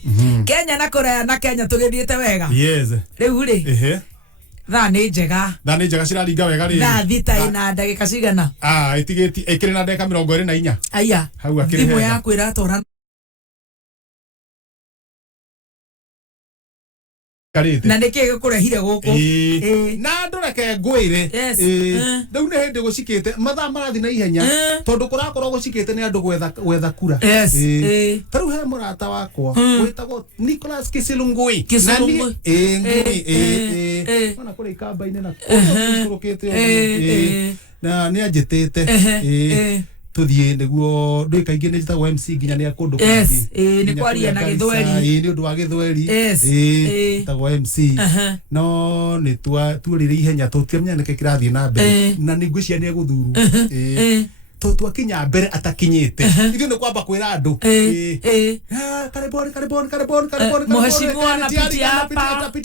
Kenya na Korea na Kenya tugithiete wega riu ri tha ni njega ciraringa wega ri tha thita ina ndagika cigana itigiti ikiri na ndagika 24 aya hau akiri thimu yaku iratora na ndike gukurehire guku na ndoreke ngwire ndau ne hindi gucikite mathaa marathi na ihenya tondu kurakorwo gucikite ni andu gwetha kura taru he murata wakwa witagwo Nicholas Kisilungui ona kuri ikamba-ini na kurukite na ni anjitite tuthie niguo ndui kaingi ni jitagwo MC nginya ni akundu ni kwaria na githweri ni undu wa githweri tagwo MC no ni tuorire ihenya tutimenya nike kirathie na mbere na ni ngwiciria ni guthuru twakinya mbere atakinyite ithu ni kwamba kwira andu karibon mheshimiwa anapitia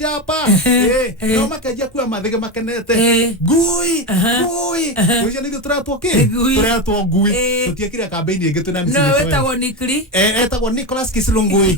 hapa no makajia kuwa mathige makenete ngui ucio nithio turatwo ngui tutiekire kambeini ingi tuna msi no etagwo Nikri etagwo Nicholas Kisilungui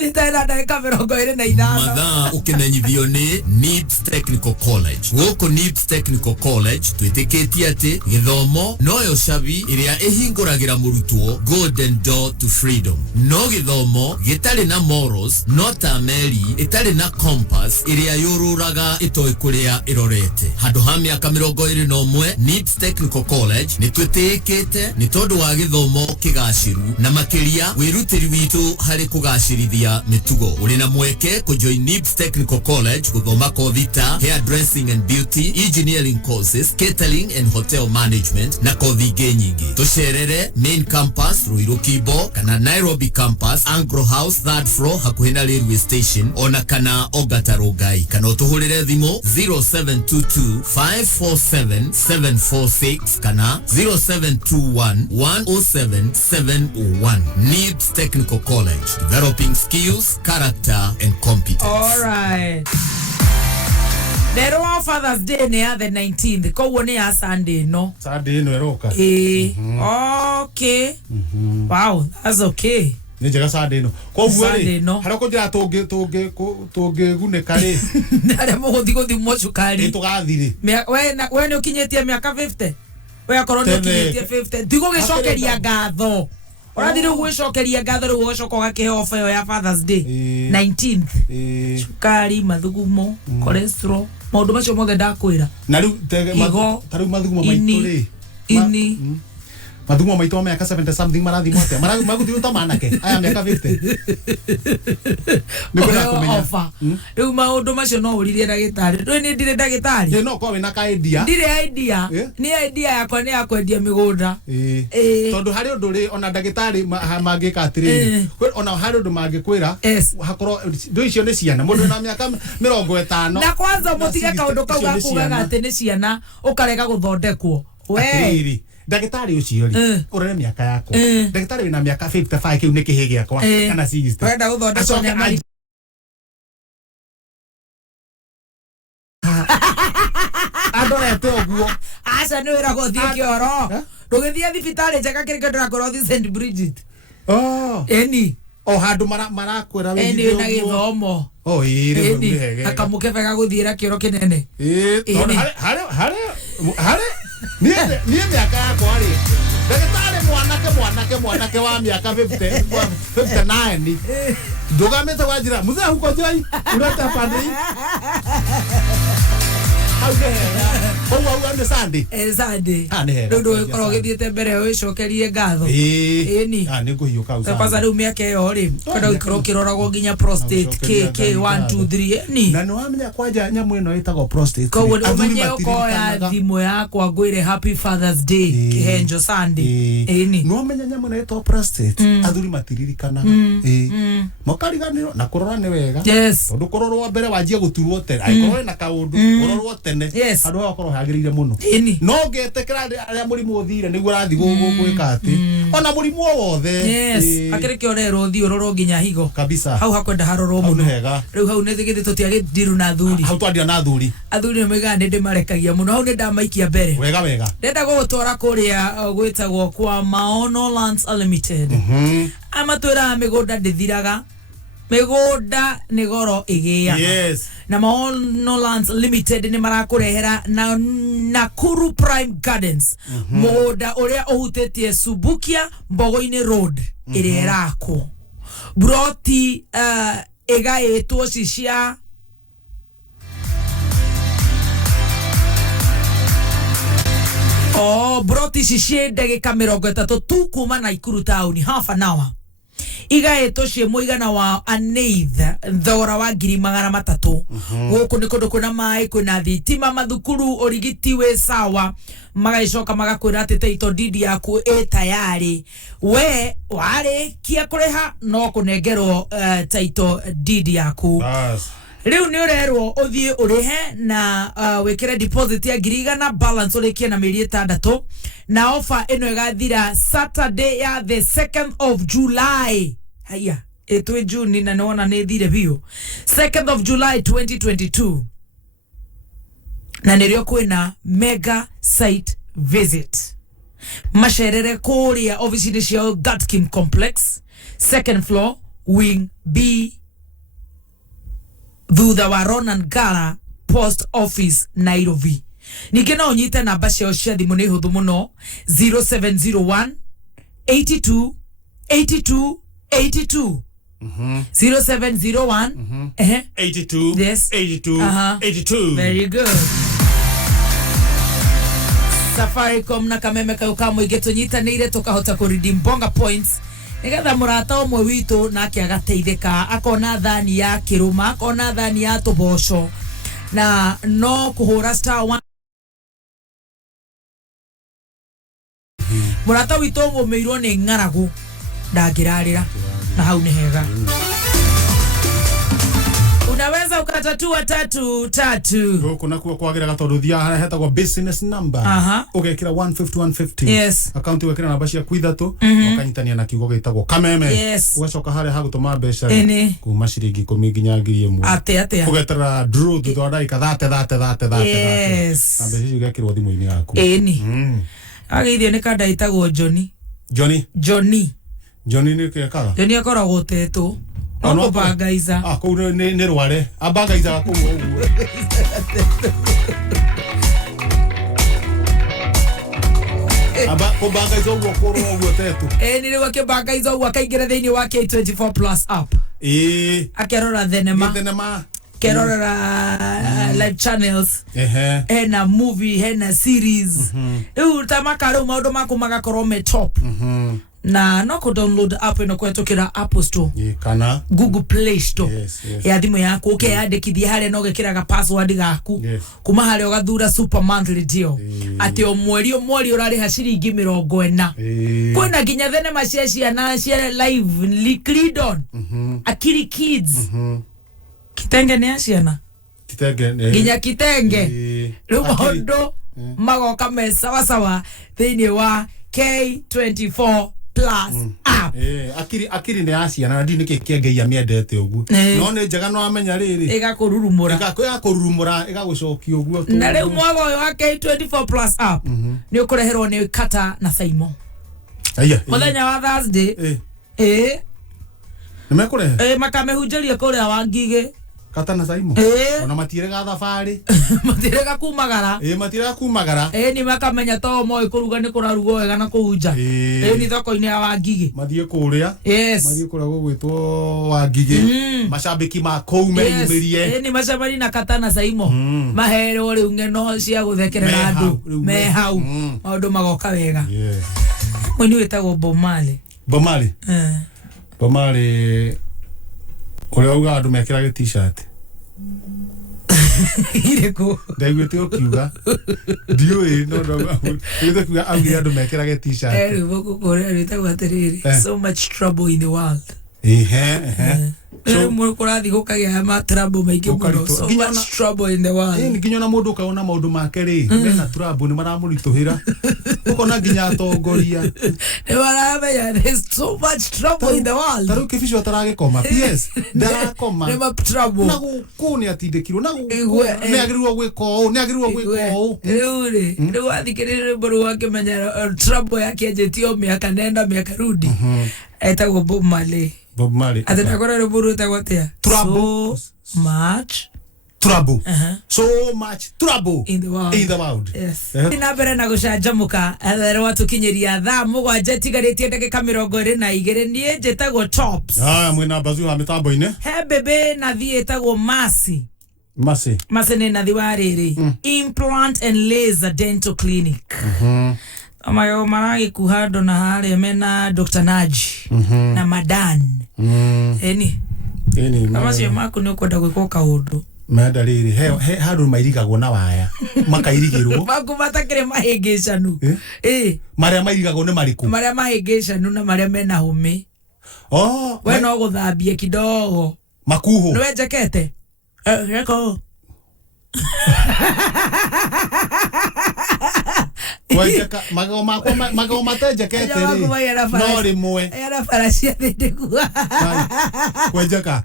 thita ndagika 25 mathaa ukimenyithio ni NIBS Technical College guku NIBS Technical College twitikitie ati githomo noyo cabi iria ihinguragira murutwo golden door to freedom no githomo gitari na morals no ta meri itari na compass iria yururaga itoi kuria irorete handu ha miaka 21 NIBS Technical College ni twitiikite ni tondu wa githomo kigaciru na makiria wirutiri witu hari kugacirithia mitugo uri na mweke kujoin NIBS Technical College guthoma kothi ta hairdressing and beauty engineering courses catering and hotel management na kothi ingĩ nyingĩ tucerere main campus Ruiru Kibo kana Nairobi campus Angro House 3rd floor hakuhĩ na railway station ona kana Ongata Rongai kana utuhurire thimu 0722547746 kana 0721107701 NIBS Technical College, developing skills, character and competence. All right. Lero wa Father's Day ni ya the 19th. Koguo ni ya Sunday no. Sunday no eroka. Okay. Wow, that's okay. Ni njega Sunday no. Koguo ri. Harako njira tungi guneka ri. Nare muguthi mwacukari. Tugathiri. We ni ukinyetie miaka 50. We akorwo ni ukinyetie 50. Ndigo gicokeria ngatho. Orathire gwicokeria ngatho ri gwicoka gakihofo yo ya Father's Day 19th. Cukari, mathugumo, cholesterol, maundu macio mothe ndakwira. Na riu taru mathugumo maitu ri. Ini mathugumo maitu wa miaka 70 something marathi mote. Maguthi utamanake. Aya miaka 50. Nikuona kumenya. Riu maundu macio no uririe ndagitari. Riu ni ndire ndagitari. Ye no kwa wina ka idea. Ndire idea. Ni idea yakwa ni ya kwendia migunda. Tondu hari undu ri ona ndagitari mangika atiri. Ona hari undu mangikwira hakorwo ndu icio ni ciana. Mundu na miaka 50. Na kwanza mutige kaundu kau gakugaga ati ni ciana ukarega guthondekwo. We ndagitari ucio ri urere miaka yako ndagitari wina miaka 55 kiu ni kihi giakwa kana 60 wenda guthondekwo ni mari adorete oguo aca ni wira guthie kioro ndugithie thibitari njega kirike ndirakorwo thi St Bridget eni handu marakwira we eni na githomo iri akamukebe gaguthiira kioro kinene hare nie miaka yakwa ri ndagitari mwanake wa miaka 59 ndugamite kwa njira muthe huko jai urata pande Owa ande Sunday. Sunday. Ndu korwo githiete mbere wicokerie ngatho. Ni nguhiuka usa. Kwanza riu miaka iyo ri kwenda ikoro kiroragwo nginya prostate KK 1 2 3 ni. Na no amenya kwanja nyamu ino itagwo prostate. Koguo umenye ukoya thimu yakwa ngwire happy Father's Day kihenjo Sunday. Ni. No amenya nyamu ino itagwo prostate. Athuri matiririkana. Mokariganiro na kurora ni wega. Tondu kurorwo mbere wanjie guturwo tene. Aikorwo na kaundu kurorwo tene. Andu akorwo hagirire muno. No ngetekera aria murimu uthire nigu rathi gwika ati. Ona murimu wothe. Akire kiorero thi uroro nginya higo. Kabisa. Hau hakwenda haroro muno. Riu hau ne thigithi tutiage ndiru na thuri. Hau twandia na thuri. Athuri ni mega ndi marekagia muno. Hau ne ndamaikia mbere. Wega. Ndenda gutwara kuria gwitagwo kwa Maono Lands Unlimited. Amatwira migunda ndithiraga. Migunda ni goro igia. Na Maono Lands Limited ni marakurehera na Nakuru Prime Gardens. Mugunda uria uhutetie Subukia Mbogo-ini Road irerako. Broti igaitwo cia broti cicie ndagika 30 tu kuma Nakuru town half an hour. Igaeto cie muigana wa aneitha thogora wa 300,000 guku ni kundu kuna mai kuna thitima mathukuru urigiti we sawa magaicoka magakwira ati taito didi yaku tayari we wari kia kureha no kunengerwo taito didi yaku riu ni urerwo uthie urihe na wikire deposit ya 100 balance urikie na mieri 6 na offer eno igathira Saturday ya the 2nd of July. Haya etwe June na naona ne thire bio 2nd of July 2022 na nirio kwina mega site visit masherere kuria office cia Gatkim Complex 2nd floor wing B thutha wa Ronan Gala Post Office Nairobi. Nikena onyite namba cia cia thimu ni huthu muno 0701 82 82 82 0701 82 yes 82 82 very good. Safaricom na kameme kaukamwe getunyitanire tukahota ku redeem bonga points nigetha murata omwe witu nake agateithika akona thani ya kiruma akona thani ya tuboco na no kuhura *1 murata witu ngomeirwo ni ngaragu ndangirarira na hau ni hega unaweza ukatatua 33 kuna kwagira gatondu thia hetagwo business number ugekira 150 yes account wekira namba cia kwithatu ukanyitania na kiugo gitagwo kameme ugacoka haria hagutuma mbeca kuma ciringi 10 nginya 1000 ate ugetera draw thutha wa ndagika 30 yes na mbeca igekirwo thimu-ini yaku agithio ni kada itagwo Johnny ni kekaga Johnny akoragwo tetu no bangaiza kou ni rware abangaiza kou uguo kubangaiza uguo kurwo uguo tetu ni rĩu akĩbangaiza uguo akaingĩra thĩinĩ wa K24 plus app akerora thenema kerora live channels hena movie hena series rĩu tamaka rĩu maũndũ maku magakorwo me top na no ko download app ino kwetukira Apple Store kana Google Play Store ya thimu yaku ukeyandikithia haria no gekiraga password gaku kuma haria ugathura super monthly deal ati o mweri urari ha ciringi 40 kwina ginya thenema cia ciana cia live Liquidon Akili Kids kitenge ni ciana ginya kitenge riu maundu magoka me sawa thiini wa K24 plus app akiri ni asiana na ndini kiengeia miendete uguo no ne njega no amenya riri igakururumura igagucokia uguo na riu mwago wa K24 plus app ni ukureherwo ni Kata na Saimo muthenya wa Thursday nimekurehe makamehunjeria kuria wa Ngige Kata na Saimo ona matirega thabari matirega kumagara ni makamenya to moi kuruga ni kurarugo wega na kuunja ni thoko-ini ya Wangigi mathie kuria mathie kuria gugwitwo Wangigi macambiki ma kou meyumirie ni macambani na Kata na Saimo maherwo riu ngeno cia guthekerera andu me hau maundu magoka wega mwini wetagwo Bomali uria uga andu mekirage t-shirt ireko ndaiguite ukiuga ndiui no kiuga augi andu mekirage t-shirt riu kuria wetagwo atiriri so much trouble in the world so mo kurathi gukagia ma trouble maingi muno so much trouble in the world nginya na mundu kaona maundu make ri mena trouble ni maramurituhira ukona nginya atongoria ni maramenya there's so much trouble in the world taru kifisho ataragikoma ps ndarakoma ni ma trouble na gukuni atindikirwo na ni agirirwo gwiko riu athikirire boru wake menya trouble yake ajetio miaka nenda miaka rudi etagwo Bob Marley atenda korero boru etagwotia trouble so much trouble in the world yes ina bere na gucanjamuka ethere watukinyeria thaa mugwanja tigaritie ndagika 22 nie jetagwo Tops mwina bazu ha mitambo-ini he bebe na thie etagwo Masi ni nathi wa riri implant and laser dental clinic amayo maragi kuhado na haria mena Dr. Naji na Madan eni kama sio maku ni ukwenda gwikwo kaundu menda riri he handu mairigagwo na waya makairigirwo maku matakire mahingicanu maria mairigagwo ni mariku maria mahingicanu na maria mena humi we no guthambia kidogo makuhu niwe njekete reko wajaka magao matenjekete ri no rimwe era farasia thindegu wajaka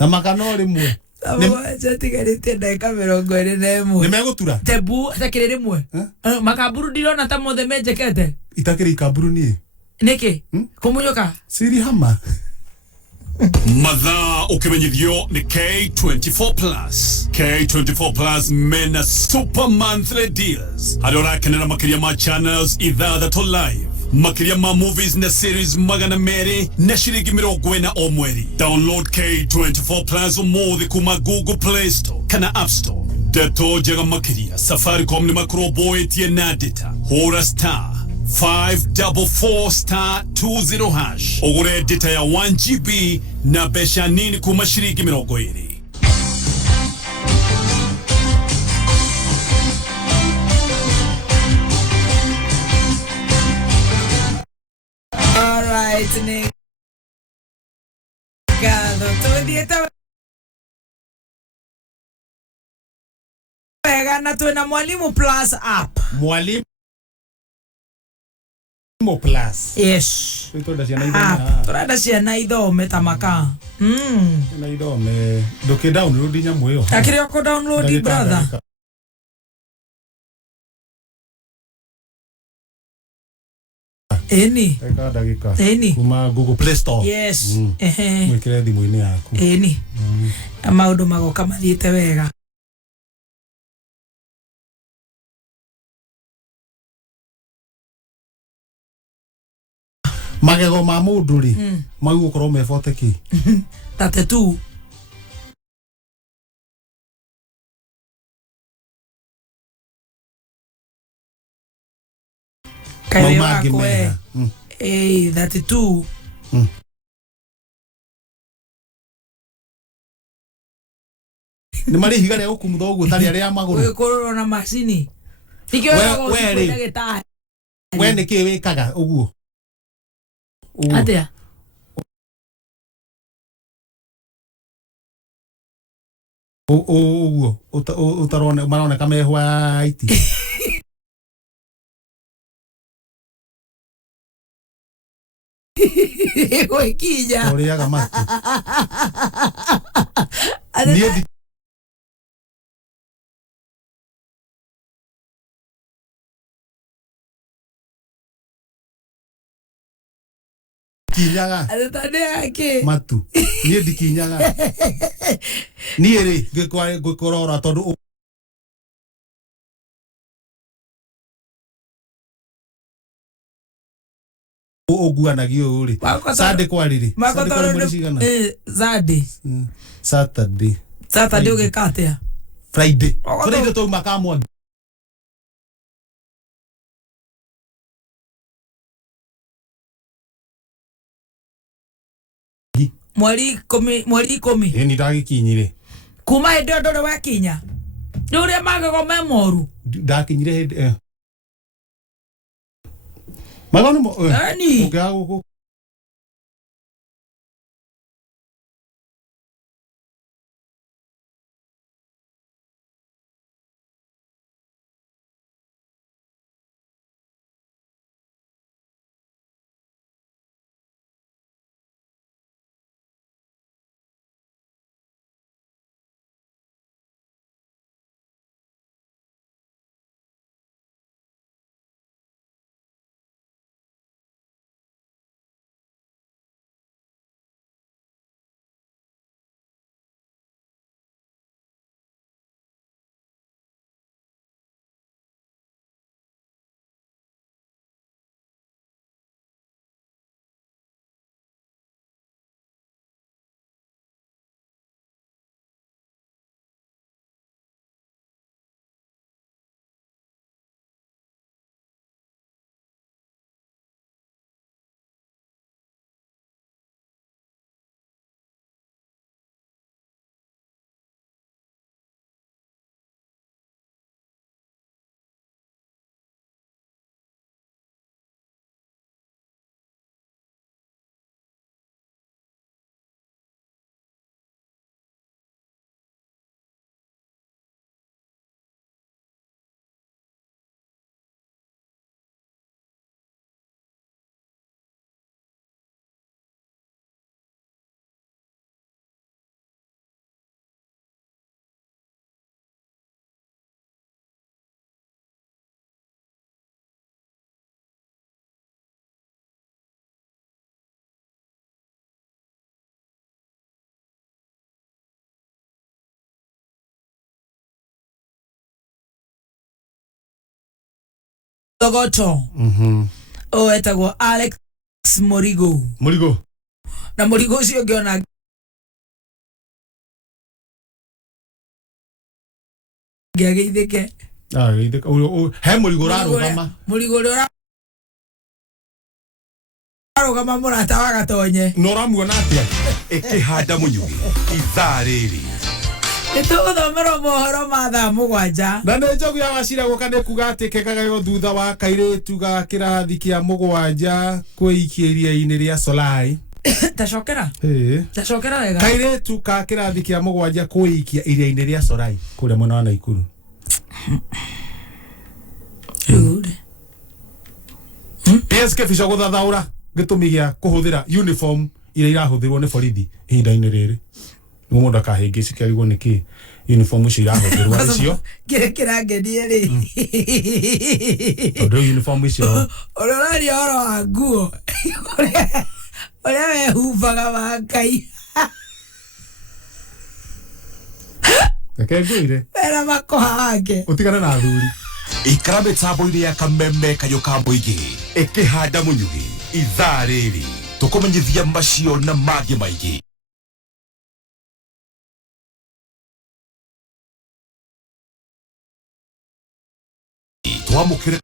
na makano rimwe Abacha tigaritie ndagika 21 nimegutura tebu atakire rimwe makaburu ndirona ta mothe menjekete itakire ikaburu ni niki kumunyuka siri hama Mathaa ukimenyithio ni K24 plus. K24 plus mena super monthly deals. Hadi urakenera makiria ma channels ithathatũ live. Makiria ma movies na series magana meri na shiringi 40 o mweri. Download K24 plus umuthi kuma Google Play Store kana App Store. Deto jega makiria Safaricom ni makroboetie na data. Hora star 544*20 hash. Ogure data ya 1GB na besha nini kuma shiringi 20. All right, Nick. mwega na twina Mwalimu Plus app. Mwalimu Plus. Yes. Turenda ciana ithome tamaka. Na ithome. Nduki download nyamu iyo. Akiri ko download brother. Eni. Eka dagika. Eni. Kuma Google Play Store. Yes. Mwikire thimu-ini yaku. Eni. Maundu magoka mathiite wega. Magego ma mundu ri mau gukorwo mefote ki 32 Kai wako 32 ni mari higa ria ukumutho uguo tari aria maguru ukorwo na macini ikyo we ni ki wikaga uguo atia uguo utarone maroneka me white Kija uriaga matu kinyaga atane yake matu nie dikinyaga nie ri gikorora tondu uguanagio uri Sunday kwa riri Saturday ugikatia Friday to makamwa mweri 10 ni ndagikinyire kuma hinde ndore wakinya ndure magego me moru ndakinyire hinde magano mo ani ugago Togoto etagwo Alex Morigo na Morigo ucio ngiona giagithike geithike he Morigo rarugama arugama murata wa gatonye no ramuona atia ikihanda munyugi ithaa riri nituguthomera mohoro ma thaa 7 na nä njogu ya wacira gå kane kuga atä kegagayo thutha wa kairä ga kä rathi kä a 7 kwĩikia iria-inĩ rĩa Solai tacokera wega kairä ka kä rathi kä a 7 kwĩikia iria-inĩ rĩa Solai kå rä a mwena wa Naikuru Good. PSK fisha guthathaura gitumi gia kuhuthira uniform ira irahuthirwo ni borithi ihinda-ini riri ni mundu akahingici kiarigwo niki uniform icio irahuthirwo icio kirangenie ri tondu uniform icio ororari oro wa nguo oria wehumbaga wa Ngai Ngwire era makohange utigane na athuri ikara mitambo-ini ya kameme kayuka muingi ikihanda munyugi ithaa riri tukumenyithia macio na mangĩ maingĩ twamũkĩre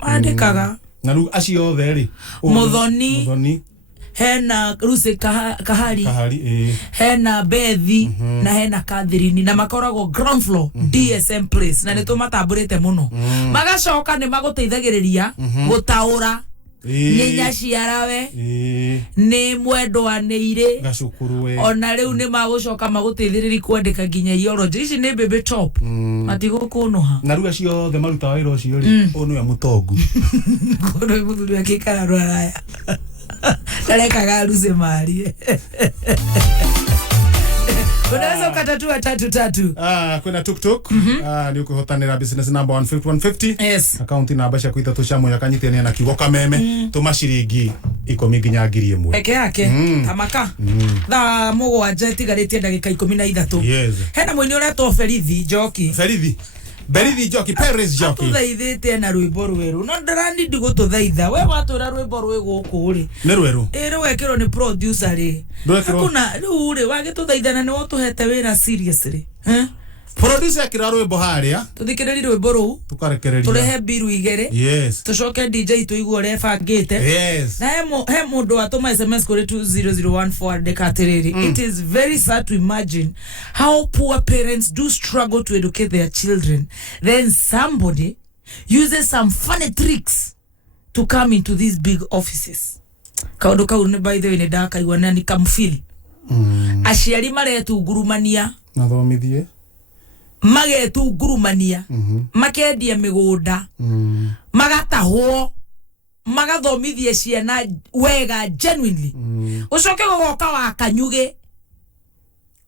andikaga na ru acio othe ri Muthoni hena Ruse Kahari hena Bethi na hena Catherine na makoragwo ground floor DSM place na nito matamburite muno magacoka ni maguteithagiriria gutaura ni nyaciarawe ni mwendwanire gacukuruwe ona riu ni magucoka maguteithiriria kwandika nginya ideology ici ni baby top matigukunuha na ru acio othe maruta wira ucio ri onu ya mutongu kono muthuri akikara rwaraya Naleka Ruse marie unaweza ukatatua 33 kuna tuk ni ukuhotanira business number 150 yes account namba cia kuita tucamo ya kanyitania na kigo kameme tumaciringi 10 nginya 1000 peke yake tamaka tha mugwanja tigaritie ndagika 13 yes hena mwini uretwo Ferithi Njoki Berithi Njoki Paris Njoki tuthaithite na rwimbo rweru no ndarani ndigututhaitha we watura rwimbo rwe guku ri ni rweru rwekirwo ni producer ri hakuna riu ri wagituthaithana ni wotuhete wira seriously producer kira rwimbo haria tuthikiriri rwimbo ru tukarekereria turehe biru igere yes tucoke DJ tuigwo rebangite yes na he mundu atuma SMS kuri 20014 dekatiriri it is very sad to imagine how poor parents do struggle to educate their children, then somebody uses some funny tricks to come into these big offices. Kaundu kau ni by the way ni daka igwana ni kamfeel aciari maretu ngurumania na thomithie magetu ngurumania makendia migunda magatahwo magathomithie ciana wega genuinely ucoke gogoka wa kanyuge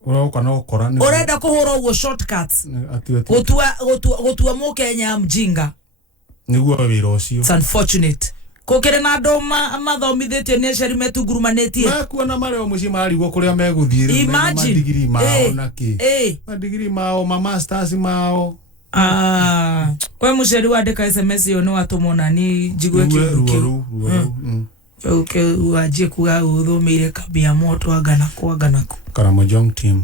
uroka no kora ni urenda kuhura ugo shortcuts gotua mukenya mjinga niguo wira ucio. It's unfortunate kokere na ndoma mathomithetio ni aciari metungurumanetie mekuona mareo muci marigwo kuria meguthire na madigiri mao naki madigiri mao ma masters mao kwa muciari wandika SMS yo ni watumona ni jigwe kiruki okay wajie kuga uthumeire kabia moto agana ko Karamojong team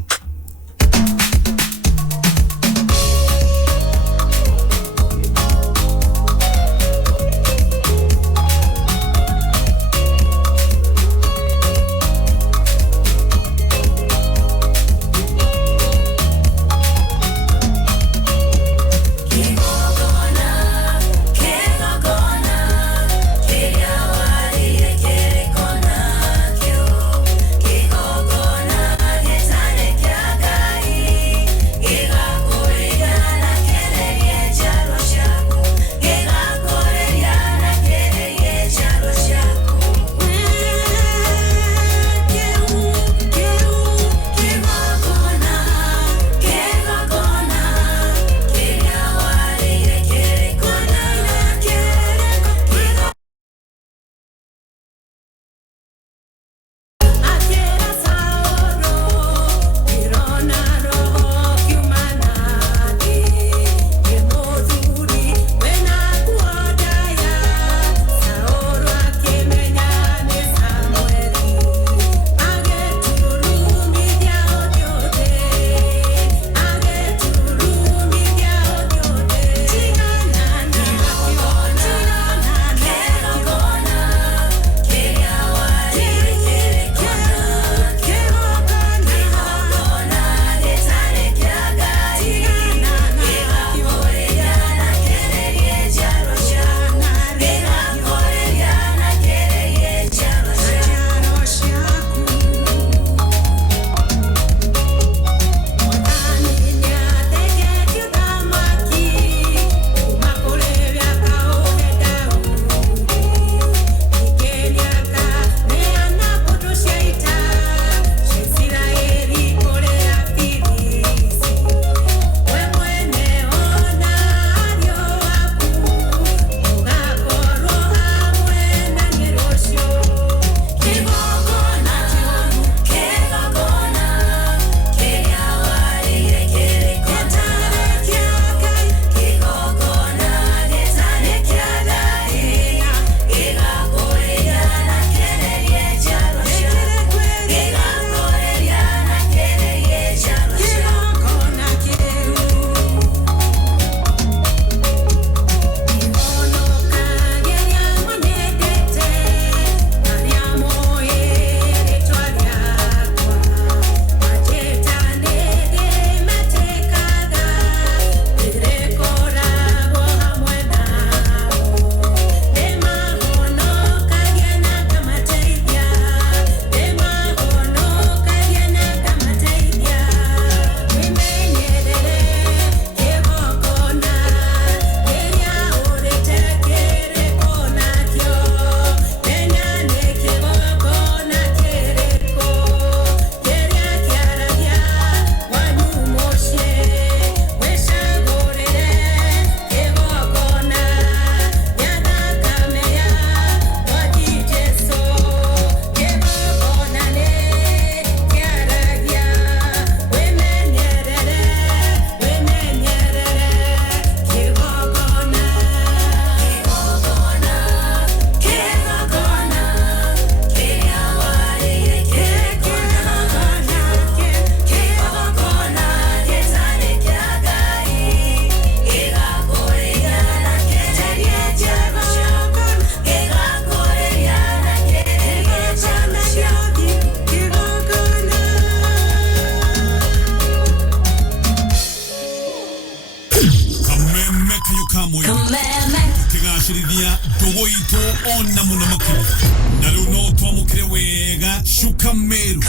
kamwe tigashirithia ndugu itu ona muno makiri na riu no twamukire wega Shuka Meru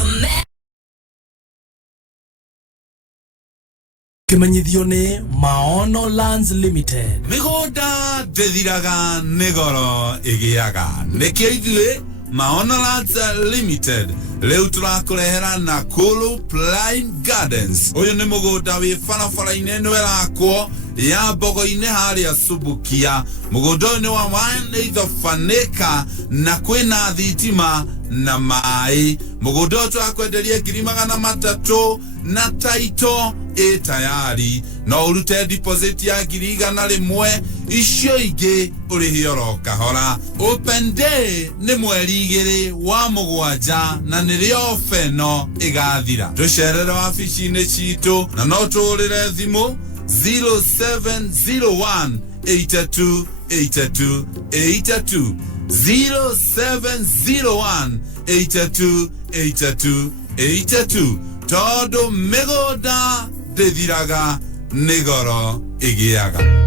Kimenyithio ni Maono Lands Limited. Migoda ndethiraga nigoro igiaga nikio ithue Maono Lands Limited leu turakurehera Nakuru Prime Gardens. Uyu ni mugoda wi barabara-ini ino irakwo ya Mbogo-ini haria Subukia. Mugoda ni wa 1/8 acre na kwina thitima na mai. Mugoda twakwenderia 300,000 na taito tayari no urute deposit ya 100,000 icio ingi urihi oro kahora. Open day ni mweri 2 wa Mugwanja na nirio feno igathira. Tucerere wabici-ini citu na no turire thimu 0701 8282 82 0701 8282 82 todo migoda ndethiraga nigoro igiaga.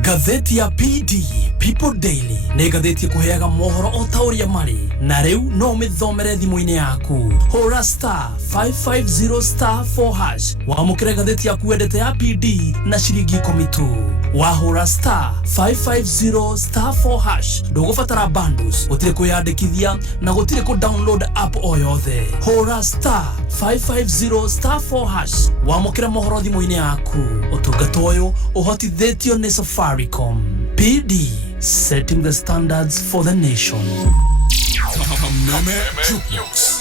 Gatheti ya PD People Daily nĩ gatheti kuheaga mohoro o tauria mari na riu no mithomere thimu-ini yaku. Hora *550*4# wamukire gatheti yaku wendete ya PD na ciringi 10 tu. Wahora *550*4# ndugubatara bundles, gutire kwiyandikithia na gutire ku download app o yothe. Hora *550*4# wamukire mohoro thimu-ini yaku. Utungata uyu uhotithitio ni Safaricom. PD, setting the standards for the nation. Kameme Jukebox.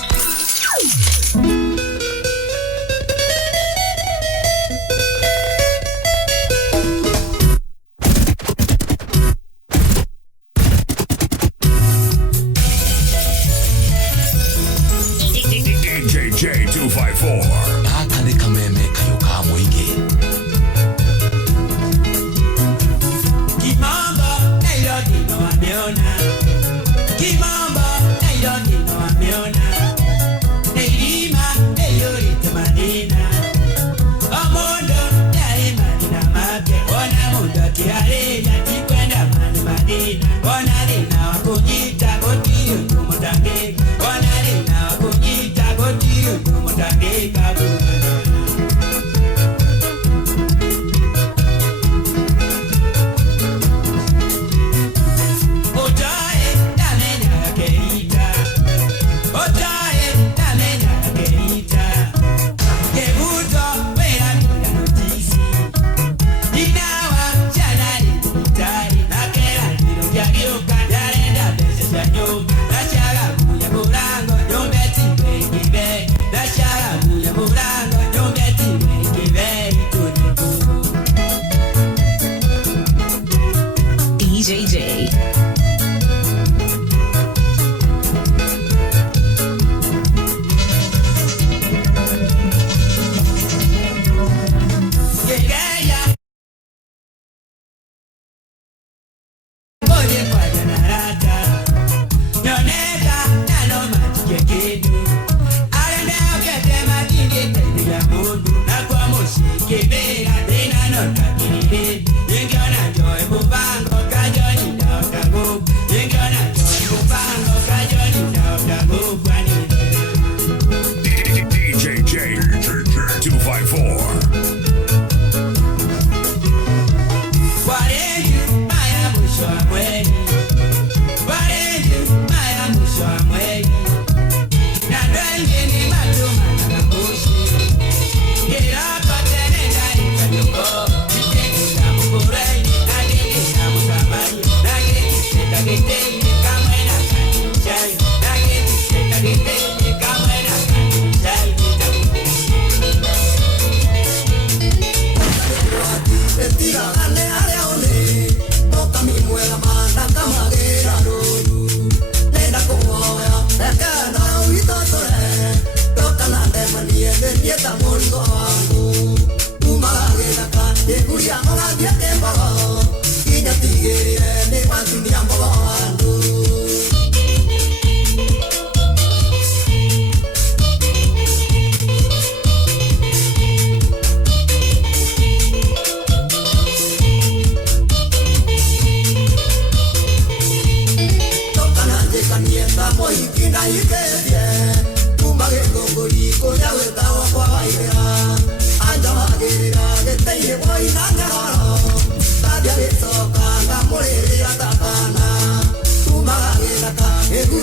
J254. Aka ni kameme kayo ka muingi. Kimamba, eyo dino wameona. Kimamba, eyo dino wameona. Eyo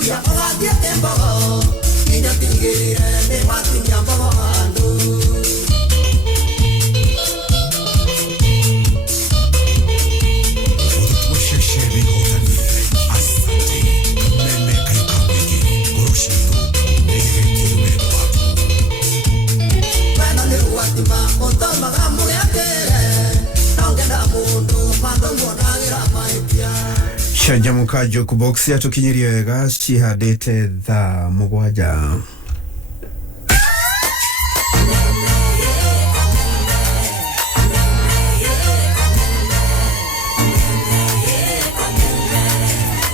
ya ogatie tembo Niña tigere me mati nyambo ando Shanjamuka Jukebox yatukinyiria wega cihandite thaa mugwanja.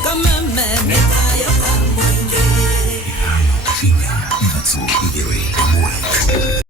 Come on, man.